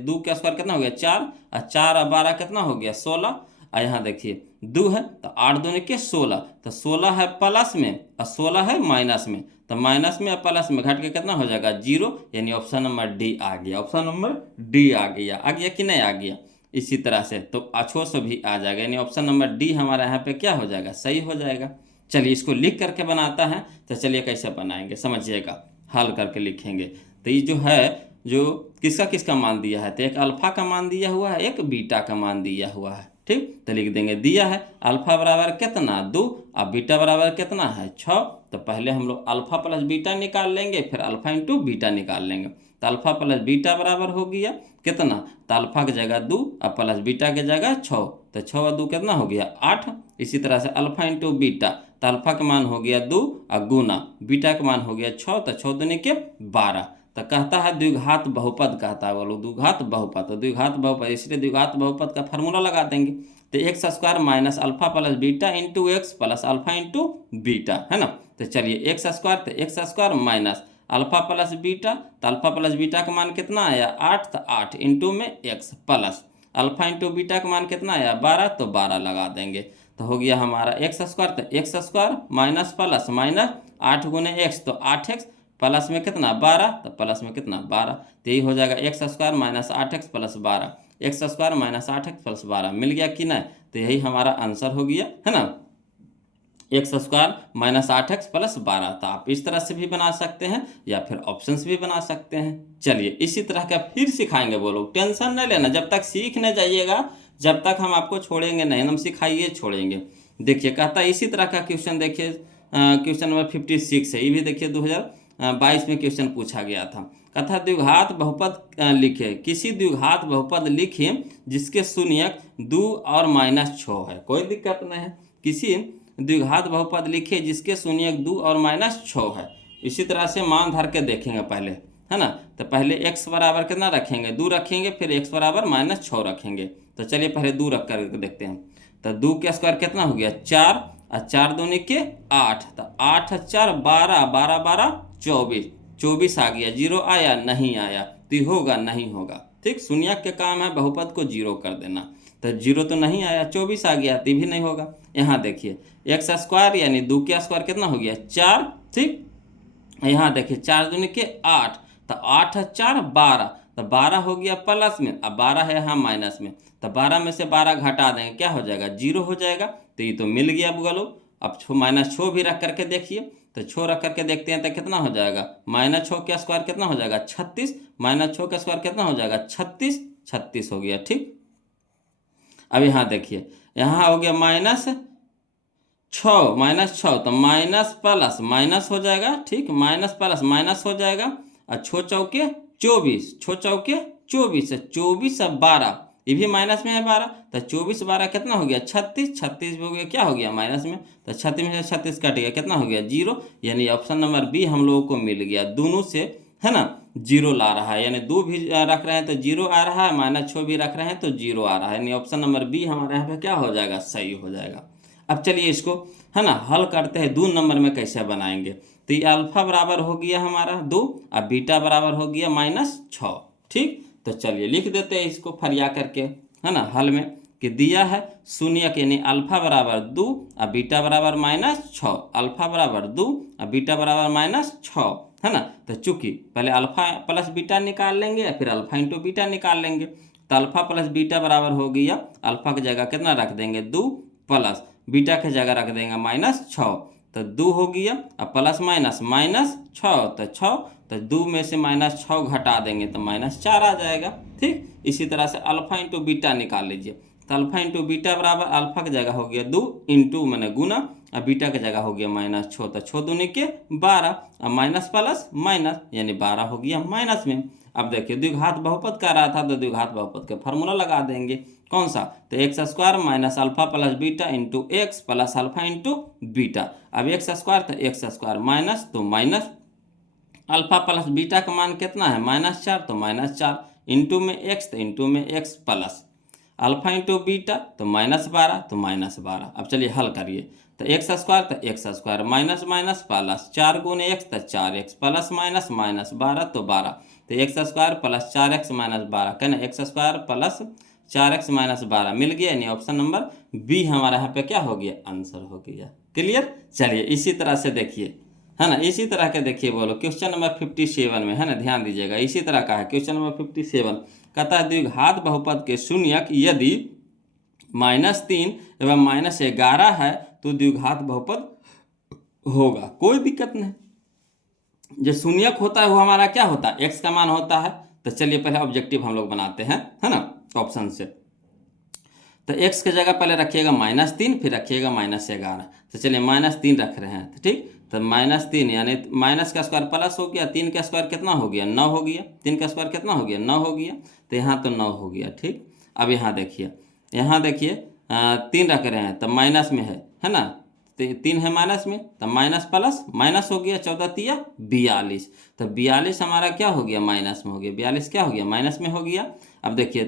2 का स्क्वायर कितना हो गया 4, और 4 और 12 कितना हो गया 16। और यहाँ देखिए 2 है तो 8 दूनी के 16, तो 16 है प्लस में और 16 है माइनस में, तो माइनस में और प्लस में घट के कितना हो जाएगा 0, यानी ऑप्शन नंबर डी आ गया। ऑप्शन नंबर डी आ गया कि नहीं आ गया। इसी तरह से तो अछो से भी आ जाएगा, यानी ऑप्शन नंबर डी हमारा यहाँ पे क्या हो जाएगा, सही हो जाएगा। चलिए इसको लिख करके बनाता है, तो चलिए कैसे बनाएंगे समझिएगा, हल करके लिखेंगे। तो ये जो है जो किसका किसका मान दिया है, तो एक अल्फा का मान दिया हुआ है, एक बीटा का मान दिया हुआ है। ठीक, तो लिख देंगे दिया है अल्फा बराबर कितना 2 और बीटा बराबर कितना है 6। तो पहले हम लोग अल्फा प्लस बीटा निकाल लेंगे, फिर अल्फा इंटू बीटा निकाल लेंगे। तो अल्फा प्लस बीटा बराबर हो गया कितना, तो अल्फा की जगह 2 और प्लस बीटा की जगह 6, तो 6 और 2 कितना हो गया 8। इसी तरह से अल्फा इंटू बीटा, तो अल्फा का मान हो गया 2 और गुना बीटा का मान हो गया 6, तो 6 दूनी के 12। तो कहता है द्विघात बहुपद, कहता है बोलो द्विघात बहुपद, तो द्विघात बहुपद इसलिए द्विघात बहुपद का फार्मूला लगा देंगे। तो x square minus alpha plus beta into x plus alpha into beta है ना। तो चलिए एक्स स्क्वायर, तो x square minus alpha plus beta, तो अल्फा प्लस बीटा का मान कितना आया 8, तो 8 इंटू में x plus alpha into beta का मान कितना आया 12, तो 12 लगा देंगे। तो हो गया हमारा एक्स स्क्वायर, तो x square minus plus minus 8 गुने एक्स, तो 8x प्लस में कितना 12, तो प्लस में कितना 12, तो यही हो जाएगा x square minus 8x plus 12, x square minus 8x plus 12 मिल गया कि नहीं। तो यही हमारा आंसर हो गया है ना, x square minus 8x plus 12। तो आप इस तरह से भी बना सकते हैं या फिर ऑप्शंस भी बना सकते हैं। चलिए इसी तरह का फिर सिखाएंगे, बोलो टेंशन नहीं लेना, जब तक सीख नहीं जाइएगा जब तक हम आपको छोड़ेंगे नहीं, हम सिखाइए छोड़ेंगे। देखिए कहता है इसी तरह का क्वेश्चन, देखिए क्वेश्चन नंबर 56 है, ये भी देखिए 2022 में क्वेश्चन पूछा गया था। कथा द्विघात बहुपद लिखे, किसी द्विघात बहुपद लिखे जिसके शून्यक 2 और -6 है, कोई दिक्कत नहीं है। किसी द्विघात बहुपद लिखे जिसके शून्यक 2 और -6 है। इसी तरह से मान धर के देखेंगे पहले है ना। तो पहले x बराबर कितना रखेंगे 2 रखेंगे, फिर x बराबर -6 रखेंगे। तो चलिए पहले 2 रख कर देखते हैं। तो 2 का स्क्वायर कितना हो गया 4, और 4 दूनी के 8, तो 8 4 12, 12 12 24, 24 आ गया, 0 आया नहीं आया, तो होगा नहीं होगा। ठीक, शून्यक के काम है बहुपद को 0 कर देना, तो 0 तो नहीं आया, 24 आ गया, तो भी नहीं होगा। यहाँ देखिए एक्स स्क्वायर यानी 2 का स्क्वायर कितना हो गया 4। ठीक, यहाँ देखिए 4 दूनी के 8, तो 8 4 12, तो 12 हो गया प्लस में, अब 12 है यहाँ माइनस में, तो 12 में से 12 घटा देंगे क्या हो जाएगा 0 हो जाएगा। तो ये तो मिल गया बुगलो। अब -6 भी रख करके देखिए, तो 6 रख करके देखते हैं तो कितना हो जाएगा, -6 का स्क्वायर कितना हो जाएगा 36, -6 का स्क्वायर कितना हो जाएगा 36, 36 हो गया। ठीक, अब यहाँ देखिए यहाँ हो गया -6 तो माइनस प्लस माइनस हो जाएगा। ठीक, माइनस प्लस माइनस हो जाएगा, और 6 चौके 24, 6 चौके 24, 24 और 12 ये भी माइनस में है 12, तो 24 12 कितना हो गया 36, 36 हो गया क्या हो गया माइनस में, तो 36 में से 36 कट गया कितना हो गया 0, यानी ऑप्शन नंबर बी हम लोगों को मिल गया। दोनों से है ना 0 ला रहा है, यानी 2 भी रख रहे हैं तो 0 आ रहा है, -6 भी रख रहे हैं तो 0 आ रहा है, यानी ऑप्शन नंबर बी हमारे यहाँ पे क्या हो जाएगा सही हो जाएगा। अब चलिए इसको है ना हल करते हैं, 2 नंबर में कैसे बनाएंगे। तो ये अल्फा बराबर हो गया हमारा 2 और बीटा बराबर हो गया -6। ठीक, तो चलिए लिख देते हैं इसको फरिया करके है ना हल में, कि दिया है शून्यक यानी अल्फा बराबर 2 और बीटा बराबर -6, अल्फा बराबर 2 और बीटा बराबर -6 है ना। तो चूंकि पहले अल्फा प्लस बीटा निकाल लेंगे या फिर अल्फा इंटू बीटा निकाल लेंगे। तो अल्फा प्लस बीटा बराबर हो गया, अल्फा की जगह कितना रख देंगे 2 प्लस बीटा की जगह रख देंगे -6, तो 2 हो गया। अब प्लस माइनस -6 तो 6, तो 2 में से -6 घटा देंगे तो -4 आ जाएगा। ठीक, इसी तरह से अल्फा इंटू बीटा निकाल लीजिए, तो अल्फा इंटू बीटा बराबर अल्फा की जगह हो गया 2 इंटू मैंने गुना, अब बीटा की जगह हो गया -6, तो 6 दूनी के 12, अब माइनस प्लस माइनस यानी 12 हो गया माइनस में। अब देखिए द्विघात बहुपद कर रहा था तो द्विघात बहुपद का फार्मूला लगा देंगे, कौन सा, तो x square minus alpha plus beta into x plus alpha into beta. अब एक्स स्क्वायर तो एक्स स्क्वायर माइनस तो माइनस अल्फा प्लस बीटा का मान कितना है -4, तो -4 इंटू में एक्स तो इंटू में x plus alpha into beta तो -12 तो -12। अब चलिए हल करिए, तो x square minus minus plus 4 गुने एक्स तो 4x प्लस माइनस -12 तो 12, तो x square plus 4x minus 12 कहना x square plus 4x minus 12 मिल गया, यानी ऑप्शन नंबर बी हमारा यहाँ पे क्या हो गया, आंसर हो गया। क्लियर, चलिए इसी तरह से देखिए, है ना, इसी तरह के देखिए बोलो क्वेश्चन नंबर 57 में, है ना, ध्यान दीजिएगा, इसी तरह का है क्वेश्चन नंबर 57। कहता है द्विघात बहुपद के शून्यक यदि -3 एवं -11 है तो द्विघात बहुपद होगा। कोई दिक्कत नहीं, जो शून्यक होता है वो हमारा क्या होता है, एक्स का मान होता है। तो चलिए पहले ऑब्जेक्टिव हम लोग बनाते हैं, है ना, ऑप्शन से। तो एक्स की जगह पहले रखिएगा -3, फिर रखिएगा -11, तो चलिए -3 रख रहे हैं, तो ठीक, तो -3 यानी माइनस का स्क्वायर प्लस हो गया, 3 का स्क्वायर कितना हो गया 9 हो गया, 3 का स्क्वायर कितना हो गया 9 हो गया, तो यहाँ तो 9 हो गया। ठीक, अब यहाँ देखिए 3 रख रहे हैं तो माइनस में है ना, 3 है माइनस में, तो माइनस प्लस माइनस हो गया, 14 तिया 42, तो 42 हमारा क्या हो गया माइनस में हो गया, 42 क्या हो गया माइनस में हो गया। अब देखिए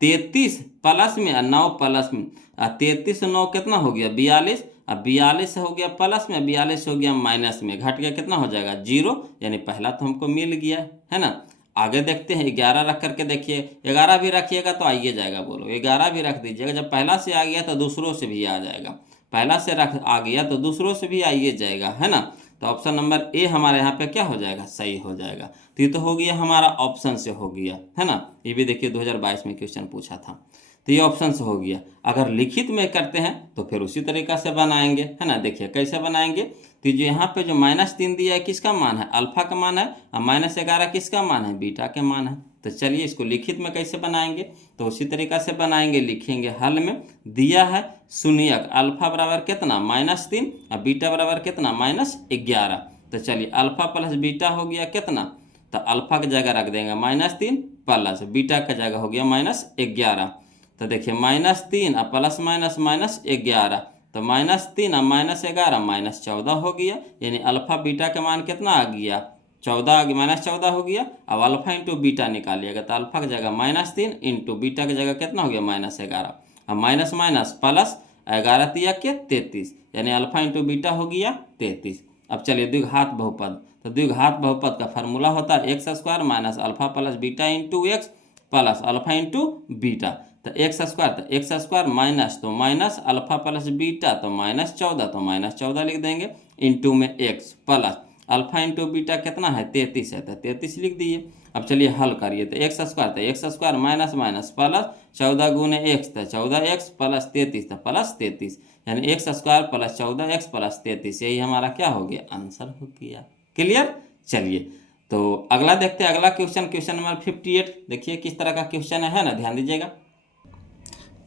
33 प्लस में और 9 प्लस में, 33 9 कितना हो गया 42, अब 42 हो गया प्लस में, 42 हो गया माइनस में, घट गया कितना हो जाएगा 0, यानी पहला तो हमको मिल गया, है ना। आगे देखते हैं 11 रख करके देखिए, 11 भी रखिएगा तो आइए जाएगा, बोलो 11 भी रख दीजिएगा, जब पहला से आ गया तो दूसरों से भी आ जाएगा, पहला से रख आ गया तो दूसरों से भी आइए जाएगा, है ना। तो ऑप्शन नंबर ए हमारे यहाँ पे क्या हो जाएगा, सही हो जाएगा। तो ये तो हो गया हमारा ऑप्शन से हो गया, है ना, ये भी देखिए 2022 में क्वेश्चन पूछा था, तो ये ऑप्शन से हो गया। अगर लिखित में करते हैं तो फिर उसी तरीका से बनाएंगे, है ना। देखिए कैसे बनाएंगे, तो जो यहाँ पे जो -3 दिया है किसका मान है, अल्फा का मान है, और -11 किसका मान है, बीटा के मान है। तो चलिए इसको लिखित में कैसे बनाएंगे, तो उसी तरीका से बनाएंगे, लिखेंगे हल में दिया है शून्यक अल्फा बराबर कितना -3 और बीटा बराबर कितना -11। तो चलिए अल्फा प्लस बीटा हो गया कितना, तो अल्फा की जगह रख देंगे -3 प्लस बीटा का जगह हो गया -11। तो देखिए -3 और प्लस माइनस -11, तो -3 और -11 -14 हो गया, यानी अल्फा बीटा का मान कितना आ गया 14 -14 हो गया। अब अल्फा इंटू बीटा निकालिएगा, तो अल्फा की जगह -3 इंटू बीटा की जगह कितना हो गया -11, अब माइनस माइनस प्लस 11 तिया के 33, यानी अल्फा इंटू बीटा हो गया 33। अब चलिए द्विघात बहुपद, तो द्विघात बहुपद का फार्मूला होता है x square minus alpha plus beta into x plus alpha into beta. तो एक्स स्क्वायर माइनस तो माइनस अल्फा प्लस बीटा तो -14, तो -14 लिख देंगे इंटू में x plus alpha into beta कितना है 33 है, तो 33 लिख दिए। अब चलिए हल करिए, तो x square minus minus plus 14 गुने एक्स तो 14x प्लस 33 तो प्लस 33, यानी x square plus 14x plus 33, यही हमारा क्या हो गया आंसर हो गया। क्लियर, चलिए तो अगला देखते हैं, अगला क्वेश्चन नंबर 58। देखिए किस तरह का क्वेश्चन है ना, ध्यान दीजिएगा,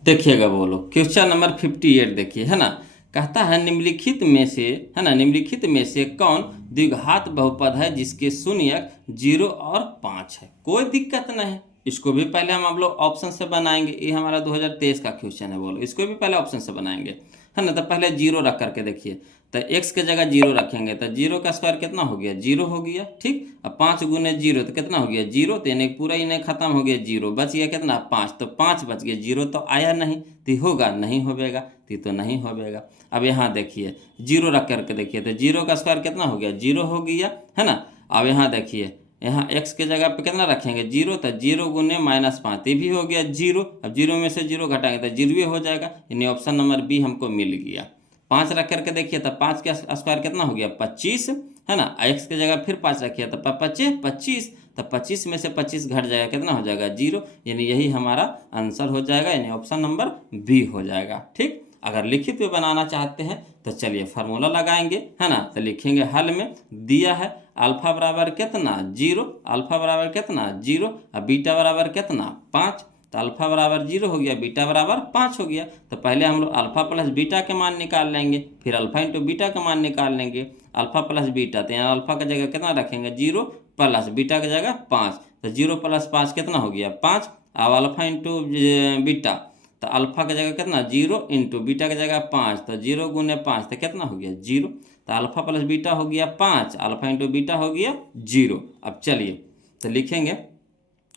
देखिएगा बोलो क्वेश्चन नंबर 58 देखिए, है ना। कहता है निम्नलिखित में से कौन द्विघात बहुपद है जिसके शून्यक 0 और 5 है। कोई दिक्कत नहीं, इसको भी पहले हम लोग ऑप्शन से बनाएंगे, ये हमारा 2023 का क्वेश्चन है, बोलो इसको भी पहले ऑप्शन से बनाएंगे, है ना। तो पहले 0 रख करके देखिए, तो x के जगह 0 रखेंगे तो 0 का स्क्वायर कितना हो गया 0 हो गया, ठीक। अब 5 गुने 0 तो कितना हो गया 0, तो यानी पूरा ही नहीं खत्म हो गया 0, बच गया कितना 5, तो 5 बच गया, 0 तो आया नहीं, तो होगा नहीं होगा, तो नहीं होगा। अब यहाँ देखिए 0 रख करके देखिए, तो 0 का स्क्वायर कितना हो गया 0 हो गया, है ना। अब यहाँ देखिए, यहाँ x के जगह पे कितना रखेंगे 0, तो 0 गुने -5 ये भी हो गया 0, अब 0 में से 0 घटाएंगे तो 0 हो जाएगा, यानी ऑप्शन नंबर बी हमको मिल गया। 5 रख करके देखिए, तो 5 का स्क्वायर कितना हो गया 25, है ना। x की जगह फिर 5 रखिए तो 25, तो 25 में से 25 घट जाएगा, कितना हो जाएगा 0, यानी यही हमारा आंसर हो जाएगा, यानी ऑप्शन नंबर बी हो जाएगा। ठीक, अगर लिखित में बनाना चाहते हैं तो चलिए फार्मूला लगाएंगे, है ना। तो लिखेंगे हल में दिया है अल्फा बराबर कितना 0, अल्फा बराबर कितना 0 और बीटा बराबर कितना 5। तो अल्फा बराबर 0 हो गया, बीटा बराबर 5 हो गया। तो पहले हम लोग अल्फा प्लस बीटा के मान निकाल लेंगे, फिर अल्फा इंटू बीटा का मान निकाल लेंगे। अल्फा प्लस बीटा, तो यहाँ अल्फा की जगह कितना रखेंगे 0 प्लस बीटा की जगह 5, तो 0 प्लस 5 कितना हो गया 5। अब अल्फा इंटू बीटा, तो अल्फा की जगह कितना 0 इंटू बीटा की जगह 5, तो 0 गुने 5 तो कितना हो गया 0। तो अल्फा प्लस बीटा हो गया 5, अल्फा इंटू बीटा हो गया 0। अब चलिए तो लिखेंगे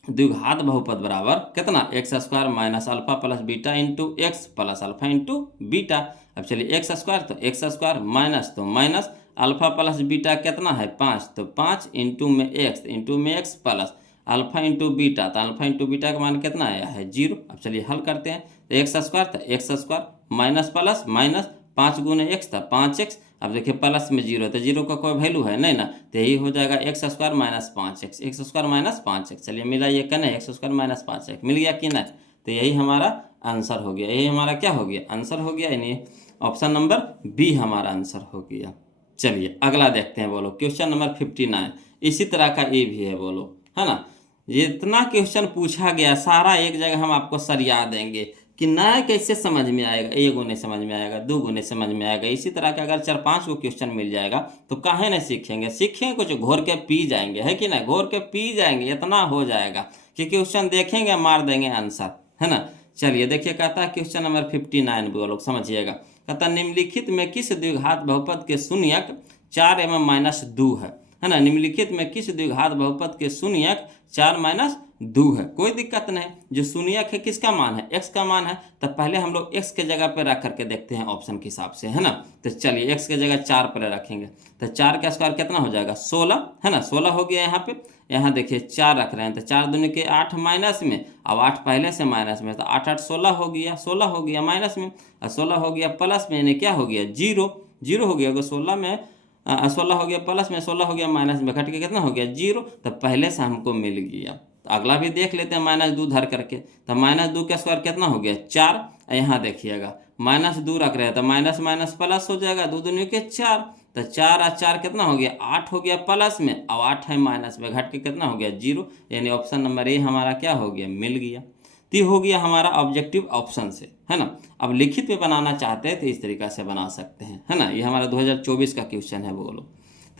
द्विघात बहुपद बराबर कितना x square minus alpha plus beta into x plus alpha into beta. अब चलिए एक्स स्क्वायर, तो एक्स स्क्वायर माइनस, तो माइनस अल्फा प्लस बीटा कितना है 5, तो 5 इंटू में x plus alpha into beta, तो अल्फा इंटू बीटा का मान कितना आया है 0। अब चलिए हल करते हैं, तो एक्स स्क्वायर, तो x square minus plus minus 5 गुने एक्स था 5x। अब देखिए प्लस में 0, तो 0 का कोई वैल्यू है नहीं ना, तो यही हो जाएगा x square minus 5x, x square minus 5x। चलिए मिला ये कन एक्स स्क्वायर माइनस 5x मिल गया कि नहीं, तो यही हमारा आंसर हो गया, यही हमारा क्या हो गया आंसर हो गया, यानी ऑप्शन नंबर बी हमारा आंसर हो गया। चलिए अगला देखते हैं, बोलो क्वेश्चन नंबर 59। इसी तरह का ये भी है, बोलो, है ना। जितना क्वेश्चन पूछा गया सारा एक जगह हम आपको सरिया देंगे कि ना कैसे समझ में आएगा, एक गुने समझ में आएगा, दो गुने समझ में आएगा। इसी तरह के अगर 4-5 को क्वेश्चन मिल जाएगा तो काहे नहीं सीखेंगे, सीखेंगे कुछ घोर के पी जाएंगे, है कि ना, घोर के पी जाएंगे, इतना हो जाएगा कि क्वेश्चन देखेंगे मार देंगे आंसर, है ना। चलिए देखिए, कहता है क्वेश्चन नंबर 59 वो लोग समझिएगा। कहता निम्नलिखित में किस द्विघात बहुपद के शून्यक 4 एवं -2 है ना। निम्नलिखित में किस द्विघात बहुपद के शून्यक 4 - 2 है। कोई दिक्कत नहीं, जो शून्यक है किसका मान है x का मान है, तो पहले हम लोग x के जगह पे रख करके देखते हैं ऑप्शन के हिसाब से, है ना। तो चलिए x के जगह 4 पर रखेंगे, तो 4 का स्क्वायर कितना हो जाएगा 16, है ना। 16 हो गया यहाँ पे, यहाँ देखिए 4 रख रहे हैं, तो 4 दूनी के 8 माइनस में, अब 8 पहले से माइनस में, तो 8 8 16 हो गया, 16 हो गया माइनस में, और 16 हो गया प्लस में, यानी क्या हो गया 0 0 हो गया। अगर 16 में 16 हो गया प्लस में, 16 हो गया माइनस में, घट के कितना हो गया 0, तो पहले से हमको मिल गया। तो अगला भी देख लेते हैं -2 धर करके, तो -2 का स्क्वायर कितना हो गया 4। यहाँ देखिएगा -2 रख रहे हैं, तो माइनस माइनस प्लस हो जाएगा, 2 दूनी के 4, तो 4 और 4 कितना हो गया 8 हो गया प्लस में, अब 8 है माइनस में, घट के कितना हो गया 0, यानी ऑप्शन नंबर ए हमारा क्या हो गया मिल गया। तो हो गया हमारा ऑब्जेक्टिव ऑप्शन से, है ना। अब लिखित में बनाना चाहते हैं तो इस तरीका से बना सकते हैं, है ना। ये हमारा 2024 का क्वेश्चन है, बोलो।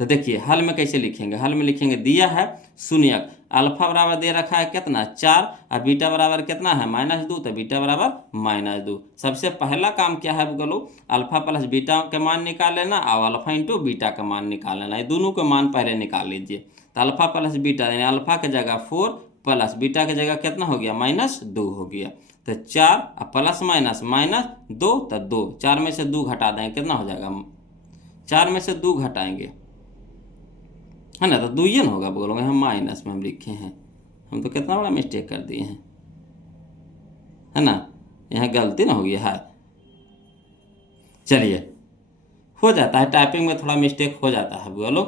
तो देखिए हल में कैसे लिखेंगे, हल में लिखेंगे दिया है शून्यक अल्फा बराबर दे रखा है कितना 4 और बीटा बराबर कितना है -2, तो बीटा बराबर -2। सबसे पहला काम क्या है बोलो, अल्फा प्लस बीटा के मान निकाल लेना और अल्फा इंटू बीटा का मान निकाल लेना, ये दोनों के मान पहले निकाल लीजिए। तो अल्फा प्लस बीटा यानी अल्फा की जगह 4 प्लस बीटा की जगह कितना हो गया -2 हो गया, तो 4 प्लस माइनस -2, तो 2, 4 में से 2 घटा देंगे कितना हो जाएगा, 4 में से 2 घटाएंगे, है ना, तो 2 ही ना होगा, बोलोगे हम माइनस में हम लिखे हैं, हम तो कितना बड़ा मिस्टेक कर दिए हैं, है ना, यहाँ गलती ना होगी है। चलिए हो जाता है, टाइपिंग में थोड़ा मिस्टेक हो जाता है बोलो,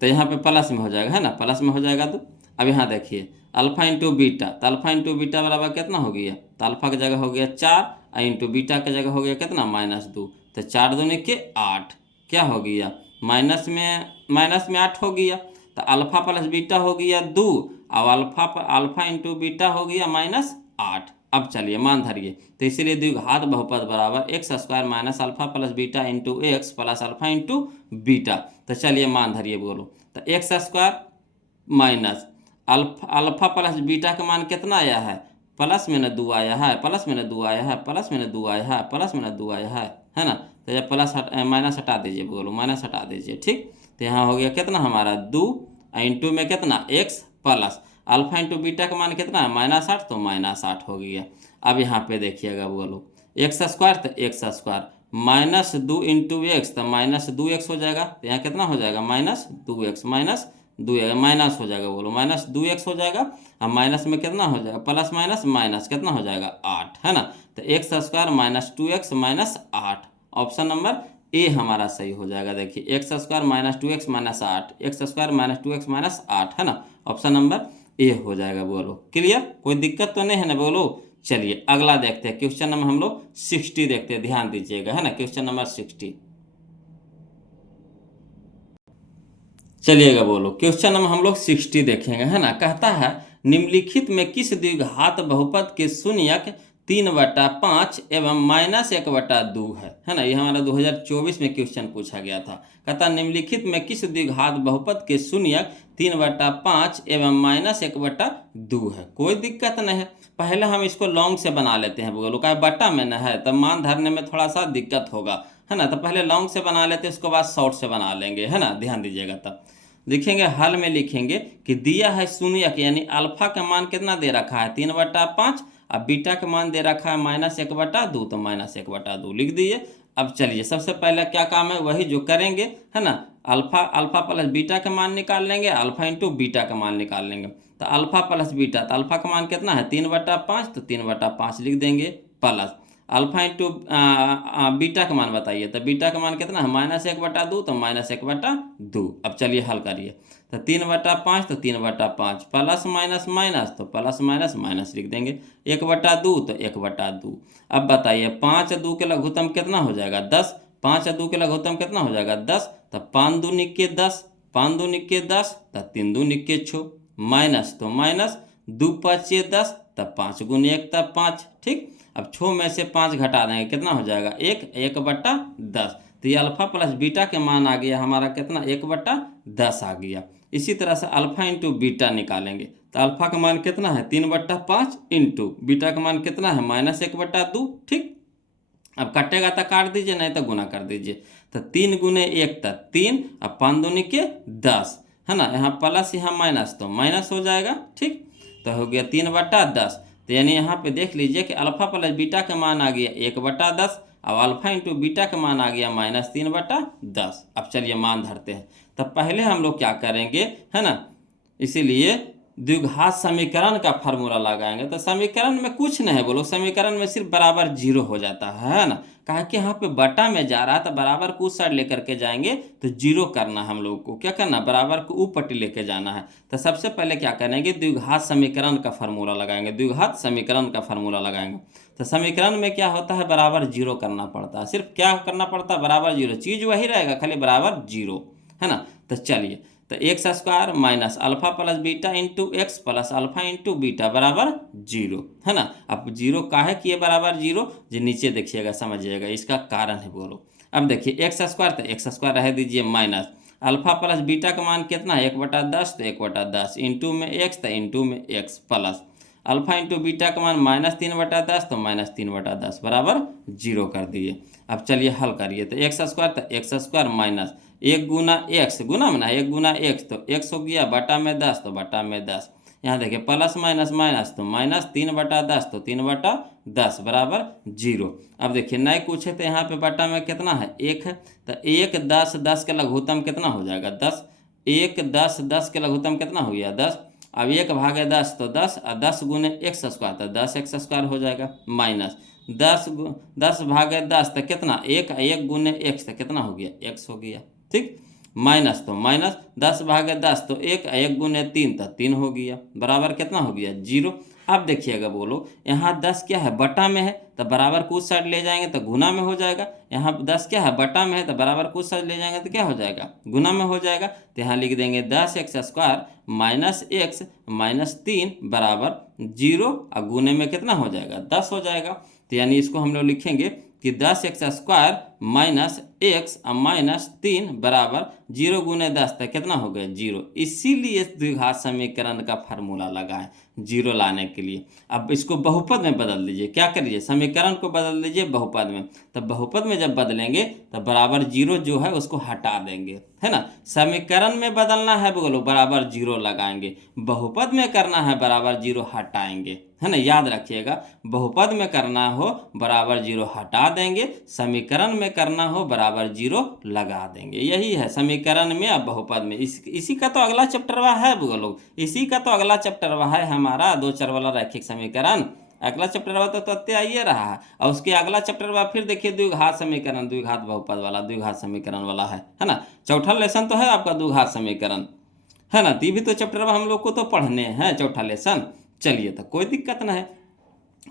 तो यहाँ पे प्लस में हो जाएगा, है ना, प्लस में हो जाएगा। तो अब यहाँ देखिए अल्फा इंटू बीटा, तो अल्फा इंटू बीटा बराबर कितना हो गया, तो अल्फा की जगह हो गया 4 और इंटू बीटा की जगह हो गया कितना -2, तो 4 दूनी के 8, क्या हो गया माइनस में 8 हो गया, तो अल्फा प्लस बीटा हो गया 2 और अल्फा इंटू बीटा हो गया -8। अब चलिए मान धरिए, तो इसीलिए द्विघात बहुपद बराबर x square minus alpha plus beta into x plus alpha into beta. तो चलिए मान धरिए बोलो, तो x square minus alpha plus beta का मान कितना आया है, प्लस में न 2 आया है, प्लस में न 2 आया है, प्लस में न 2 आया है, प्लस में न 2 आया है ना। तो जब प्लस माइनस हटा दीजिए, बोलो माइनस हटा दीजिए, ठीक। तो यहाँ हो गया कितना हमारा 2 इंटू में कितना x plus alpha into beta का मान कितना है -8, तो -8 हो गया। अब यहाँ पे देखिएगा बोलो एक्स स्क्वायर, तो एक्स स्क्वायर -2 इंटू एक्स, तो -2x हो जाएगा, तो यहाँ कितना हो जाएगा -2x माइनस हो जाएगा, बोलो -2x हो जाएगा। अब माइनस में कितना हो जाएगा, प्लस माइनस माइनस कितना हो जाएगा 8, है ना। तो x square -2x -8, option number A हमारा सही हो जाएगा। देखिए x square minus 2x minus 8, x square minus 2x minus 8 है ना, ऑप्शन नंबर ए हो जाएगा। बोलो क्लियर, कोई दिक्कत तो नहीं है ना। बोलो चलिए अगला देखते हैं, क्वेश्चन नंबर हम लोग 60 देखते हैं, ध्यान दीजिएगा है ना, क्वेश्चन नंबर 60। चलिएगा बोलो क्वेश्चन नंबर हम लोग 60 देखेंगे है ना। कहता है निम्नलिखित में किस द्विघात बहुपद के शून्यक 3/5 एवं -1/2 है ना। ये हमारा 2024 में क्वेश्चन पूछा गया था। कहता निम्नलिखित में किस द्विघात बहुपद के शून्यक 3/5 एवं -1/2 है। कोई दिक्कत नहीं है, पहले हम इसको लॉन्ग से बना लेते हैं। बोलो का बट्टा में न है तब मान धरने में थोड़ा सा दिक्कत होगा है ना, तो पहले लॉन्ग से बना लेते हैं, उसके बाद शॉर्ट से बना लेंगे है ना। ध्यान दीजिएगा, तब लिखेंगे हल में लिखेंगे कि दिया है शून्यक यानी अल्फा का मान कितना दे रखा है 3/5, अब बीटा का मान दे रखा है -1/2, तो -1/2 लिख दीजिए। अब चलिए सबसे पहले क्या काम है वही जो करेंगे है ना, अल्फा प्लस बीटा का मान निकाल लेंगे, अल्फा इंटू बीटा का मान निकाल लेंगे। तो अल्फा प्लस बीटा, तो अल्फा का मान कितना है 3/5, तो 3/5 लिख देंगे, प्लस अल्फा इंटू बीटा का मान बताइए, तो बीटा का मान कितना है -1/2, तो -1/2। अब चलिए हल करिए, तो 3/5 तो 3/5, प्लस माइनस माइनस तो प्लस माइनस माइनस लिख देंगे, 1/2 तो 1/2। अब बताइए 5 2 के लघुत्तम कितना हो जाएगा 10, 5 2 के लघुत्तम कितना हो जाएगा 10, तो 5 2 निक्के 10, 5 2 निक्के 10, तो 3 2 निक्के 6, माइनस तो माइनस 2 5 10, तब 5 गुने 1 तब 5। ठीक, अब 6 में से 5 घटा देंगे कितना हो जाएगा 1, 1/10। तो ये अल्फा प्लस बीटा के मान आ गया हमारा कितना 1/10 आ गया। इसी तरह से अल्फा इंटू बीटा निकालेंगे, तो अल्फा का मान कितना है 3/5 इंटू बीटा का मान कितना है -1/2। ठीक, अब कटेगा तो काट दीजिए, नहीं तो गुना कर दीजिए, तो 3 गुने 1 तक 3, अब 5 दूनी के 10 है ना, यहाँ प्लस यहाँ माइनस तो माइनस हो जाएगा। ठीक, तो हो गया 3/10। तो यानी यहाँ पे देख लीजिए कि अल्फा प्लस बीटा का मान आ गया 1/10, अब अल्फा इंटू बीटा का मान आ गया -3/10। अब चलिए मान धरते हैं, तब पहले हम लोग क्या करेंगे है ना, इसीलिए द्विघात समीकरण का फार्मूला लगाएंगे। तो समीकरण में कुछ नहीं है, बोलो समीकरण में सिर्फ बराबर 0 हो जाता है ना, कहा कि यहाँ पे बटा में जा रहा है तो बराबर को उस साइड लेकर के जाएंगे, तो 0 करना हम लोग को, क्या करना बराबर को ऊपट्टी लेके जाना है। तो सबसे पहले क्या करेंगे द्विघात समीकरण का फार्मूला लगाएंगे, द्विघात समीकरण का फार्मूला लगाएंगे। तो समीकरण में क्या होता है बराबर 0 करना पड़ता है, सिर्फ क्या करना पड़ता है बराबर 0, चीज़ वही रहेगा खाली बराबर 0 है ना। तो चलिए, तो x square minus alpha plus beta into x plus alpha into beta बराबर 0 है ना। अब 0 काहे किए बराबर 0, जो नीचे देखिएगा समझिएगा इसका कारण है। बोलो अब देखिए एक्स स्क्वायर, तो एक्स स्क्वायर रह दीजिए माइनस अल्फा प्लस बीटा का मान कितना है 1/10, तो 1/10 इंटू में एक्स, तो इंटू में x plus alpha into beta का मान -3/10, तो -3/10 बराबर 0 कर दिए। अब चलिए हल करिए, तो एक्स स्क्वायर, तो एक्स स्क्वायर माइनस 1 गुना एक्स, गुना में ना 1 गुना एक्स, तो एक्स हो गया बटा में 10, तो बटा में 10। यहाँ देखिए प्लस माइनस माइनस, तो -3/10, तो 3/10 बराबर 0। अब देखिए नहीं कुछ है, तो यहाँ पे बटा में कितना है 1 है, तो 1 10 10 के लघुत्तम कितना हो जाएगा 10, 1 10 10 के लघुत्तम कितना हो गया 10। अब 1/10 तो 10, और 10 गुने एक्स स्क्वायर, तो 10 एक्स स्क्वायर हो जाएगा, माइनस 10/10 तो कितना 1, 1 गुने एक्स, तो कितना हो गया एक्स हो गया। ठीक, माइनस तो माइनस 10/10 तो 1, 1 गुने 3 तो 3 हो गया, बराबर कितना हो गया 0। अब देखिएगा बोलो यहाँ 10 क्या है बटा में है, तो बराबर को उस साइड ले जाएंगे तो गुना में हो जाएगा। यहाँ 10 क्या है बटा में है, तो बराबर को उस साइड ले जाएंगे तो क्या हो जाएगा गुना में हो जाएगा। तो यहाँ लिख देंगे 10x square minus x minus 3 बराबर 0, और गुने में कितना हो जाएगा 10 हो जाएगा। तो यानी इसको हम लोग लिखेंगे कि 10x square minus x minus 3 बराबर 0 गुने 10 तक कितना हो गया 0। इसीलिए द्विघात समीकरण का फार्मूला लगाएं 0 लाने के लिए। अब इसको बहुपद में बदल दीजिए, क्या करिए समीकरण को बदल दीजिए बहुपद में, तब बहुपद में जब बदलेंगे तब बराबर 0 जो है उसको हटा देंगे है ना। समीकरण में बदलना है बोलो बराबर 0 लगाएंगे, बहुपद में करना है बराबर 0 हटाएंगे है ना। याद रखिएगा बहुपद में करना हो बराबर 0 हटा देंगे, समीकरण में करना हो बराबर 0 लगा देंगे। यही है समीकरण में अब बहुपद में। इसी का तो अगला चैप्टरवा है बोलो, इसी का तो अगला चैप्टरवा है हमारा 2 चर वाला रैखिक समीकरण। अगला चैप्टर तो तथ्य आइए रहा है, और उसके अगला चैप्टर फिर देखिए द्विघात समीकरण, द्विघात बहुपद वाला, द्विघात समीकरण वाला है ना। चौथा लेसन तो है आपका द्विघात समीकरण, है ना। तो ये भी तो चैप्टर हम लोग को तो पढ़ने हैं, चौथा लेसन। चलिए तो कोई दिक्कत ना है।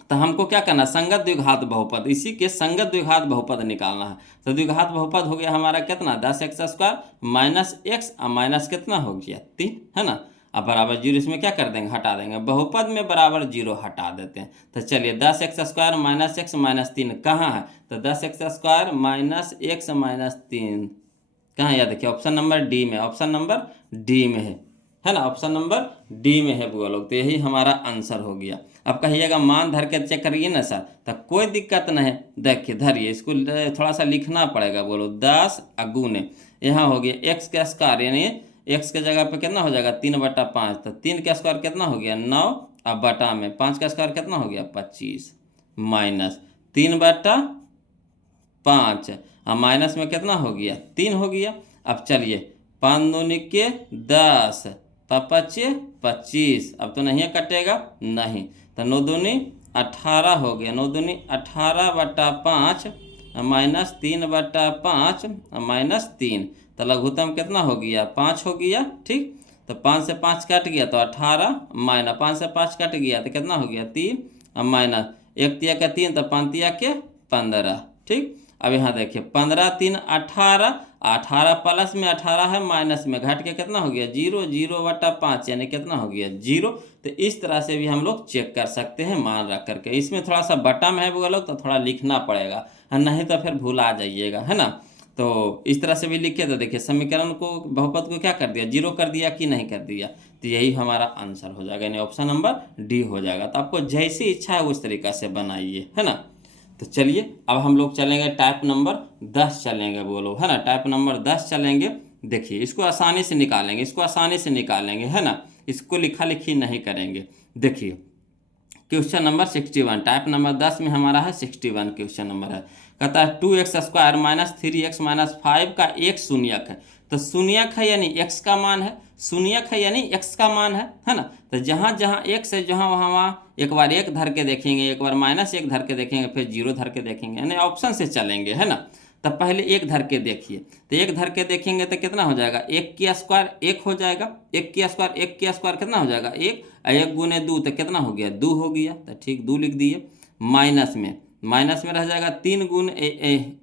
तो हमको क्या करना, संगत द्विघात बहुपद, इसी के संगत द्विघात बहुपद निकालना है। तो द्विघात बहुपद हो गया हमारा कितना, 10x² माइनस एक्स और माइनस कितना हो गया 3, है ना। अब बराबर 0, इसमें क्या कर देंगे, हटा देंगे, बहुपद में बराबर 0 हटा देते हैं। तो चलिए 10x² माइनस एक्स माइनस 3 कहाँ है, तो 10x² माइनस एक्स माइनस 3 कहाँ है, याद देखिए ऑप्शन नंबर डी में, ऑप्शन नंबर डी में है ना, ऑप्शन नंबर डी में है वो लोग। तो यही हमारा आंसर हो गया। अब कहिएगा मान धर के चेक करिए ना सर, तो कोई दिक्कत नहीं है। देखिए धरिए, इसको थोड़ा सा लिखना पड़ेगा, बोलो 10 अगुने यहाँ हो गया एक्स का स्क्वायर, यानी एक्स के जगह पे कितना हो जाएगा 3/5, तो 3 का स्क्वायर कितना हो गया 9, अब बटा में 5 का स्क्वायर कितना हो गया 25, माइनस 3/5 और माइनस में कितना हो गया 3 हो गया। अब चलिए 5 दूनी के 10, 5 25, अब तो नहीं कटेगा, नहीं, तो 9 दूनी 18 हो गया, 9 दूनी 18/5 माइनस 3/5 माइनस 3, तो लघुत्तम कितना हो गया 5 हो गया, ठीक। तो 5 से 5 कट गया तो 18, माइनस 5 से 5 कट गया तो कितना हो गया 3, और माइनस 1 तिया के 3 तो 5 तिया के 15, ठीक। अब यहाँ देखिए 15 3 18, 18 प्लस में 18 है, माइनस में घट के कितना हो गया 0, 0/5 यानी कितना हो गया 0। तो इस तरह से भी हम लोग चेक कर सकते हैं मान रख करके। इसमें थोड़ा सा बटा में है वो लोग, तो थोड़ा लिखना पड़ेगा, नहीं तो फिर भूला जाइएगा, है ना। तो इस तरह से भी लिखे, तो देखिए समीकरण को, बहुपद को क्या कर दिया 0 कर दिया कि नहीं कर दिया, तो यही हमारा आंसर हो जाएगा, यानी ऑप्शन नंबर डी हो जाएगा। तो आपको जैसी इच्छा है उस तरीका से बनाइए, है ना। तो चलिए अब हम लोग चलेंगे टाइप नंबर 10 चलेंगे बोलो, है ना, टाइप नंबर 10 चलेंगे। देखिए इसको आसानी से निकालेंगे, इसको आसानी से निकालेंगे, है ना, इसको लिखा लिखी नहीं करेंगे। देखिए क्वेश्चन नंबर 61, टाइप नंबर 10 में हमारा है 61 क्वेश्चन नंबर है। कहता है 2x² माइनस 3x माइनस 5 का एक शून्यक है। तो शून्यक है यानी x का मान है, शून्यक है यानी x का मान है ना। तो जहाँ जहाँ x है जहाँ वहाँ एक बार 1 धर के देखेंगे, एक बार -1 धर के देखेंगे, फिर 0 धर के देखेंगे, यानी ऑप्शन से चलेंगे, है ना। तब पहले 1 धर के देखिए, तो 1 धर के देखेंगे तो कितना हो जाएगा 1 की स्क्वायर 1 हो जाएगा, 1 की स्क्वायर 1 की स्क्वायर कितना हो जाएगा 1, 1 गुने 2 तो कितना हो गया 2 हो गया, तो ठीक 2 लिख दिए। माइनस में रह जाएगा 3 गुने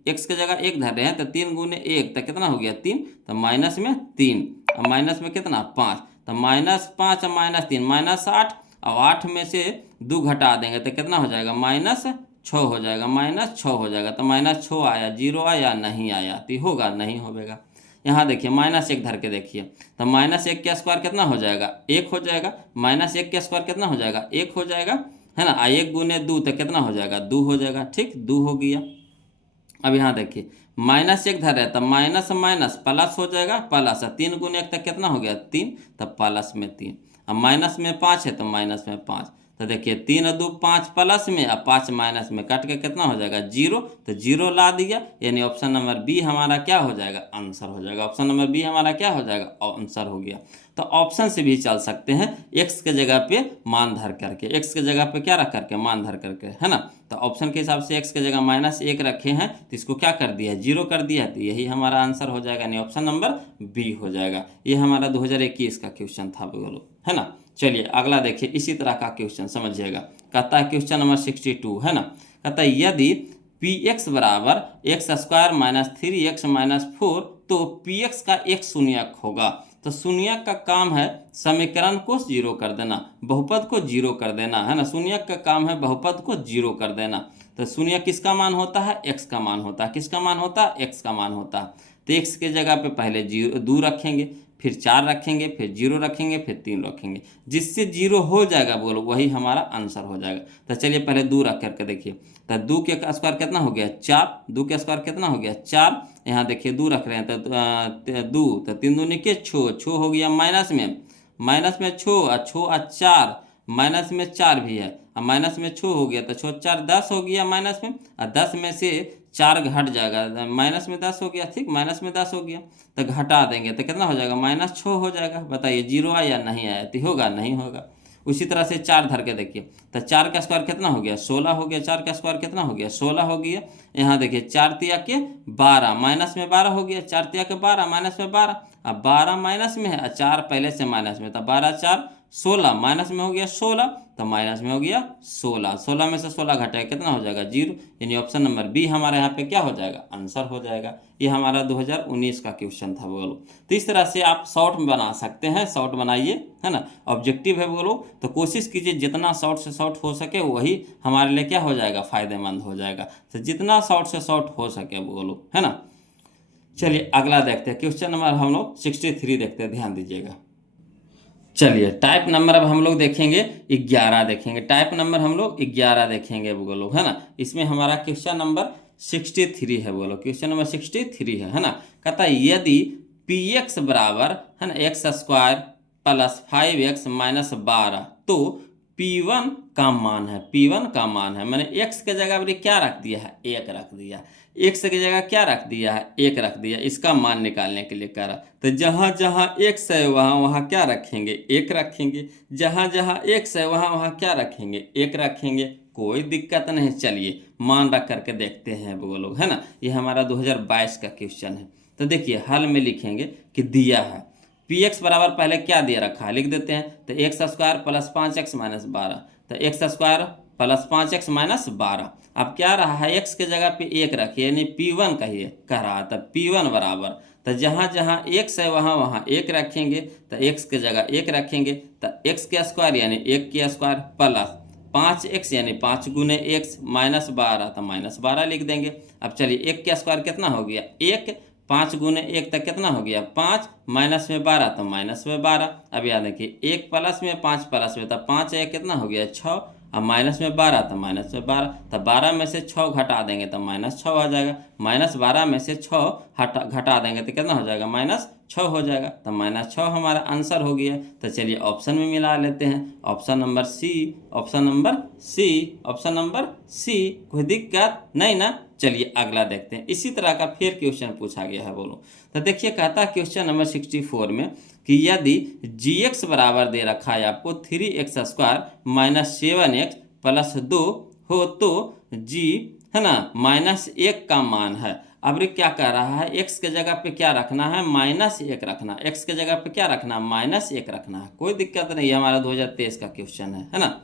एक्स के जगह 1 धर रहे हैं, तो 3 गुने 1 तो कितना हो गया 3, तो माइनस में 3 और माइनस में कितना 5, तो -5 और -3 -8, और 8 में से 2 घटा देंगे तो कितना हो जाएगा -6 हो जाएगा, -6 हो जाएगा। तो -6 आया, 0 आया नहीं आया, तो होगा नहीं होगा। यहाँ देखिए -1 धर के देखिए, तो -1 का स्क्वायर कितना हो जाएगा 1 हो जाएगा, -1 का स्क्वायर कितना हो जाएगा 1 हो जाएगा, है ना। 1 गुने 2 तो कितना हो जाएगा 2 हो जाएगा, ठीक 2 हो गया। अब यहाँ देखिए -1 धर है तो माइनस माइनस प्लस हो जाएगा, प्लस 3 गुने 1 तक कितना हो गया 3, तब प्लस में 3, अब माइनस में 5 है तो माइनस में 5, तो देखिए 3 और 2 5 प्लस में, अब 5 माइनस में कट के कितना हो जाएगा 0, तो 0 ला दिया, यानी ऑप्शन नंबर बी हमारा क्या हो जाएगा आंसर हो जाएगा। ऑप्शन नंबर बी हमारा क्या हो जाएगा आंसर हो गया। तो ऑप्शन से भी चल सकते हैं, एक्स के जगह पे मान धर करके, एक्स के जगह पे क्या रख करके मान धर करके, है ना। तो ऑप्शन के हिसाब से एक्स के जगह -1 रखे हैं, तो इसको क्या कर दिया 0 कर दिया, तो यही हमारा आंसर हो जाएगा, यानी ऑप्शन नंबर बी हो जाएगा। ये हमारा 2021 का क्वेश्चन था बोलो, है ना। चलिए अगला देखिए, इसी तरह का क्वेश्चन समझिएगा। कहता है क्वेश्चन नंबर 62, है ना। कहता है यदि px बराबर x² माइनस 3x माइनस 4, तो px का एक शून्यक होगा। तो शून्यक का काम है समीकरण को 0 कर देना, बहुपद को 0 कर देना, है ना। शून्यक का काम है बहुपद को 0 कर देना। तो शून्यक किसका मान होता है x का मान होता है, किसका मान होता है x का मान होता है। तो x के जगह पे पहले 2 रखेंगे, फिर 4 रखेंगे, फिर 0 रखेंगे, फिर 3 रखेंगे, जिससे 0 हो जाएगा बोलो वही हमारा आंसर हो जाएगा। तो चलिए पहले 2 रख करके देखिए, तो 2 के स्क्वायर कितना हो गया 4, 2 के स्क्वायर कितना हो गया 4, यहाँ देखिए 2 रख रहे हैं तो 2, तो 3 दूनी के 6 हो गया, माइनस में 6 और 4, माइनस में 4 भी है, और माइनस में 6 हो गया, तो 6 4 10 हो गया माइनस में, और 10 में से 4 घट जाएगा, माइनस में 10 हो गया, ठीक माइनस में 10 हो गया, तो घटा देंगे तो कितना हो जाएगा -6 हो जाएगा। बताइए 0 आया नहीं आया, तो होगा नहीं होगा। उसी तरह से 4 धर के देखिए, तो 4 का स्क्वायर कितना हो गया 16 हो गया, 4 का स्क्वायर कितना हो गया 16 हो गया। यहाँ देखिए 4 तिया के 12, माइनस में 12 हो गया, 4 तिया के 12 माइनस में 12, अब 12 माइनस में है, 4 पहले से माइनस में, तो 12 4 16, माइनस में हो गया 16, तो माइनस में हो गया 16, 16 में से 16 घटाएगा कितना हो जाएगा 0, यानी ऑप्शन नंबर बी हमारे यहाँ पे क्या हो जाएगा आंसर हो जाएगा। ये हमारा 2019 का क्वेश्चन था बोलो। तो इस तरह से आप शॉर्ट में बना सकते हैं, शॉर्ट बनाइए, है ना, ऑब्जेक्टिव है बोलो, तो कोशिश कीजिए जितना शॉर्ट से शॉर्ट हो सके वही हमारे लिए क्या हो जाएगा फायदेमंद हो जाएगा, तो जितना शॉर्ट से शॉर्ट हो सके बोलो, है ना। चलिए अगला देखते हैं, क्वेश्चन नंबर हम लोग 63 देखते हैं, ध्यान दीजिएगा। चलिए टाइप नंबर अब हम लोग देखेंगे 11 देखेंगे, टाइप नंबर हम लोग 11 देखेंगे बोलो, है ना। इसमें हमारा क्वेश्चन नंबर 63 है बोलो, क्वेश्चन नंबर 63 है ना। कहता है यदि पी एक्स बराबर है ना x square plus 5x minus 12, तो P1 का मान है, P1 का मान है, मैंने x के जगह पर क्या रख दिया है 1 रख दिया, x की जगह क्या रख दिया है 1 रख दिया, इसका मान निकालने के लिए कह रहा। तो जहाँ जहाँ x है वहाँ वहाँ क्या रखेंगे 1 रखेंगे, जहाँ जहाँ x है वहाँ वहाँ क्या रखेंगे 1 रखेंगे, कोई दिक्कत नहीं। चलिए मान रख करके देखते हैं वो लोग, है ना। ये हमारा 2022 का क्वेश्चन है। तो देखिए हल में लिखेंगे कि दिया है पी एक्स बराबर पहले क्या दे रखा है लिख देते हैं, तो x square plus 5x minus 12, तो x square plus 5x minus 12, अब क्या रहा है x के जगह पे 1 रखिए, यानी P1 कहिए कह रहा था, P1 बराबर, तो जहाँ जहाँ x है वहाँ वहाँ 1 रखेंगे, तो x के जगह 1 रखेंगे, तो x के स्क्वायर यानी 1 के स्क्वायर प्लस 5x यानी 5 गुने x माइनस 12, तो माइनस 12 लिख देंगे। अब चलिए 1 के स्क्वायर कितना हो गया 1, 5 गुने 1 तक कितना हो गया 5, माइनस में 12 तो माइनस में 12। अब याद देखिए 1 प्लस में 5 प्लस में, तो 5 1 कितना हो गया 6, अब माइनस में 12 तो माइनस में 12, तो 12 में से 6 घटा देंगे तो माइनस 6 आ जाएगा, माइनस 12 में से 6 घटा देंगे तो कितना हो जाएगा माइनस 6 हो जाएगा, तो माइनस 6 हमारा आंसर हो गया। तो चलिए ऑप्शन में मिला लेते हैं, option number C, option number C, option number C, कोई दिक्कत नहीं ना। चलिए अगला देखते हैं, इसी तरह का फिर क्वेश्चन पूछा गया है बोलो। तो देखिए कहता है क्वेश्चन नंबर 64 में कि यदि gx बराबर दे रखा है आपको 3x square minus 7x plus 2 हो, तो g है ना -1 का मान है। अब ये क्या कह रहा है x के जगह पे क्या रखना है -1 रखना, x के जगह पे क्या रखना -1 रखना है, कोई दिक्कत नहीं है, हमारा 2023 का क्वेश्चन है ना,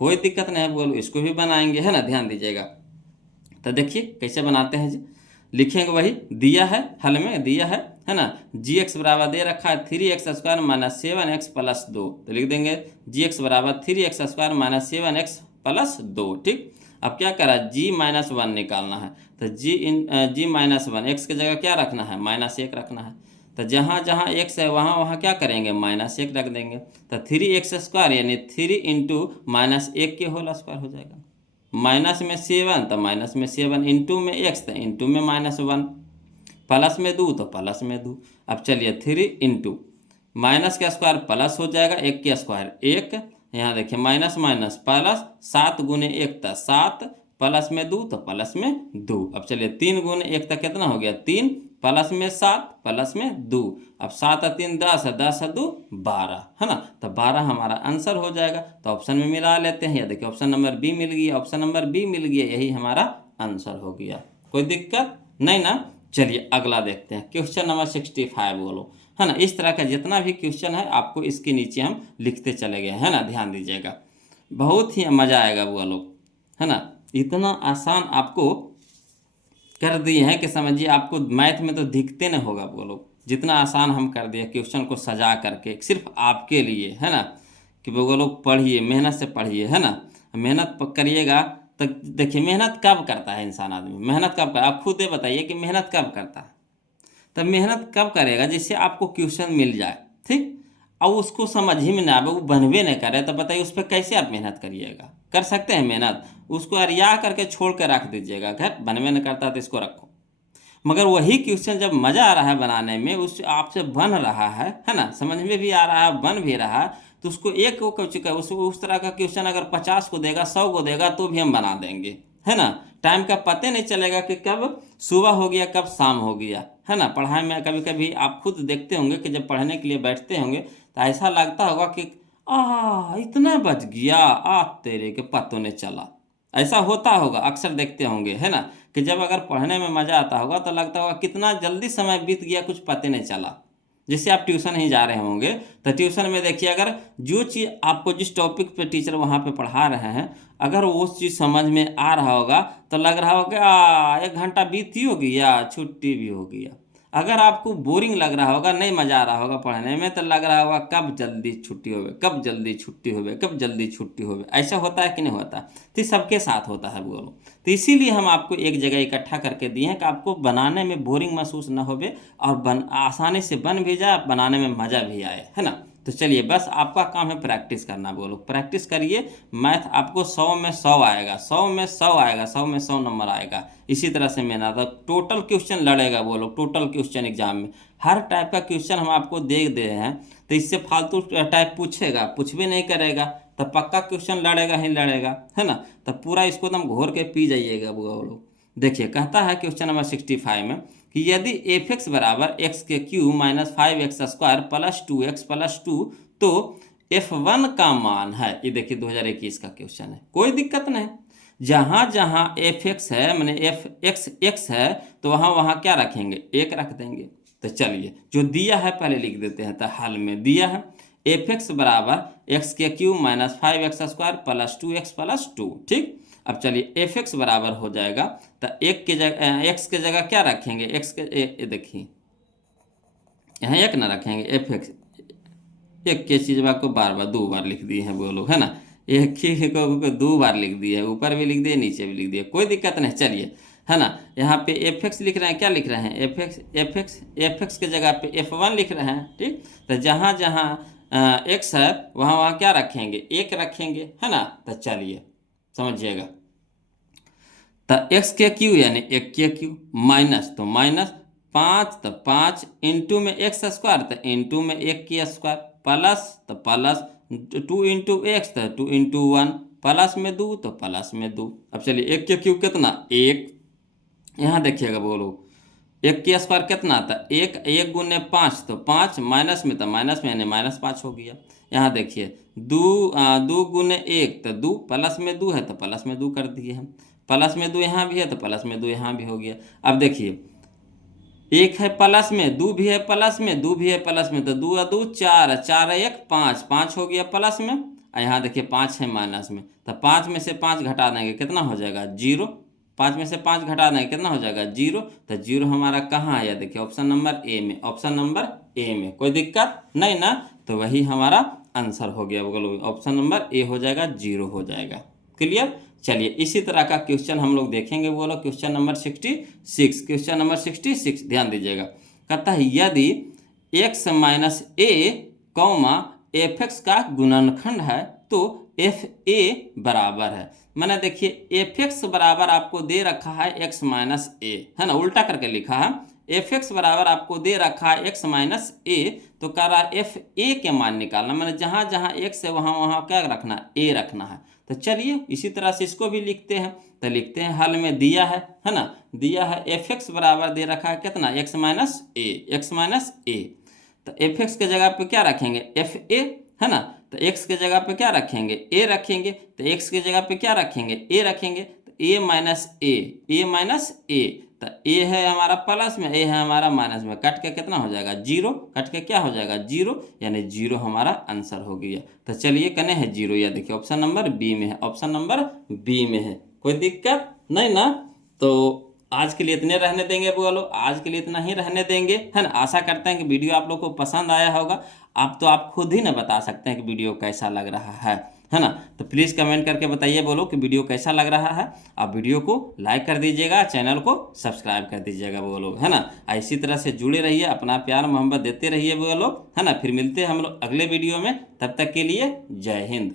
कोई दिक्कत नहीं है बोलो, इसको भी बनाएंगे, है ना, ध्यान दीजिएगा। तो देखिए कैसे बनाते हैं जी, लिखेंगे वही दिया है, हल में दिया है ना, gx बराबर दे रखा है 3x square minus 7x plus 2, तो लिख देंगे gx बराबर 3x square minus 7x plus 2, ठीक। अब क्या करा g -1 निकालना है, तो g -1 x की जगह क्या रखना है -1 रखना है, तो जहाँ जहाँ x है वहाँ वहाँ क्या करेंगे -1 रख देंगे, तो 3x स्क्वायर यानी 3 इंटू -1 के होल स्क्वायर हो जाएगा, माइनस में 7 तो माइनस में 7, इंटू में x तो इंटू में -1, प्लस में 2 तो प्लस में 2। अब चलिए 3 इंटू माइनस का स्क्वायर प्लस हो जाएगा, 1 के स्क्वायर 1, यहाँ देखिए माइनस माइनस प्लस, 7 गुने 1 तो 7, प्लस में 2 तो प्लस में 2। अब चलिए 3 गुने 1 तक कितना हो गया 3, प्लस में 7 प्लस में 2, अब 7 और 3 10, 10 और 2 12, है ना, तो 12 हमारा आंसर हो जाएगा। तो ऑप्शन में मिला लेते हैं, या देखिए ऑप्शन नंबर बी मिल गया, ऑप्शन नंबर बी मिल गया, यही हमारा आंसर हो गया, कोई दिक्कत नहीं ना। चलिए अगला देखते हैं, क्वेश्चन नंबर 65 बोलो, है ना। इस तरह का जितना भी क्वेश्चन है आपको इसके नीचे हम लिखते चले गए, है ना, ध्यान दीजिएगा, बहुत ही मज़ा आएगा वो लोग, है ना। इतना आसान आपको कर दिए हैं कि समझिए आपको मैथ में तो दिखते नहीं होगा वो लोग, जितना आसान हम कर दिए क्वेश्चन को सजा करके सिर्फ आपके लिए, है ना, कि वो लोग पढ़िए, मेहनत से पढ़िए, है ना, मेहनत करिएगा। तो देखिए मेहनत कब करता है इंसान, आदमी मेहनत कब करता है, आप खुद ही बताइए कि मेहनत कब करता है। तो मेहनत कब करेगा, जिससे आपको क्वेश्चन मिल जाए, ठीक, और उसको समझ ही में ना आवे, वो बनवे नहीं करे, तो बताइए उस पर कैसे आप मेहनत करिएगा, कर सकते हैं मेहनत, उसको अरिया करके छोड़ कर रख दीजिएगा, घर बनवे नहीं करता तो इसको रखो। मगर वही क्वेश्चन जब मज़ा आ रहा है बनाने में, उस आपसे बन रहा है ना, समझ में भी आ रहा है, बन भी रहा है, तो उसको एक को कह चुका है, उस तरह का क्वेश्चन अगर 50 को देगा, 100 को देगा, तो भी हम बना देंगे, है ना। टाइम का पता नहीं चलेगा कि कब सुबह हो गया कब शाम हो गया, है ना। पढ़ाई में कभी कभी आप खुद देखते होंगे कि जब पढ़ने के लिए बैठते होंगे तो ऐसा लगता होगा कि इतना बच गया, तेरे के पतों ने चला। ऐसा होता होगा, अक्सर देखते होंगे, है ना, कि जब अगर पढ़ने में मज़ा आता होगा तो लगता होगा कितना जल्दी समय बीत गया, कुछ पता नहीं चला। जैसे आप ट्यूशन ही जा रहे होंगे तो ट्यूशन में देखिए, अगर जो चीज़ आपको जिस टॉपिक पे टीचर वहाँ पे पढ़ा रहे हैं, अगर वो चीज़ समझ में आ रहा होगा तो लग रहा होगा 1 घंटा बीत ही हो गया, छुट्टी भी हो गया। अगर आपको बोरिंग लग रहा होगा, नहीं मज़ा आ रहा होगा पढ़ने में, तो लग रहा होगा कब जल्दी छुट्टी होवे, कब जल्दी छुट्टी होवे, कब जल्दी छुट्टी होवे। ऐसा होता है कि नहीं होता? तो ये सबके साथ होता है बोलो। तो इसीलिए हम आपको एक जगह इकट्ठा करके दिए हैं कि आपको बनाने में बोरिंग महसूस न होवे और आसानी से बन भी जाए, बनाने में मज़ा भी आए, है ना। तो चलिए, बस आपका काम है प्रैक्टिस करना। बोलो प्रैक्टिस करिए, मैथ आपको 100 में 100 आएगा, 100 में 100 आएगा, 100 में 100 नंबर आएगा। इसी तरह से मेहनत, तो टोटल क्वेश्चन लड़ेगा। बोलो टोटल क्वेश्चन एग्जाम में हर टाइप का क्वेश्चन हम आपको दे दे हैं, तो इससे फालतू टाइप पूछेगा, पूछ भी नहीं करेगा, तो पक्का क्वेश्चन लड़ेगा ही लड़ेगा, है ना। तो पूरा इसको एकदम घोर के पी जाइएगा बोलो। देखिए, कहता है क्वेश्चन नंबर 65 में कि यदि एफ एक्स बराबर एक्स के cube minus 5x² plus 2x plus 2, तो F1 का मान है। ये देखिए 2021 का क्वेश्चन है, कोई दिक्कत नहीं। जहाँ जहाँ एफ एक्स है, मैंने एफ एक्स एक्स है, तो वहाँ वहाँ क्या रखेंगे, 1 रख देंगे। तो चलिए, जो दिया है पहले लिख देते हैं। तो हाल में दिया है एफ एक्स बराबर एक्स के cube minus 5x² plus 2x plus 2, ठीक। अब चलिए, एफ एक्स बराबर हो जाएगा, तो एक के जगह एक्स के जगह क्या रखेंगे, एक्स के देखिए यहाँ 1 ना रखेंगे, एफ एक्स एक के चीज़ को बार बार 2 बार लिख दिए हैं बोलो, है ना। एक ही को 2 बार लिख दिए, ऊपर भी लिख दिए, नीचे भी लिख दिए, कोई दिक्कत नहीं। चलिए, है ना, यहाँ पे एफ एक्स लिख रहे हैं, क्या लिख रहे हैं, एफ एक्स के जगह पे F1 लिख रहे हैं, ठीक। तो जहाँ जहाँ एक्स है वहाँ वहाँ क्या रखेंगे, 1 रखेंगे, है ना। तो चलिए समझिएगा, तो एक्स के क्यू यानी 1 के क्यू, माइनस तो माइनस 5, तो 5 इंटू में x² तो इंटू में 1 की स्क्वायर, प्लस तो प्लस 2 इंटू एक्स तो 2 इंटू 1, प्लस में 2 तो प्लस में 2। अब चलिए, 1 के क्यू कितना, 1। यहाँ देखिएगा बोलो, 1 की स्क्वायर कितना था, 1 गुने 5 तो 5, माइनस में तो माइनस में यानी -5 हो गया। यहाँ देखिए 2 गुने 1 तो 2, प्लस में 2 है तो प्लस में 2 कर दिए हम, प्लस में 2 यहाँ भी है तो प्लस में 2 यहाँ भी हो गया। अब देखिए, 1 है प्लस में, 2 भी है प्लस में, 2 भी है प्लस में, तो 2 और 2 4, 4 1 5, 5 हो गया प्लस में। और यहाँ देखिए 5 है माइनस में, तो 5 में से 5 घटा देंगे, कितना हो जाएगा, 0। 5 में से 5 घटा देंगे, कितना हो जाएगा, 0। तो 0 हमारा कहाँ आया, देखिए ऑप्शन नंबर ए में, ऑप्शन नंबर ए में, कोई दिक्कत नहीं ना। तो वही हमारा आंसर हो गया, बोलो ऑप्शन नंबर ए हो जाएगा, 0 हो जाएगा। क्लियर। चलिए, इसी तरह का क्वेश्चन हम लोग देखेंगे, बोलो क्वेश्चन नंबर 66। क्वेश्चन नंबर 66 ध्यान दीजिएगा, कहता है यदि x माइनस ए कौमा एफ एक्स का गुणनखंड है तो एफ ए बराबर है। मैंने देखिए एफ एक्स बराबर आपको दे रखा है x माइनस ए, है ना, उल्टा करके लिखा है, एफ एक्स बराबर आपको दे रखा है x माइनस ए, तो कह रहा है एफ ए के मान निकालना, मैंने जहाँ जहाँ x है वहाँ वहाँ क्या रखना है, ए रखना है। तो चलिए, इसी तरह से इसको भी लिखते हैं। तो लिखते हैं, हल में दिया है ना, दिया है एफ एक्स बराबर दे रखा है कितना, x माइनस ए, एक्स माइनस ए। तो एफ एक्स के जगह पे क्या रखेंगे, एफ ए, है ना। तो x के जगह पे क्या रखेंगे, a रखेंगे, तो x के जगह पे क्या रखेंगे, a रखेंगे, तो a माइनस ए, तो a है हमारा प्लस में, a है हमारा माइनस में, कट के कितना हो जाएगा, 0, कट के क्या हो जाएगा, 0, यानी 0 हमारा आंसर हो गया। तो चलिए, कने है 0, या देखिए ऑप्शन नंबर बी में है, ऑप्शन नंबर बी में है, कोई दिक्कत नहीं ना। तो आज के लिए इतने रहने देंगे बोलो, आज के लिए इतना ही रहने देंगे, है ना। आशा करते हैं कि वीडियो आप लोग को पसंद आया होगा। आप खुद ही ना बता सकते हैं कि वीडियो कैसा लग रहा है ना। तो प्लीज़ कमेंट करके बताइए बोलो कि वीडियो कैसा लग रहा है। आप वीडियो को लाइक कर दीजिएगा, चैनल को सब्सक्राइब कर दीजिएगा बोलो, है ना। इसी तरह से जुड़े रहिए, अपना प्यार मोहब्बत देते रहिए बोलो, है ना। फिर मिलते हैं हम लोग अगले वीडियो में, तब तक के लिए जय हिंद।